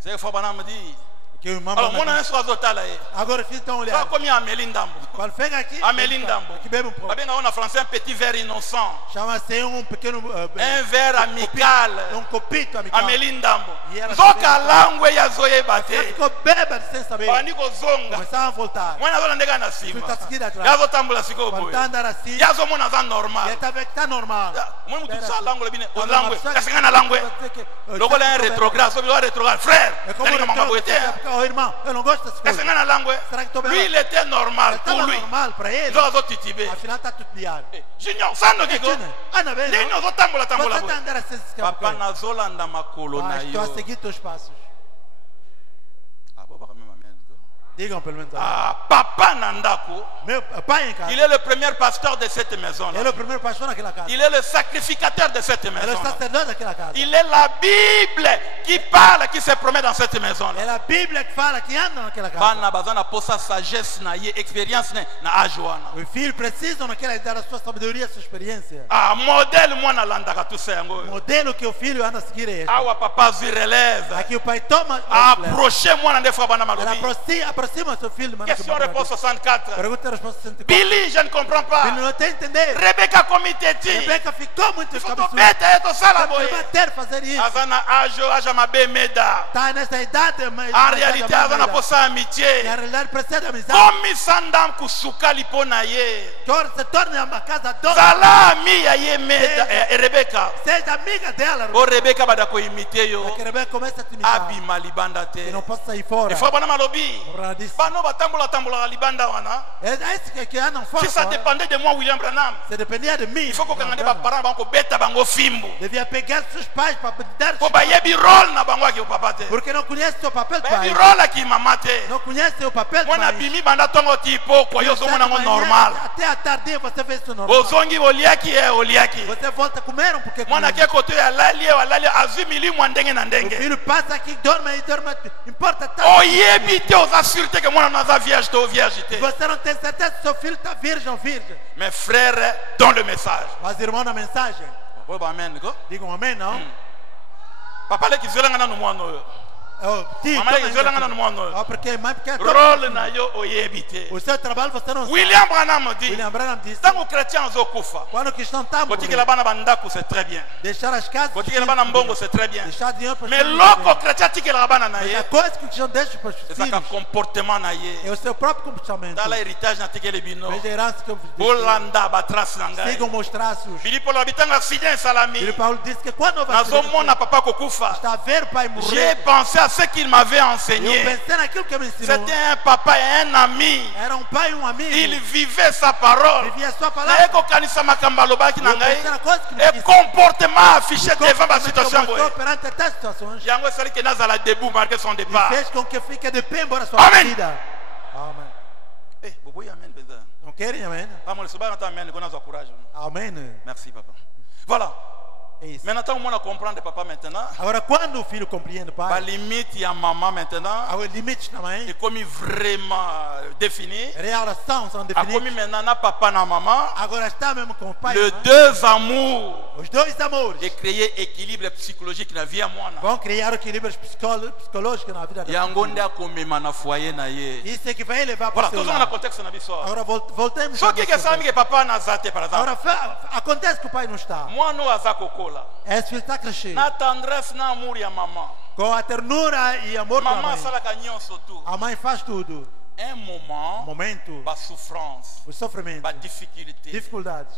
C'est que Branham dit. Que o irmão Alors mwana neso azotala ye. agora o filho está Ça olhando. comme Amélie Ndambo. Quando chega aqui, Amélie Ndambo. que bebe pouco. Abenga on a français un petit verre innocent. Chama-se pequeno Un verre amical. copito amical. Amélie Ndambo. E ela Zoka langwe ya zoyeba Ela te. ficou bêbada sem saber. Bani kozonga. Começava a voltar. Mwana azola ndeka na Filho sima. está seguindo atrás. Yazo tambula siko Quando boye. está andando assim, Yazo mona za normal. ele está normal. Mwana mutu sa langwe bine. O Quando langwe. uma pessoa- Kasinga na langwe. Lokola un É rétrograde. So bilo rétrograde. Frère. como Tani kama maboete. o irmão, eu não gosto dessas coisas. Kasinga na langwe. Será que estou bem? Lui il était normal Ele pour estava lui. normal para ele. Zo azo titibe. Afinal está tudo liado. Junior sando kiko. Ana bem, Nini ozo tambola tambola você está boye. andando assim, Papa nazolanda makolo na estou a yo. seguir teus passos. Ah, bon, bah, quand même, amen. Digam pelo menos. Ah, papa Nandako, Meu pai em casa. il est le premier pasteur de cette maison. Ele é o primeiro pastor naquela casa. Il est le sacrificateur de cette Ele é maison. o sacerdote daquela casa. Il est la Bible qui parle, qui se promet dans cette maison. É a Bíblia que fala que anda naquela casa. Bana bazana posa sagesse na ye, expérience na ajoana. Os filhos precisam naquela idade da sua sabedoria, sua experiência. Ah, modèle mwana landaka tout ça yango. O modelo que o filho anda a seguir é este. Awa papa zui relève. Aqui o pai toma. Approchez mwana ndefa bana Ela malobi. aproxima seu filho. Question réponse 64. Pergunta e resposta 64. Billy, je ne comprends pas. Filho não tem entender. Rebecca komiteti. Rebeca ficou muito Faut cabeçuda. tobeta eto sala boye. Vai ter fazer isso. Azana ajo aja mabe meda. Está nessa idade, mas En réalité azana posa amitié. na realidade precisa de amizade. Komi sandam kusuka lipo na ye. Se torne uma casa doce. Zala ami ya ye meda Rebecca. Seja amiga dela. O Rebecca bada ko imite yo. Que Rebeca começa a te imitar. Abi malibanda te. Que não possa sair fora. Il faut bana malobi. Ela disse. Bano batambola tambola libanda wana. É isso que andam fora. Si ça dépendait de moi William Branham. Se dependia de mim. Il faut que kangande ba parents bango beta bango fimbo. Devia pegar seus pais para dar. Po ba yebi role na bango ki papa te. Porque não conhece seu papel de Ba yebi pai. role ki mama te. Não conhece o papel de Mwana pai. bimi banda tongo tipo kwa yo zo mona ngo normal. Até a tarde você vê isso normal. Ozongi oliaki oliaki. Você volta a comer porque Mwana ke koto ya lali azumi mwa ndenge na o ndenge. filho passa aqui, dorme e dorme. Importa tanto. Oyebi te oza sûreté que mwana naza vierge to vierge te. Você não tem certeza se seu filho está virgem ou virgem. Mes frères, dans le message. Mas irmão na mensagem. Oh, bah, amen. Digam amém, não? Papa le kizolanga na mwana. Tio, Mama le kizolanga na mwana. porque mãe porque Role na yo oyebite. o seu trabalho você não sabe. William Branham dit. William Branham disse. Tango chrétien zo kufa. Quando o cristão está Kotiki la bana bandako c'est très bien. deixar as casas. Kotiki la bana mbongo c'est très bien. Deixar dinheiro para os Mais filhos. loko chrétien tiki la bana na Mas ye. a coisa que o cristão deixa para os C'est ça filhos comportement na ye. é o seu próprio comportamento. Dans l'héritage na tiki le bino. Veja a herança que eu vos disse. Bolanda batras na ngai. Sigam meus traços. Philippe lo habitanga accident salami. Ele Paulo disse que quando houve Nazo acidente, mona papa kokufa. está a ver o pai J'ai morrer. pensé à ce qu'il m'avait Eu enseigné. pensei naquilo que me ensinou. C'était un papa et un ami. Era um pai e um amigo. Il vivait sa parole. Vivia a sua Na palavra. ekokanisa makambo alobaki na Eu ngai. pensei na coisa que me Et disse. comportement affiché devant ma situation mostrou boye. perante tais situações. Yango esali ke nazala debout malgré son E départ. fez com que fique de pé embora sua Amém. partida. Amém. Eh, boboyi amen beza. Não querem, amém? Pas moi soba nata amen ko nazwa courage. Amém. Merci papa. Voilà. É isso. Maintenant on a comprendre papa maintenant. Agora, quando o filho compreende o Ba pai, limite ya maman maintenant os limites da mãe, est comme vraiment défini. relação são A definidos. comme maintenant na papa na maman. Agora está mesmo com o pai. Les e mãe. deux amours Os dois amores et créer équilibre psychologique na vie ya mwana. vão criar equilíbrio psicológico na vida da Yango nde akomema na foyer na ye. Isso é que vai levar Voilà, para o seu toujours na lar. contexte na biso. Agora voltemos. Soki esalami ke papa naza te par exemple. Agora acontece que o pai não está. Mwana oyo aza kokola. Esse filho está crescendo. Na tendresse na amour ya maman. Com a ternura e amor da Maman mãe. asalaka nyonso tu. A mãe faz tudo. Un moment, Momento, ba souffrance, o sofrimento, ba difficulté, dificuldades,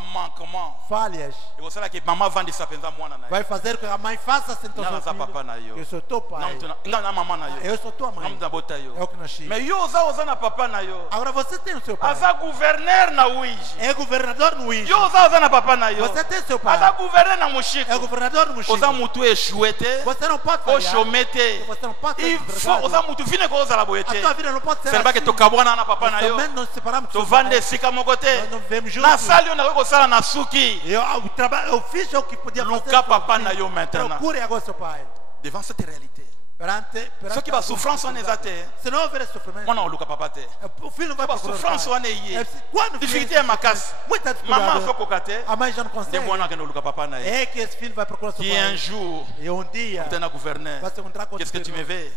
manquement. falhas, Et c'est là que maman vend de sa pensa moana na. vai fazer com que a mãe faça sentir Não seu za papa na yo. filho. Eu sou teu pai. Não maman na yo. Eu sou tua mãe. Não da bota yo. É o que nasci. Mais yo oza na papa na yo. Agora você tem o seu pai. Aza gouverneur na Uiji. É governador no Iji. Yo oza na papa na yo. Você tem seu pai. Aza gouverneur na Mushiko. É governador no Muxico. Oza mutu échoué. Você não pode O falhar. chomete. Você não pode Il ser faut oza mutu fine ko oza la A boyete. tua vida não pode ser C'est pas que assim. to kabwana na papa na Nós yo. também nos separamos do To seu pai. vande sika moko te. Nós não vivemos Na juntos. sali yo na ko sala na suki. Eu fiz o que podia fazer. Luka papa na yo maintenant. Procure agora seu pai. Devant cette réalité. Perante Ce qui va souffrance en ezate. Se não houver sofrimento, Mwana oluka papa te. o filho não vai Ba procurar o souffrance pai. wana eye. Quando Difficulté é makasi. muita dificuldade. Maman azokoka te. A mãe já não Nde consegue. mwana ke oluka papa na ye. É que esse filho vai procurar seu Qui un pai. jour E dia t'es un gouverneur. vai se encontrar com Qu'est-ce que tu me veux?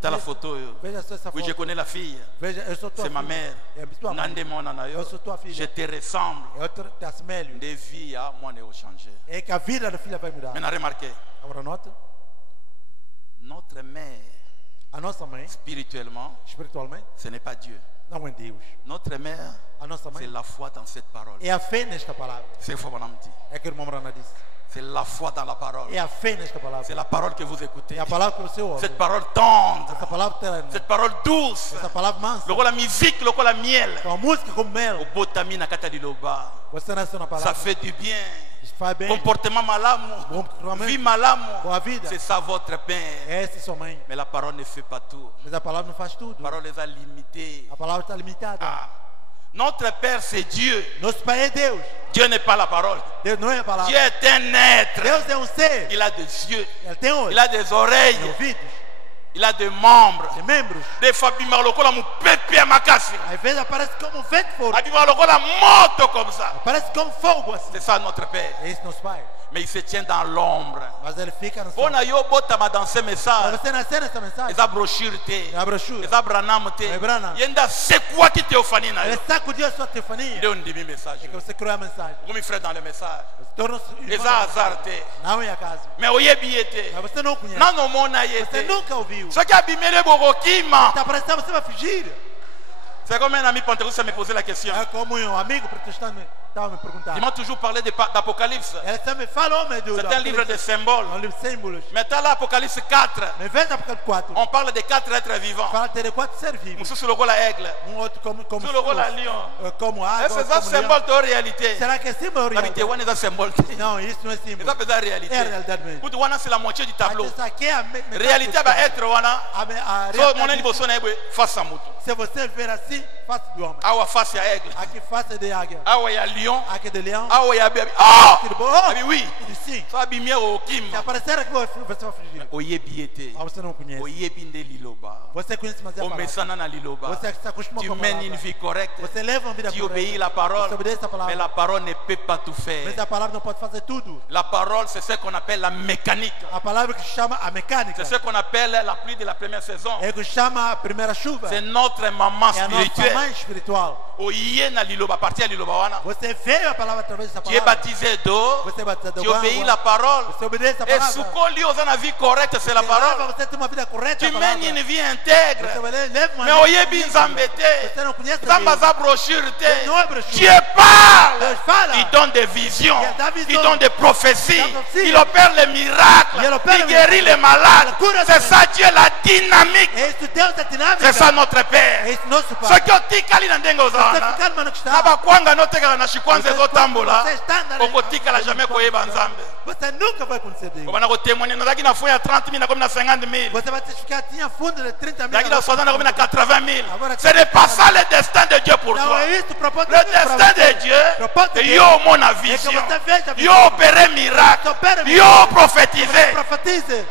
T'as la photo yo. Veja só essa Oui, foto. je connais la fille. Veja, eu sou tua C'est ma filha. mère. É tua mãe. Nande mwana na yo. Eu sou tua filha. Je te ressemble. Eu te assemelho. Nde vie ya mwana yo changer. É que a vida da filha vai mudar. Maintenant remarquez, Agora nota, notre mère a nossa mãe, spirituellement, espiritualmente, ce n'est pas Dieu. não é Deus. Notre mère, A nossa c'est mãe la foi dans cette parole. é a fé nesta palavra. C'est faux, madame dit. É que o irmão Morana disse. C'est la foi dans la parole. É a fé nesta palavra. C'est la parole que vous écoutez. É a palavra que você ouve. Cette parole tendre, Essa palavra terrena. cette parole douce, Essa palavra mansa. lokola musique, lokola miel. Com a música como mel. Obotami na kata liloba. Você nasceu na Ça palavra. fait du bien. Isso faz bem. Comportement malamu, Comportement. vie malamu, Boa vida. c'est ça votre père. Essa é sua mãe. Mais la parole ne fait pas tout. Mas a palavra não faz tudo. La parole est limitée. A palavra está limitada. Ah. Notre Père, c'est Dieu. Nosso pai é Deus. Dieu n'est pas la parole. Deus não é a palavra. Dieu est un être. Deus é ser. Il a des yeux, Ele tem olhos. il a des oreilles, Tem ouvidos. il a des membres. Tem membros. Des fois, bima lokola mu pepe makasi. Às vezes aparece como vento forte. Abima lokola moto comme ça. Aparece como fogo assim. C'est ça notre Père. É esse nosso pai. Mais il se tient dans l'ombre. Mas ele fica no Bona céu. yo botama dans ce Para message. você nascer nessa mensagem. Eza brochure te. É a brochura. Eza branam te. É Branham. Yenda sekwa ki teofani na Ele yo. sacudiu a sua teofania. Ndio ndimi message. É que você criou a mensagem. Comme frère dans le message. Torna-se irmão Eza da hasard mensagem. te. Não é acaso. Mais oyebi yete. Mas você não conhece. Nano mona Você yete. nunca ouviu. Soki abimele bokokima. Está parecendo você vai fugir. C'est comme un ami pentecôtiste me posait la question. É como um amigo protestante estava me perguntando. Il m'a toujours parlé d'Apocalypse. Ele sempre fala, oh meu Deus. C'est un livre de symboles. É um livro de símbolos. Maintenant, l'Apocalypse 4, Mas veja Apocalipse 4. on parle de 4 êtres vivants. Fala de 4 seres vivos. Mususu lokola aigle. Outro como Sur le rôle à lion. como água. Est-ce que ça como symbole leão. de réalité? Será que é símbolo La vérité, real? on est un symbole. Não, isso não é C'est símbolo. ça peut être réalité. É a realidade mesmo. Pour toi, c'est la moitié du tableau. Isso aqui é a metade Réalité, do va céu. être wana. A So, mon realidade, ami bosso na ebwe face à moto. se você ver assim, face do homem. Awa face à aigle. Aqui face de águia. Awa ya lion. Aqui de leão. Awa ya bébé. Ah! Aqui de boi. Ah, oui. Ele sim. So, abimie au Se kim. aparecer aqui, você vai fugir. Oyebi ete. Mas você não conhece. Oyebi nde liloba. Você conhece, mas é a palavra. Omesana na liloba. Você se acostuma Tu com a mènes une palavra. vie correcte. Você leva uma vida Tu correta. obéis la parole. Você obedece a palavra. Mais la parole ne peut pas tout faire. Mas a palavra não pode fazer tudo. La parole, c'est ce qu'on appelle la mécanique. A palavra que chama a mecânica. C'est ce qu'on appelle la pluie de la première saison. É que chama a primeira chuva. C'est notre maman É a nossa spirituelle. mãe espiritual. Oye na liloba, parti à liloba wana. Você veio a palavra através dessa Tu es palavra. baptisé d'eau. Você é batizado Tu com obéis água. la parole. Você obedece a Et palavra. ce qu'on lit aux vie correcte, c'est la Você leva, parole. você tem uma vida correta. Tu a palavra. mènes une vie intègre. Você leva uma Mais vida oyebi correta. nzambe te. Você não conhece Nzamba Deus. za brochure te. Não é brochura. Dieu parle. Deus fala. Il donne des visions. Il dá visão. Il donne des prophéties. Il dá profecia. Il opère les miracles. Il opère Il les guérit les malades. Il cura C'est les ça Dieu, la dynamique. É isso, Deus é dinâmico. C'est ça notre Père. É isso, nosso Ce Pai. qui otikali na ndenge Você ozawana. ficar no que Na está. bakwanga notekaka na shikwanza ezotambola. Você está andando. Okotikala jamais koyeba nzambe. Você nunca vai conhecer Deus. Obana kotémoigner nazalaki na fonds ya 30 000 nakomi na 50 000. Você vai testificar, tinha fundo de 30 mil. Nazalaki na 60 nakomi na 80 000. Agora, Ce n'est pas ça le destin de Dieu pour Não toi. é isso o propósito Le de Deus pra destin você. de Dieu, Propósito de c'est Deus yo mon é que vision. você veja a Yo visão. opérer miracle. opère Yo miracle. prophétiser. Profetize.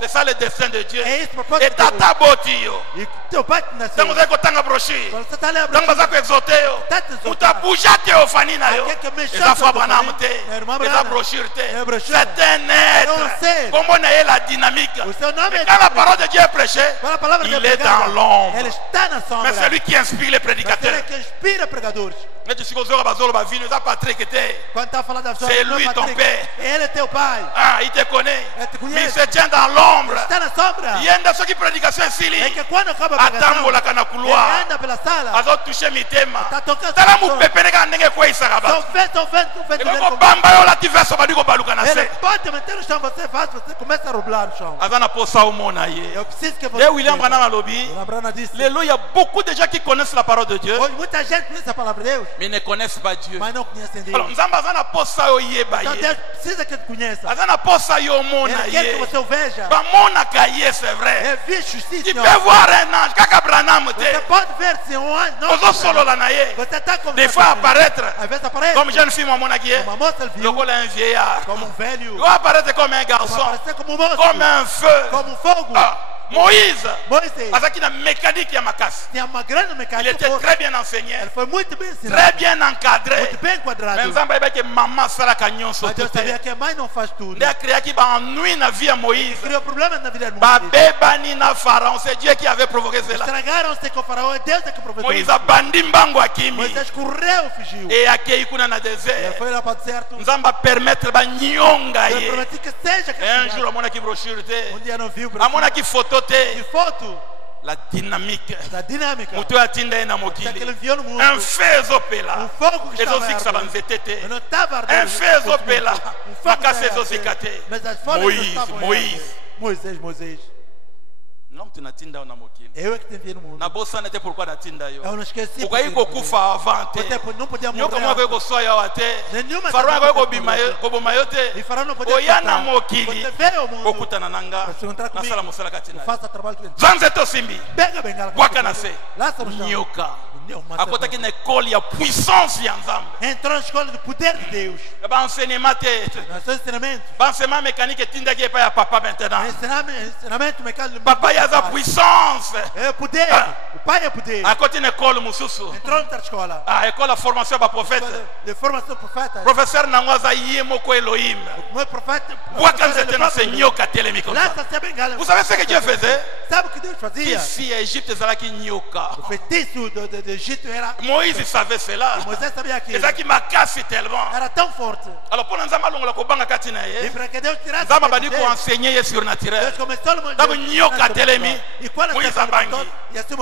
C'est ça le destin de Dieu. É isso o propósito Et de Deus. tata boti yo. E teu pai te nasceu. Ntango ozali kotanga brochure. Quando você está lendo a Ntango baza koexote yo. Tata exaltar. Utabuja teofani na yo. Aquele que me Eza chama foi de Branham Branham. te. É irmã Eza Branham. brochure te. É brochure. C'est un É um être. ser. Comment on est la dynamique. O seu nome Mais é quand la parole de Dieu est prêchée, Quando a palavra de il Deus est pregada, dans l'ombre. Ele está na sombra. Mais c'est lui qui inspire les Mas ele é prédicateurs. que inspira pregadores. Mais tu sais que bazolo bavino, eza Patrick te. Quando está falando da sua C'est não, lui, Patrick, ton père. Ele é teu pai. Ah, il te connaît. Elle te connaît. Mais il se tient dans l'ombre. ombre. está na sombra. Yenda soki prédication É esili. que quando acaba a Atambolaka na ele couloir. anda pela sala. Azotouche mitema. Tá tocando Tala som. mupepene kaka ndenge ekweyisaka bato. São vento Ekoko bamba yo lati verso badi kobaluka na Ele se. pode meter no chão, você faz, você começa a rolar no chão. Aza na posa omona ye. Eu preciso que você... De William Branham alobi. A Brana disse, Lelo, il y a beaucoup de gens qui connaissent la parole de Dieu, hoje muita gente conhece a palavra de Deus, mais ne connaissent pas Dieu. mas não conhecem Deus. Alors, Nzamba aza na posa yo yeba Então ye. Deus precisa que tu conheça. Aza na posa yo Ele omona quer que ye. você o veja. Bamonaka ye, c'est vrai. É visto, sim, Tu senhor. peux voir un ange, kaka Branham Você te. pode ver se um anjo não... Ozo solo la na ye. Você está com... Des fois apparaître Às vezes aparece. comme jeune fille mamonaki ye. Uma moça, ele viu Lokola un vieillard. como velho. Ou apparaître comme un Como garçon. aparecer como moço. Comme un feu. Como fogo. Ah, Moïse. Moisés Azaki na mécanique ya makasi. tinha uma grande Il mecânica. était très bien enseigné. Ele foi muito bem ensinado. Très bien encadré. Muito bem enquadrado. Mais Nzamba yeba ke mama asalaka nyonso Mas Deus te. sabia que a mãe não faz tudo. Nde akreaki baennui na vie ya Moïse. Criou problemas na vida de Moisés. Babebani na Pharaon. C'est Dieu qui avait provoqué cela. Estragaram-se com o faraó. É Deus que aproveitou. Moïse abandi mbango akimi. Moisés correu, fugiu. E akei kuna na Ele désert. foi lá para o deserto. Nzamba permettre banyonga Ele ye. prometeu que seja Et un jour castigado. amonaki brochure te. Dia não viu para Amonaki photo de te. foto La dynamique. da dinâmica. Mutu atinda ye na Que ele mokili. enviou no mundo. Un feu ezopela. Fogo que estava Ezozikisa ardendo. banzete te. Mas não estava ardendo. Un feu ezopela. Fogo Makasi estava ezozika ardendo. te. Mas as folhas não Moïse, estavam Moïse. ardendo. Moisés. Non, tu natinda yo na mokili. Eu é que te enviei no mundo. Nabosana te pourquoi natinda yo. Eu não esqueci. Ukai kokufa avant te. Você não podia Nyoka morrer. moko ekosoya yo te. Nenhuma Faraon também akoki podia kobima yo morrer. koboma yo te. E Faraó não podia Oya na escapar. mokili. Você veio ao mundo. Okutana nanga. Você entrar comigo. Nasala mosala kati na yo. Faça trabalho que Zanze to simbi. pega a bengala. Bwaka na se. Lança no chão. Nyoka. Uma Akotaki na ekole ya puissance ya Nzambe. Entrou na escola do poder de Deus. Ba enseignement te. Nos seus ensinamentos. Ba enseignement mécanique etindaki epai ya papa maintenant. Ensinamento mecânico. Papa yaza puissance. É poder. O pai é poder. Akoti na ekole mosusu. Entrou na escola. Ah, école ya formation ba prophète. De formação profeta. Professeur nango aza ye moko Elohim. Meu profeta. Bwaka nzete na se nyoka telemi comme ça. Lança-se a bengala. Vous savez ce que Dieu faisait? Sabe o que Deus fazia? Ici à Égypte ezalaki nyoka. O feitiço do Egito era... Moïse savait cela. Moisés sabia aquilo. ezalaki makasi tellement. Era tão forte. Alors mpona nzambe alongola kobanga kati na E ye, para que Deus tirasse... nzambe abandi Deus koenseigner ye surnaturel. começou a mostrar... Ntango nyoka atelemi, E quando Moïse abangi.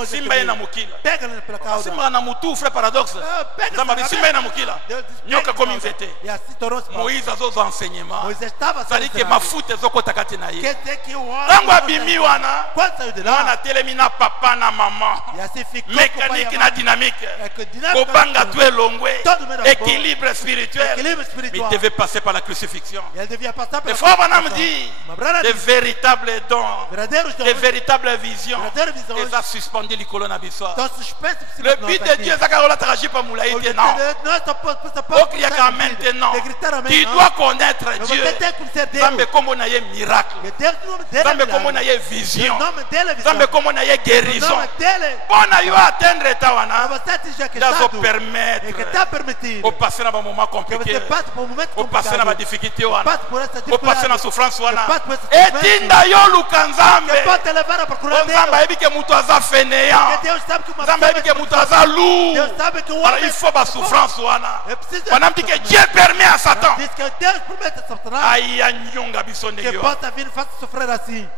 simba ye na mokila. Pega pela cauda. Simba na mutu frère paradoxe. Pega nzambe abi simba ye na mokila. Deus disse, nyoka pega komi essa nzete. cauda. E assim tornou-se pau. Moïse azozwa enseignement. Moisés estava ezali ke mafuta ezokota kati na ye. Quer dizer que o homem... ntango abimi wana, Quando saiu de mwana lá... atelemi na papa na mama. E assim ficou... Mécanique na dynamique. que dinâmica... Kobanga tu elongwe. Todo mundo Équilibre spirituel. Équilibre Mais il spirituel. devait passer par la crucifixion. E ele devia passar Le pela... frère Branham dit Mas Branham des disse, véritables dons, verdadeiros des dons véritables visions. Verdadeiras visões. Et ça suspendit l'icône na biso. estão suspensos por cima Le de but nós de aqui. Dieu, c'est qu'on tragique pas moulaï. O Non. não é só Au criaca maintenant. de gritar amém. Tu não. dois connaître Mas Dieu. você tem que conhecer Deus. Zambe como na ye miracle. Que Deus, o nome dele é Zambe como milagre. na ye O vision. nome dele é visão. Zambe como na ye O guérison. nome dele Bona yo atteindre para tawana. você atingir aquele Dazo estado. permettre. É que está permitido. Au passer dans un moment Que você compliqué. passe por um momento Au passer dans ma complicado. difficulté wana. Passe por essa Au passer dans dificuldade. souffrance wana. Passe por essa sofrência. Etinda yo lukanzambe. Que pode te levar a procurar Deus. Nzambe ayebi ke mutu aza Porque fainéant. Deus sabe que uma Nzambe ayebi ke mutu aza lourd. Deus sabe que o Alors homem... il faut ba souffrance wana. É preciso... Wana dit que Dieu permet à Satan. Diz que Deus promete a Satanás Aya nyonga biso que ndenge yo. possa vir e faça sofrer assim.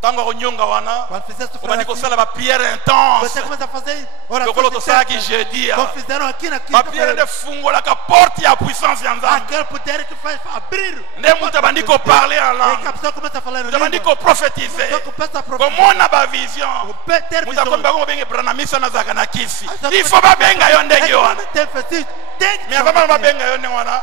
Tango konyonga wana. Quando fizer sofrer Obandi assim, kosala ba prière intense. você começa a fazer orações Lokolo tosalaki intensas. jeudi. Como fizeram aqui na Ba prière de quinta-feira. fungolaka porte ya puissance ya Nzambe. Aquele poder que faz abrir. Nde mutu abandi ko parler en E que langue. a pessoa começa a falar em Abandi língua. ko prophétiser. Só começa a profetizar. Komona ba vision. Ter Mutu visão. akombi bango benge branamisa na zaka na kisi. Essa Il coisa- faut babenga yo ndenge wana. Tem feitiço. Tem que Mais avant babenga yo ndenge wana.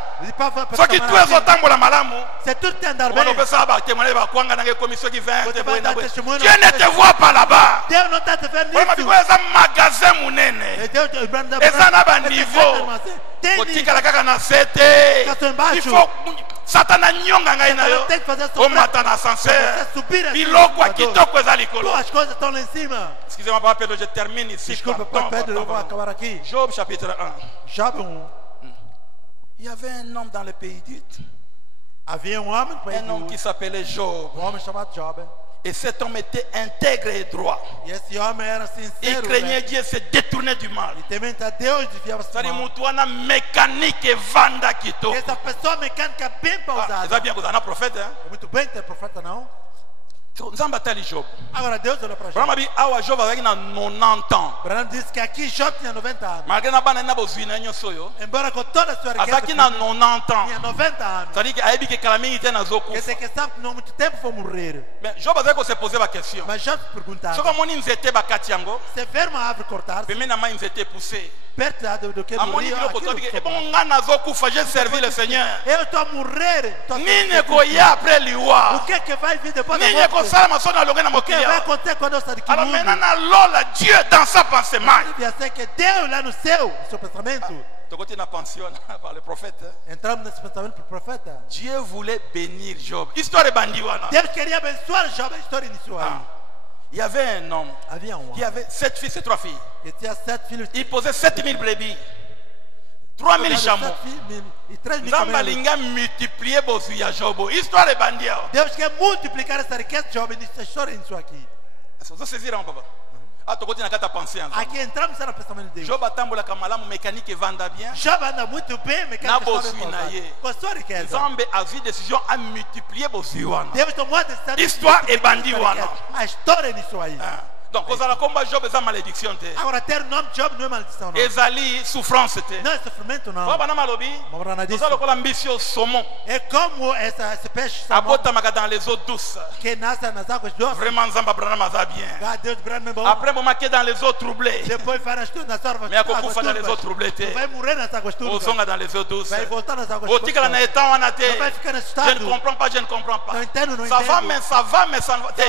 Soki tu ezotambola malamu. C'est tout te andar On bem. peut ça ba témoigner ba kwanga na commission qui 20 Você te vai boy na dar boy. testemunho. Dieu ne te voit pas là-bas. Deus não está te vendo Vraiment nisso. biko eza magasin munene. E Deus, o Brando da Eza na ba Brando, niveau. tem nisso. Kotikala kaka na sete. Kato embaixo. Il faut Satana nyonga ngai na yo. Tem que fazer sofrer. Omata na ascenseur. Você subir assim. Biloko ya kitoko eza likolo. As coisas estão lá em cima. Excusez-moi papa Pedro, je termine ici. Desculpa, Pardon, Pedro, eu vou pardon. acabar aqui. Job chapitre 1. Job 1. Il y avait un homme dans le pays d'Uth. Havia homem no país Un homme qui s'appelait Job. homem chamado Job. Et cet homme était intègre et droit. E esse homem era Il sincero. craignait Dieu, se détournait du mal. E temente a Deus desviava-se do C'est-à-dire, mal. mutu wana mécanique et vanda kito. Essa pessoa mecânica bem Ah, pausada. ça bien que vous en avez prophète, hein? É muito bem ter profeta, não? Nzamba tali Job. Agora Deus olhou para Job. Brahma bi awa Job avec na 90 ans. Branham disse que aqui Job tinha 90 anos. Malgré na bana na bozina nyoso yo. Embora com toda a sua riqueza, Azaki na 90 ans. tinha 90 anos. C'est-à-dire que aibi que calamité était na zoku. Quer dizer que sabe que não há muito tempo foi morrer. Mais Job avait se poser la question. Mas Job perguntava: Soko moni nzete bakati yango. se ver uma árvore cortar-se, Peme na ma nzete pousser. perto do que Amoni morria, biloko aquilo tobi que e bon sobrava. nga na zokufa j'ai servi le Seigneur. Eu estou a morrer. Nini koya après liwa. O que é que vai vir depois da Nini morte? kosala masona longa na O que vai mokia. acontecer quando eu sair daqui? Alors maintenant na lola Dieu dans sa pensée mai. Devia ser que Deus lá no céu, no seu pensamento. Tokoti na pension par le prophète. Entramos nesse pensamento para o profeta. Dieu voulait bénir Job. Histoire bandi wana. Deus queria abençoar Job. A história iniciou aí. Il y avait un homme Havia um qui homem avait 7 fils et 3 filles. que tinha 7 filhos. Il posait 7000 brebis, 3000 chameaux. E 3 mil Nzamba camelos. linga multiplier bozu ya Job. Histoire bandi wana. Deus quer multiplicar essa riqueza de Job. Essa história iniciou aqui. Vous saisir papa. Ah tokoti na kata penser ensemble. Aqui entramos no pensamento de Deus. Job atambola kamalamu mécanique vanda bien. Job anda muito bem, Na mecânica bosu está bem na ye. com a sua riqueza. Nzambe a vu décision à multiplier bozu wana. Deus tomou a decisão. Histoire de e bandi multiplicar wana. essa riqueza. A história iniciou aí. Donc kozala komba Job eza malédiction te. Agora, ter o nome de Job não é maldição, não. Ezali souffrance te. Não é sofrimento, não. Baba na malobi. Mabrana disse. Kozala lokola ambitio saumon. É como esse peixe salmão Abotamaka dans les eaux douces. que nasce nas águas doces. Vraiment Nzamba Branham aza bien. Ah, Deus grande, bom. Après bon maqué dans les eaux troublées. Depois vai nas águas Mais akokufa dans les eaux troublées te. vai morrer nas águas turvas. Ozonga dans les eaux douces. Vai voltar nas águas Otikala na etan wana te. Não vai ficar nesse Je ne estado. comprends pas, je ne comprends pas. Não entendo, não Ça va entendo. mais ça va mais ça ne va te.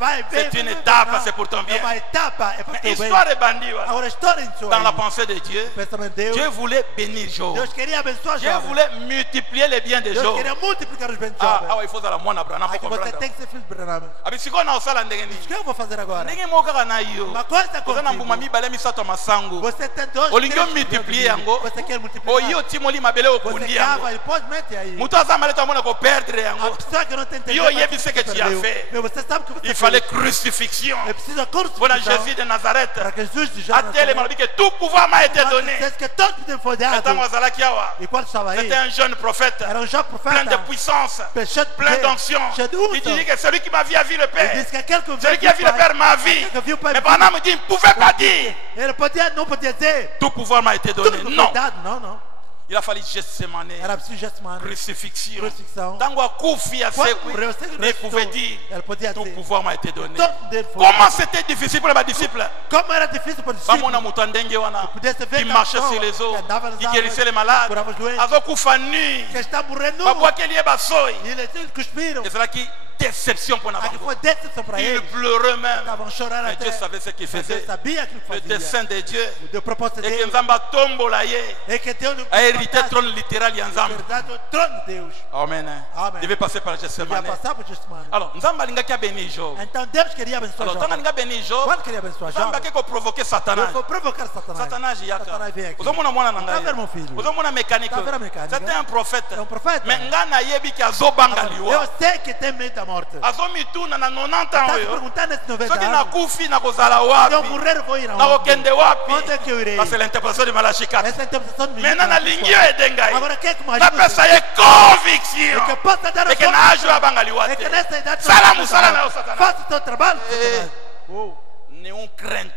Vai, C'est vem, une vem, étape, não. c'est pour ton bien. É uma etapa, é para o teu bem. Histoire est bandit. Voilà. Agora a história iniciou Dans la aí. pensée de Dieu, Pensamento de Dieu Deus. voulait bénir Job. Deus queria abençoar Dieu Job. voulait multiplier les biens de Deus Job. queria multiplicar os bens de Ah, Job. ah, il faut la moine Abraham Aqui pour você comprendre. tem que ser filho de Branham. Abi siko na osala ndenge O nini? que eu vou fazer agora? Ndenge moko kaka na yo. Uma coisa Oza na mbuma contigo. mibale misato masango. Você tem dois. Olingi três multiplier filhos. yango. Você quer multiplicar. Oyo timoli mabele Você okundi cava yango. e pode meter aí. Mutu aza maleta amona ko perdre A yango. pessoa que não tem Yo mas yebi ce que tu as fait. Mas você sabe que você Il fallait fez. crucifixion. É preciso curso. Voilà Jésus de Nazareth. Para que Jesus de A tele malobi que tout pouvoir m'a été donné. C'est que todo poder foi dado. Maintenant azalaki awa. E quando estava aí, C'était un jeune prophète. era um jovem Plein de profeta. puissance. Cheio de Plein poder, d'onction. cheio de Il dit que celui qui m'a vu a vu le Ele Père. disse que aquele que Celui qui a vu le Père m'a vu. aquele que viu o Pai Mais viu. Branham me dit, il ne pouvait pas dire. Ele podia, não podia dizer. Tout pouvoir m'a été donné. Tudo Non. foi dado. Não, não. Il a fallu Gethsemane. Era preciso Getsemane. Crucifixion. Crucifixion. Tango akufi a Quando sekui. morreu, Mais il pouvait dire, ele podia tout dizer. pouvoir m'a été donné. Todo poder foi Comment dado. c'était difficile pour les disciples. Como era difícil para os Bamona discípulos. mutu andenge wana. Podia se ver Qui na marchait pessoa sur les eaux. que andava nas Qui águas, guérissait les malades. curava os doentes, Azokufa nu. que está morrendo. Babwaki lié basoi. E eles cuspiram. Et c'est là qui déception pour Aqui Nabango. foi decepção para Il eles. pleurait même. Estavam chorando Mais até. Dieu savait ce qu'il Mas Deus faisait. sabia aquilo que Le fazia. dessein de Dieu. O propósito de Et que Deus Nzamba tombola ye. é que Deus não A hérité trône littéral ya Nzamba. verdade o trono de Deus. Amen. Amen. Il devait passer par Ia Gethsemane. passar por Getsemane. Alors, Nzamba alingaki abénir Job. Então Deus queria abençoar Alors, Job. tant alinga bénir Job, Quando queria abençoar Job, Nzamba akeko provoquer Satanas. eu vou provocar Satanás. Satanás yaka. Satanás vem aqui. Ozomona mwana na Tá vendo, ngai. meu filho? Ozomona mécanique. Tá vendo a mecânica? C'était un prophète. É um profeta. Mais nga nayebi ki azobanga Eu liwa. sei que tem medo da morte. Azomituna na 90 Está ans se oyo. perguntando nesses 90 Soki anos. nakufi nakozala Se eu wapi? morrer, vou ir aonde? Nakokende wapi? Onde é que eu irei? Ça c'est l'interprétation de Malachi 4. Essa é a interpretação do Maintenant nalingi yo ede ngai. Agora, quem é que mais Napesa ye conviction. é que possa dar a Eke na ajo abanga liwa É que te. nessa idade Sala não musala na yo Satanás. faça o seu trabalho. Satanás. Oh. Nenhum crente,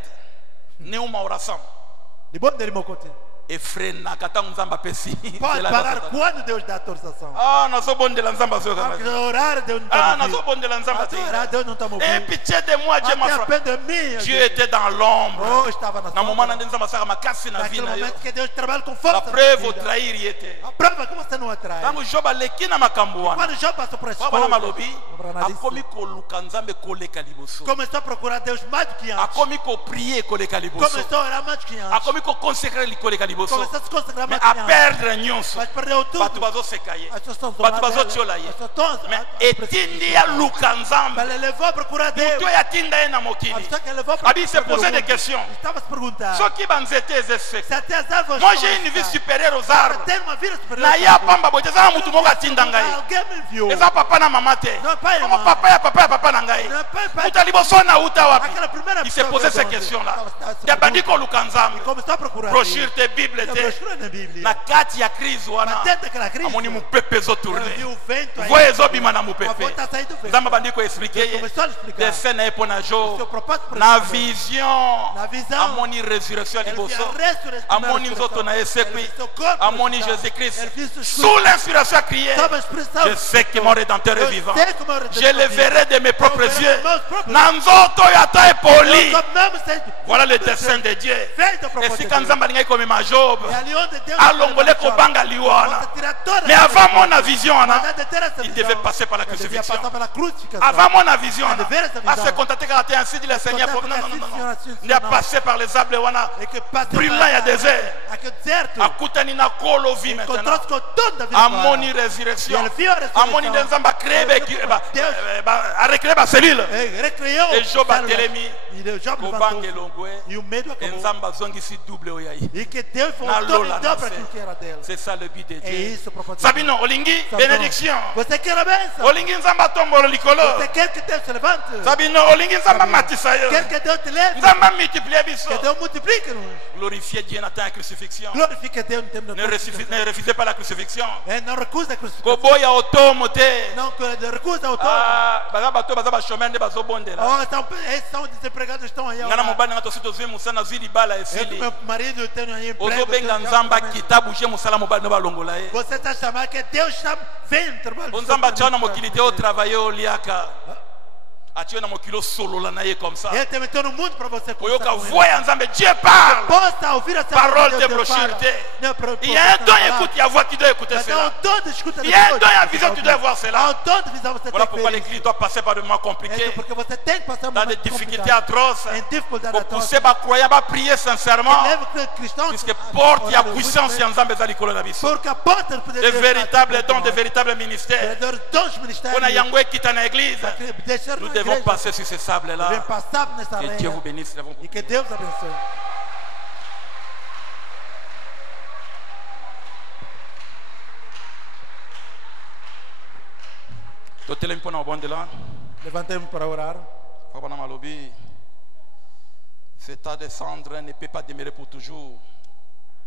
nenhuma oração. De bom dele, meu côté. Efrenaka tangu Nzamba pesi. Pode parar quando Deus dá a autorização. Ah, nazobondela Nzamba zo Porque kana. orar, Deus não Ah, está ouvindo. nazobondela Nzamba te. Orar, Deus não está Et ouvindo. pitié de moi, Dieu m'a Até a frappé. pena de mim. Dieu était dans l'ombre. Oh, estava na Na moment sombra. nde Nzamba saka makasi na vie Naquele na yo. momento que Deus trabalha com La força. na preuve au vida. trahir yete. A prova que você não atrai. Tangu Job aleki na makambo wana. Quando Job passou por essa Baba na malobi. coisa, Akomi koluka Nzambe koleka liboso. começou a procurar Deus mais do que antes. Akomi ko prier koleka liboso. Começou a orar mais do que antes. Akomi ko consacrer koleka liboso. Começou a se consagrar Mais mais do a que antes. perdre nyonso. Mas perdeu tudo. Bato bazoseka ye. As pessoas estão Bato zoando bazotiola ela. ye. As pessoas estão- Mais as pessoas- etindi ya luka Nzambe. Mas ele levou a procurar Deus. Mutu ya tinda ye na A mokili. pessoa que levou a Abi se poser des questions. Estava a se perguntar. Soki banzete eze Se seka. até as árvores. Moi j'ai une vie supérieure aux arbres. Tem uma vida superior. Na ya pamba bote eza na mutu moko atinda ngai. Alguém me enviou. Eza papa na mama te. Não, pai e Como mãe. papa ya papa na ngai. Não, pai, pai. Muta liboso na uta wapi. Aquela primeira Il s'est pessoa posé que ces eu questions là. estava se Ya bandi perguntando. koluka Nzambe. Começou a procurar. Brochure te Bible. Bible Na te. brochura na Bíblia. Na kati ya crise wana. Mas dentro daquela crise, Amoni mupepe ela ezotourne. viu o vento aí. Voye ezobima na A voz mupepe. está saindo do vento. Nzambe bandi koexplike Deus ye. começou a explicar. Dessin na ye mpo na O seu Job. propósito para Na esse momento. vision. Na visão. Amoni résurrection Ele viu liboso. a ressurreição. Amoni nzoto na ye Ele sekwi. viu seu corpo Amoni ressuscitado. Jésus-Christ. Ele viu seu Sous l'inspiration a crié. Sob a expressão. Je sais que mon rédempteur est vivant. Eu sei que o meu Redentor Je le vive. verrai de mes propres Eu verei yeux. com meus próprios Na nzoto oyo ata epoli. Eu, mesmo sendo Voilà le dessein de Dieu. feito a propósito de esika Deus. nzambe alingai komema Job E ali onde Deus alongole kobanga liwana. Mais avant mon vision wana, il devait passer par la crucifixion. Avant mon vision wana, à se contenter quand il ainsi dit le Seigneur. Non, non, non, non. Il a passé par les arbres wana. Brûlant il y a désert. Akutani na kolo vie maintenant. Amoni résurrection. Amoni de nzamba créé a recréé ma cellule. Et Job a télémi. Kobanga elongwe. E o medo Et acabou. nzamba zongisi double oyayi. E que Deus Na voltou lola e deu na para se. aquilo que era dela. C'est ça le but de É Dieu. isso o propósito. Sabino olingi bénédiction. Você quer a bênção? Olingi nzamba tombolo likolo. Você quer que Deus te levante? Sabino olingi nzamba matisa yo. Quer que Deus te leve? Nzamba multiplie biso. Que Deus multiplique-nos. Glorifiez Dieu dans la crucifixion. Glorifique Deus no tempo da Ne refusez pas la crucifixion. Não recusa a crucificação. Koboya otomo te. Não recusa o tomo. Baza bato baza ba chômeur nde bazobondela. Oh, esses são desempregados, estão aí. Ngana mobali nga tosi tozwi musana zwi libala Eu esili. com meu marido tenho aí emprego. Ozobenga nzamba kitabu je musala mobali no balongola ye. Você está chamando que Deus chama, vem trabalhar. Nzamba tia na mokili te otravailler oliaka. Atie na mokilo solola na ye comme ça. Ele te meteu no mundo para você Oyoka voya nzambe Dieu parle. Possa ouvir essa Parole de brochure. Il y a un don, écoute, il y a voix qui doit écouter cela. Il y a un don, il y a une vision, tu dois voir cela. Voilà pourquoi l'église doit passer par des moments compliqués, Porque você tem que passar dans des difficultés atroces, em dificuldade pour atroz. pousser les croyants à prier sincèrement, Leva que cristãos puisque porte, il y a puissance, il y a nzambe za likolo na biso. porque a porta do poder De de Deus véritables está dons, de véritables ministères. dons ministérios. On a yango quitte na église. Deixar Nous na devons igreja. passer sur ces Devemos sables-là. passar nessa Que Dieu vous areia bénisse. Nous avons e que Deus abençoe. totelemi mpo na obonde la Levantemos para orar. papa na malobi cet tas de cendres ne peut pas demeurer pour toujours.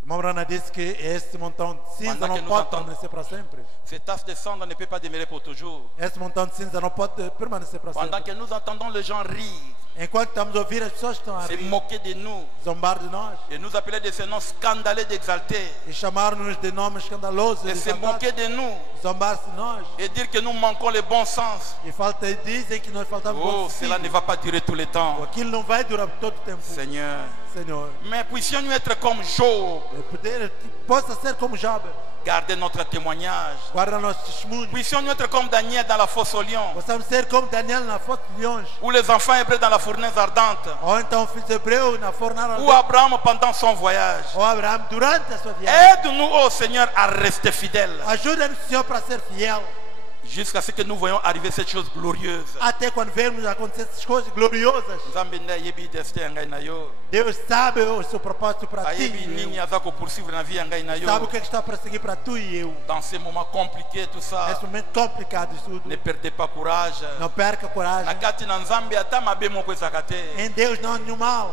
Irmão Brana disse que esse montão de cinza Quando é que não nos pode entendemos? permanecer para sempre. Cet tas de cendres ne peut pas demeurer pour toujours. Esse montão de cinza não pode permanecer para Pendant sempre. que nous entendons les gens rire, Enquanto estamos a ouvir as pessoas que estão a se rir, moquer de nous zombar de nós et nous appeler de ces noms scandaleux d'exaltés e chamar-nos de nomes escandalosos, et se exaltados, moquer de nous zombar-se de nós et dire que nous manquons le bon sens. e dizem que nós faltamos Oh, bom cela ne sentido. va pas durer tout le temps. Aquilo não vai durar todo o tempo, Seigneur, Senhor. mais puissions-nous être comme Job, Poder que possa ser como Job, garder notre témoignage. guarda nosso testemunho. Puissions-nous être comme Daniel dans la fosse aux lions, Possamos ser como Daniel na foto de leões, ou les enfants hébreux dans la fournaise ardente, ou então o filho de Hebreu na fornalha, ou Abraham pendant son voyage. ou Abraão durante a sua viagem. Aide-nous, oh Seigneur, à rester fidèles Ajuda-nos, Senhor, para ser fiel, jusqu'à ce que nous voyons arriver cette chose glorieuse. até quando vermos acontecer essas coisas gloriosas. Nzambe nde ayebi destin ya ngai na yo, Deus sabe o seu propósito para ti. ayebi E nini eu. aza poursuivre na vie ya ngai na yo. Sabe o que é que está para seguir para tu e eu. Dans ces moments compliqués, tout ça, Nesse momento complicado isso tudo. ne perdez pas courage. Não perca a Na coragem. kati na Nzambe ata mabe moko ezalaka te. Em Deus não há nenhum mal.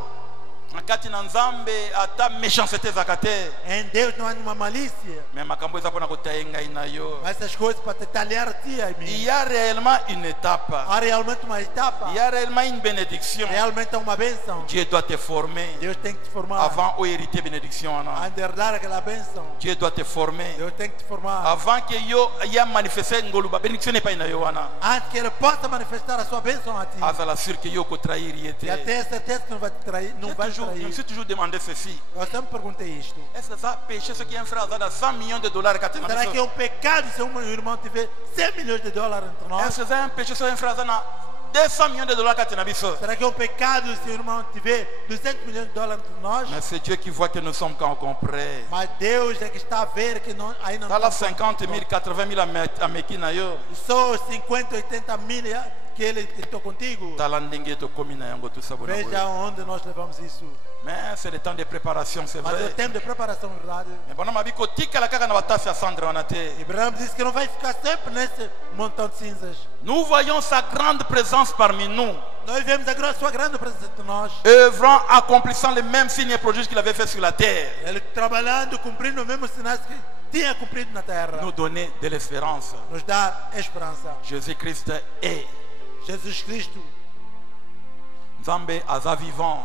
Na kati na Nzambe ata méchanceté ezalaka te. Em Deus não há nenhuma malícia. Mais makambo eza mpona kotaye ngai na yo. Mas essas coisas para te talhar a ti e a Il mim. y a réellement une étape. Há realmente uma etapa. Il y a réellement une bénédiction. Realmente é uma bênção. Dieu doit te former Deus tem que te formar. avant de hériter bénédiction. A herdar aquela bênção. Dieu doit te former Deus tem que te formar. avant que yo ya manifester ngoluba bénédiction n'est pas ina yo wana. Antes que ele possa manifestar a sua bênção a ti. Azala sûr que yo ko trahir E yete. até certeza que não vai te trair. Não vai te Je me trair. suis toujours demandé ceci. Eu sempre perguntei isto. Est-ce que ça péché ce qui est un frère a 100 millions de dollars katina Será que é biso? um pecado se um irmão tiver 100 milhões de dólares entre nós? Est-ce que c'est un péché ce qui est un frère a 200 millions de dollars katina biso? Será que é um pecado se o irmão tiver 200 milhões de dólares entre nós? Mais c'est Dieu qui voit que nous sommes encore prêts. Mas Deus é que está a ver que não, aí não Dans la estamos 50 000, 80 000 a Mekina yo. só 50, 80 mil que ele estou contigo. Tala ndenge to komina yango tout ça bona. Veja onde nós levamos isso. Mais c'est le temps de préparation, c'est Mas é vrai. o tempo de preparação, verdade? Mais bona mabiko tika la kaka na batasi ya cendre wana te. Abraão disse que não vai ficar sempre nesse montão de cinzas. Nous voyons sa grande présence parmi nous. Nós vemos a sua grande presença entre nós. œuvrant, accomplissant les mêmes signes et prodiges qu'il avait fait sur la terre, Ele trabalhando, cumprindo os mesmos sinais que tinha cumprido na terra. nous donner de l'espérance. Nos dá esperança. Jésus-Christ est Jesus Cristo, Nzambe aza vivant,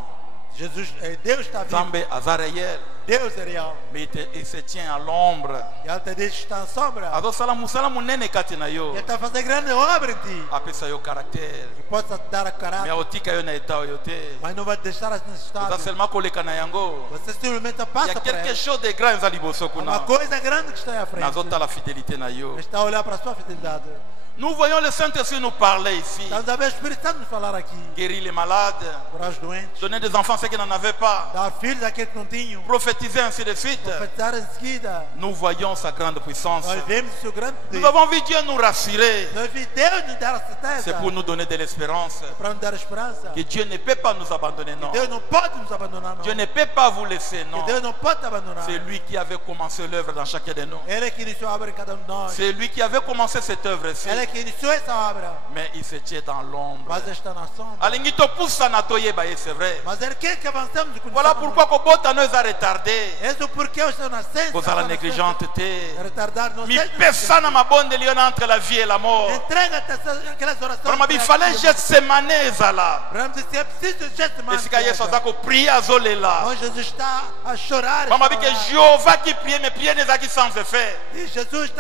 Jesus, Deus está vivo. Nzambe aza réel, Deus é real. mais il se tient à l'ombre. E ele te diz que está à sombra. Azosala musala munene kati na yo, Ele está a fazer grande obra em ti. apesa yo caractère, Que possa te dar a mais caráter, aotika yo na eta oyo te. mas não vai te deixar nesse Oza estado. seulement koleka na yango. Você simplesmente Il y passa a por quelque ela. chose de grand eza liboso Há uma kuna. coisa grande que está aí à frente. Nazota la fidélité na yo. Está a olhar para a sua fidelidade. Nous voyons le Saint-Esprit nous parler ici. Estamos a ver o Espírito Santo nos falar aqui. Guérir les malades, Curar os doentes. donner des enfants à ceux qui n'en avaient pas, Dar filhos àqueles que não tinham. prophétiser ainsi de suite. Profetizar em seguida. Nous voyons sa grande puissance. Nós vemos o seu grande Nous poder. avons vu Dieu nous rassurer. Nós vimos Deus nos dar a C'est certeza. pour nous donner de l'espérance. Para nos dar a esperança. Que Dieu ne peut pas nous abandonner, non. Deus não pode nos abandonar, não. Dieu ne peut pas vous laisser, non. Que Deus não pode te abandonar. C'est lui qui avait commencé l'œuvre dans chacun de nous. Ele é que iniciou a obra em cada um de nós. C'est lui qui avait commencé cette œuvre-ci. Ele é que iniciou essa obra. Mais il se tient dans l'ombre. Mas ele está na sombra. Alingi topusa na toyeba, c'est vrai. Mas ele quer que avancemos. E Voilà pourquoi Kobota nous a retardé. esse é o porquê eu estou nascendo. Vous allez négligente te. Retardar não Mi sei. pesa na mabonde liona entre la vie et la mort. Entrega-te aquelas orações. Vraiment, il fallait Gethsemane ezala. Para me dizer, preciso de Getsemane. Esika Yesu azako prier azolela. Onde Jesus está a chorar. Mama bi que Jéhovah qui priait, mais prier n'ezaki sans effet. E Jesus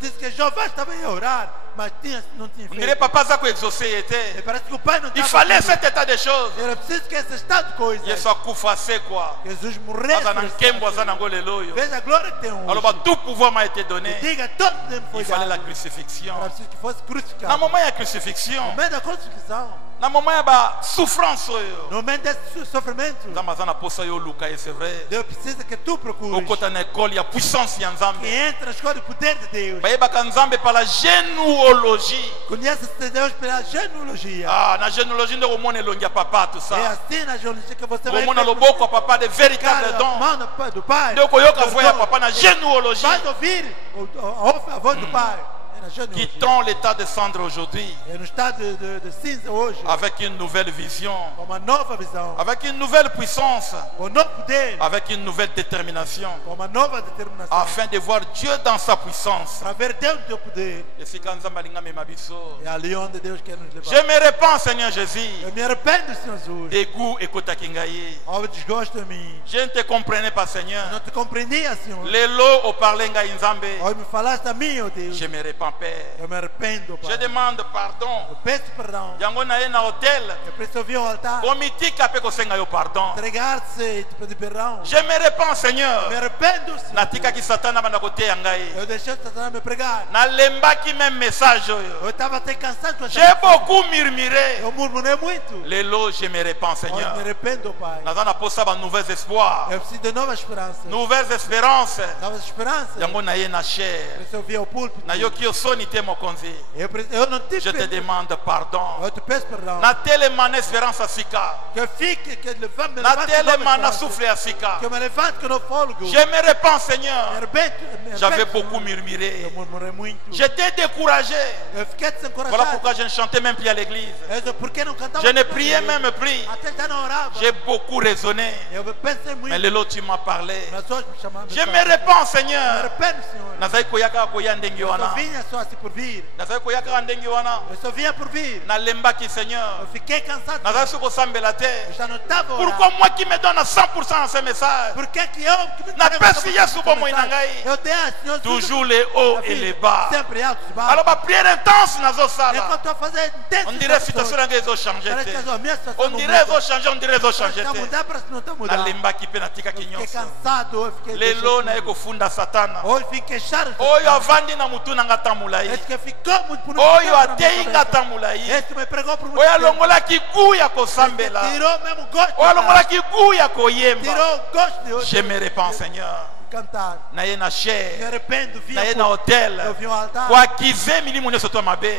disse que Jeová estava a orar, mas não tinha On feito. dirait papa zako exaucé E était. parece que o pai não Il estava. fallait cet état de choses. Era preciso que esse estado de coisas. Yesu akufa se quoi. Jesus morreu. Aza na nkembo aza nango lelo oyo. Veja a glória que tem hoje. Alors tout pouvoir m'a été donné. Diga, todo tempo foi Il fallait la dado. crucifixion. Era preciso que fosse Na crucificado. moment ya crucifixion, No meio da crucificação, na moment ya ba souffrance oyo. no meio desse sofrimento, Nzambe aza na posa yo luka et c'est vrai. Deus precisa que tu procures. Okota na école ya puissance ya Que Nzambe. entre na escola do poder de Deus. Bayebaka Nzambe par la généalogie. Conhece-se Deus pela genealogia. Ah, na généalogie nde komona elongi ya papa tout É ça. assim na genealogia que você vai Komona loboko ya papa de véritable a don. mão do pai. Nde okoyoka voix ya papa na généalogie. Vai ouvir a voz do pai. É na genealogia. Quittons l'état de cendre aujourd'hui É no estado de cinza hoje. avec une nouvelle vision, Com uma nova visão. avec une nouvelle puissance, Com um novo poder. avec une nouvelle détermination, Com uma nova determinação. afin de voir Dieu dans sa puissance. Para ver Deus no teu poder. Esika Nzambe alinga mema biso. É ali onde Deus quer nos levar. Je me répands, Seigneur Jésus. Eu me arrependo, Senhor Jesus. Dégoût ekotaki ngai. Houve desgosto em mim. Je ne te comprenais pas, Eu Seigneur. não te compreendia, Senhor. Lelo o parle ngai Nzambe. Hoje me falaste a mim, ó Deus. Je me répands, Père. Eu me arrependo, Je Pai. demande pardon. Eu peço perdão. Yango na ye na hotel. Eu preciso vir ao altar. Komitika pe kosenga yo pardon. Entregar-se e te pedir perdão. Je me répands, Me Seigneur. arrependo, Senhor. Natikaki Satan banda koteya ngai. Eu deixei o Satanás me pregar. Nalembaki même message oyo. Eu estava até cansado com essa J'ai beaucoup murmuré. Eu murmurei muito. Lelo, je me répands, Hoje me Seigneur. arrependo, Pai. Naza na posa ba nouvelles espoirs, Eu preciso de novas esperanças. nouvelles espérances. Novas esperanças. Yango na ye na chair. Preciso vir ao púlpito. Na yo ki osoni te mokonzi. Eu não te Je te peço. demande pardon. Eu te peço perdão. Na telema na esperança sika. Que fique, que me Na levante telema nova na esperança. souffle a sika. Que me levante com o fôlego. Je me répands, Me Seigneur. arrependo. J'avais beaucoup murmuré. Eu murmurei muito. J'étais découragé. Eu fiquei desencorajado. Voilà pourquoi je ne chantais même plus à l'église. Por que não cantava? Je ne priais même plus. Até já não orava. J'ai beaucoup raisonné. Eu pensei muito. Mais lelo tu m'as parlé. Mas hoje me chamaram. Je me répands, Me Seigneur. arrependo, Senhor. Nazali koyaka koya ndenge Eu só wana. vinha só assim por vir. Nazali koyaka ndenge wana. Eu só vinha por vir. Nalembaki, Seigneur. Eu fiquei cansado. Nazali sukosambela te. Eu já não estava orando. Pourquoi moi qui me donne à 100% dans ce message? Por que que eu que me Na entrego pesi essa Yesu bomo mensagem? inangai. Eu dei a Senhor Toujours les hauts et les bas. Sempre altos e baixos. Alors ma prière intense nazo É sala. quando eu estou fazendo intenso. On dirait situation nanga ezo changer Parece que te. a minha situação On dirait ezo changer, on dirait ezo changer está te. mudar, parece que não está mudando. Nalembaki pe natika Eu fiquei kinyoso. cansado, eu fiquei Lelo na eko funda satana. hoje fiquei chato. Oyo avandi na mutu nanga tamulai. Esse que ficou muito por Oyo atei nga tamulai. Esse que me pregou por muito Oyo tempo. alongolaki gu ya kosambela. Tirou mesmo o gosto. Oyo alongolaki gu ya koyemba. Tirou o gosto de hoje. Je me répands, Seigneur. cantar. naye na Me chair, arrependo, vim naye na hotel. eu vim ao altar. Koakize milimo nyonso to mabe.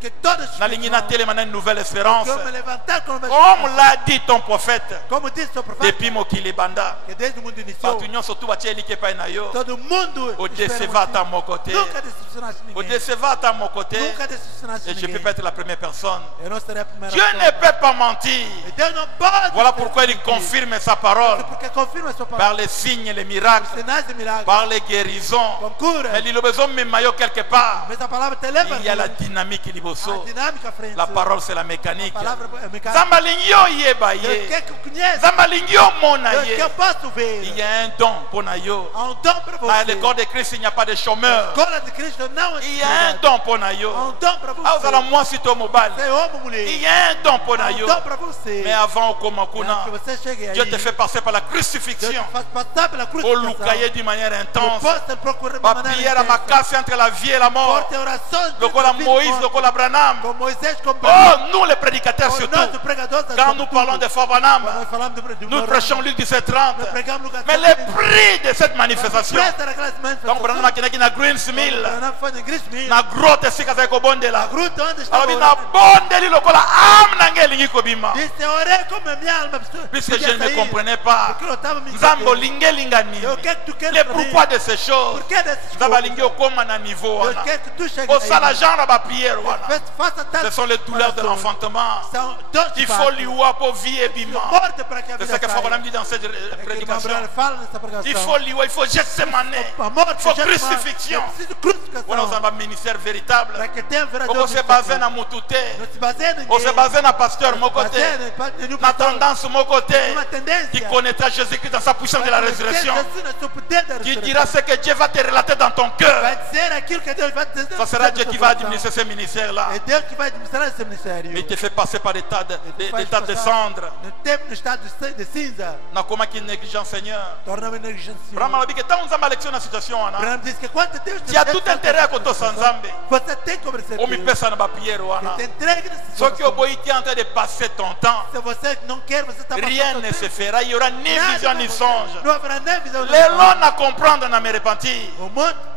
Que todas as Nalingi pessoas- natelema na une nouvelle espérance. que eu me levantar com uma Comme l'a dit ton prophète como disse o profeta, depuis mokili banda. que desde o mundo iniciou, Bato nyonso tu batie elike epai na yo. todo mundo Odeceva ata espera moko te. nunca decepcionaste ninguém. Odeceva ata moko te. Nunca decepcionaste Et je ne ninguém. peux pas être la première personne. Eu não serei a primeira Dieu pessoa. ne peut pas mentir. E Deus não pode Voilà ser pourquoi il mentiroso. confirme sa parole Porque confirma a sua par palavra. les signes, les miracles, Sinais de milagres. par les guérisons. Com cura. Mais il a besoin de maillot quelque part. Mas a palavra te leva. Il y a la dynamique a liboso. dinâmica à frente. La parole c'est la mécanique. A palavra é mecânica. Zambalingyo yeba Deus ye. quer que eu conheça. Zambalingyo mona Deus ye. quer que eu possa ver. Il y a un don pour nayo. Há um dom para Dans você. le corps de Christ, il n'y a pas de chômeurs. Escola de Cristo não é Il y a un don pour nayo. Há um dom para Ah, vous allez você. moi si tu mobile. Você é homem ou mulher. Il y a un don pour Há um nayo. dom para você. Mais avant au Antes Komakuna, que você chegue aí. Dieu te fait passer par la Deus crucifixion. te faz passar pela cruz. Au lucaye d'une manière intense. Possa procurar de Ma maneira prière à ma intensa. casse entre la vie et la mort. Forte oração. Le col à Moïse, le col à Branham. Com Moisés, com Oh, nous les prédicateurs Com surtout. nós, os pregadores, Quand nous parlons de Fabanam, Quando nós falamos do nous prêchons Luc 17:30. Nós pregamos Lucas Mais le prix de cette manifestation. Presta naquelas Donc, Branham manifestações. Makinaki na Greensmill. Branham foi na Grismill. Na grotte sika za kobonde A la. gruta onde estava Alors, na bonde li lokola am na ngeli kobima. Disse, orei como a minha alma. Puisque je ne me comprenais pas. Porque eu estava me Nzambo entendendo. lingelingani. Eu quero que tu queres Le pra mim. pourquoi de ces choses. Por que desses Nzamba coisas? lingi okoma na niveau Eu wana. quero que tu chegues Au sala aí. genre ba prière wana. Faça tal Ce sont les douleurs de l'enfantement. São dores de Il faut liwa pour vie et bima. morte para que a C'est vida ce que saia. Fabanam dit dans cette É que prédication. Gabriel fala nessa pregação. Il faut liwa, il faut Gethsemane. A morte Il faut já crucifixion. É preciso crucificação. Voilà, nous avons un ministère véritable. Para que tenha verdadeiro. Oko se basé na mutute. Não se baseia em On se ninguém. basé na pasteur mon côté. Baseia em Na tendance mon côté. Uma tendência. Qui connaîtra Jésus-Christ dans sa puissance de la résurrection. Jesus no seu poder da Qui ressurreição. dira ce que Dieu va te relater dans ton Vai cœur. dizer aquilo que Deus vai dizer. Ça sera Dieu qui va administrer ce ministère-là. É Deus que vai administrar esse ministério. Mais il te fait passer par des tas de cendres. No tempo, no estado de cinza, Na comment qu'il négligent Seigneur. torna-me negligencioso. Vraiment, la Bible, tant nous avons lectionné la situation. Branham diz que quando Deus Tu as tout intérêt à côté sans Zambé. você tem que obedecer On me Deus. pèse na prière. Que te entregue nessa Ce qui situação. est en train de passer ton temps. Se você não quer, você está Rien ne se fera. Il n'y aura ni Nada vision vai ni acontecer. songe. Não haverá nem visão. Les longs à comprendre na me repentir. O mundo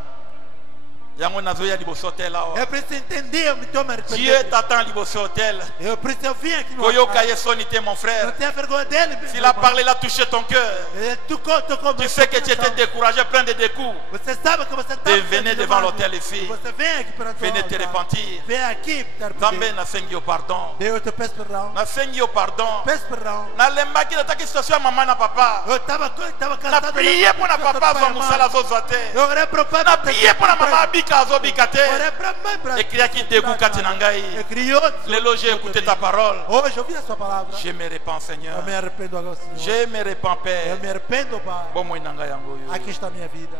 Yango nazoya liboso hotel là. é preciso entender, eu me tomo Dieu t'attend liboso hotel. Eu preciso vir aqui no Koyoka altar. yesonité mon Não frère. tenha vergonha dele. S'il a parlé, il a touché ton cœur. Ele tocou Tu sais que tu étais découragé, plein de découps. Você sabe que você está. Et venez devant l'autel ici. Você vem aqui para Venez te repentir. Vem aqui para Zambé na sengi au pardon. Deus, eu te peço perdão. Na sengi au pardon. Peço perdão. Na lembaki na taki situation ya maman na papa. Eu estava Na cansado. prier pour na papa zo musala zo zote. Eu orei para o pai. Na prier pour na maman abika zo bikate. Orei para a mãe. Para Écrit qui dégoût kati na ngai. Eu criou. Lelo j'ai écouté ta parole. Hoje eu ouvi a sua palavra. Je me repens Seigneur. Eu me arrependo agora, Senhor. Je me repens Eu Père. me arrependo, Pai. Bon moi na ngai yango yo. Aqui está a minha vida.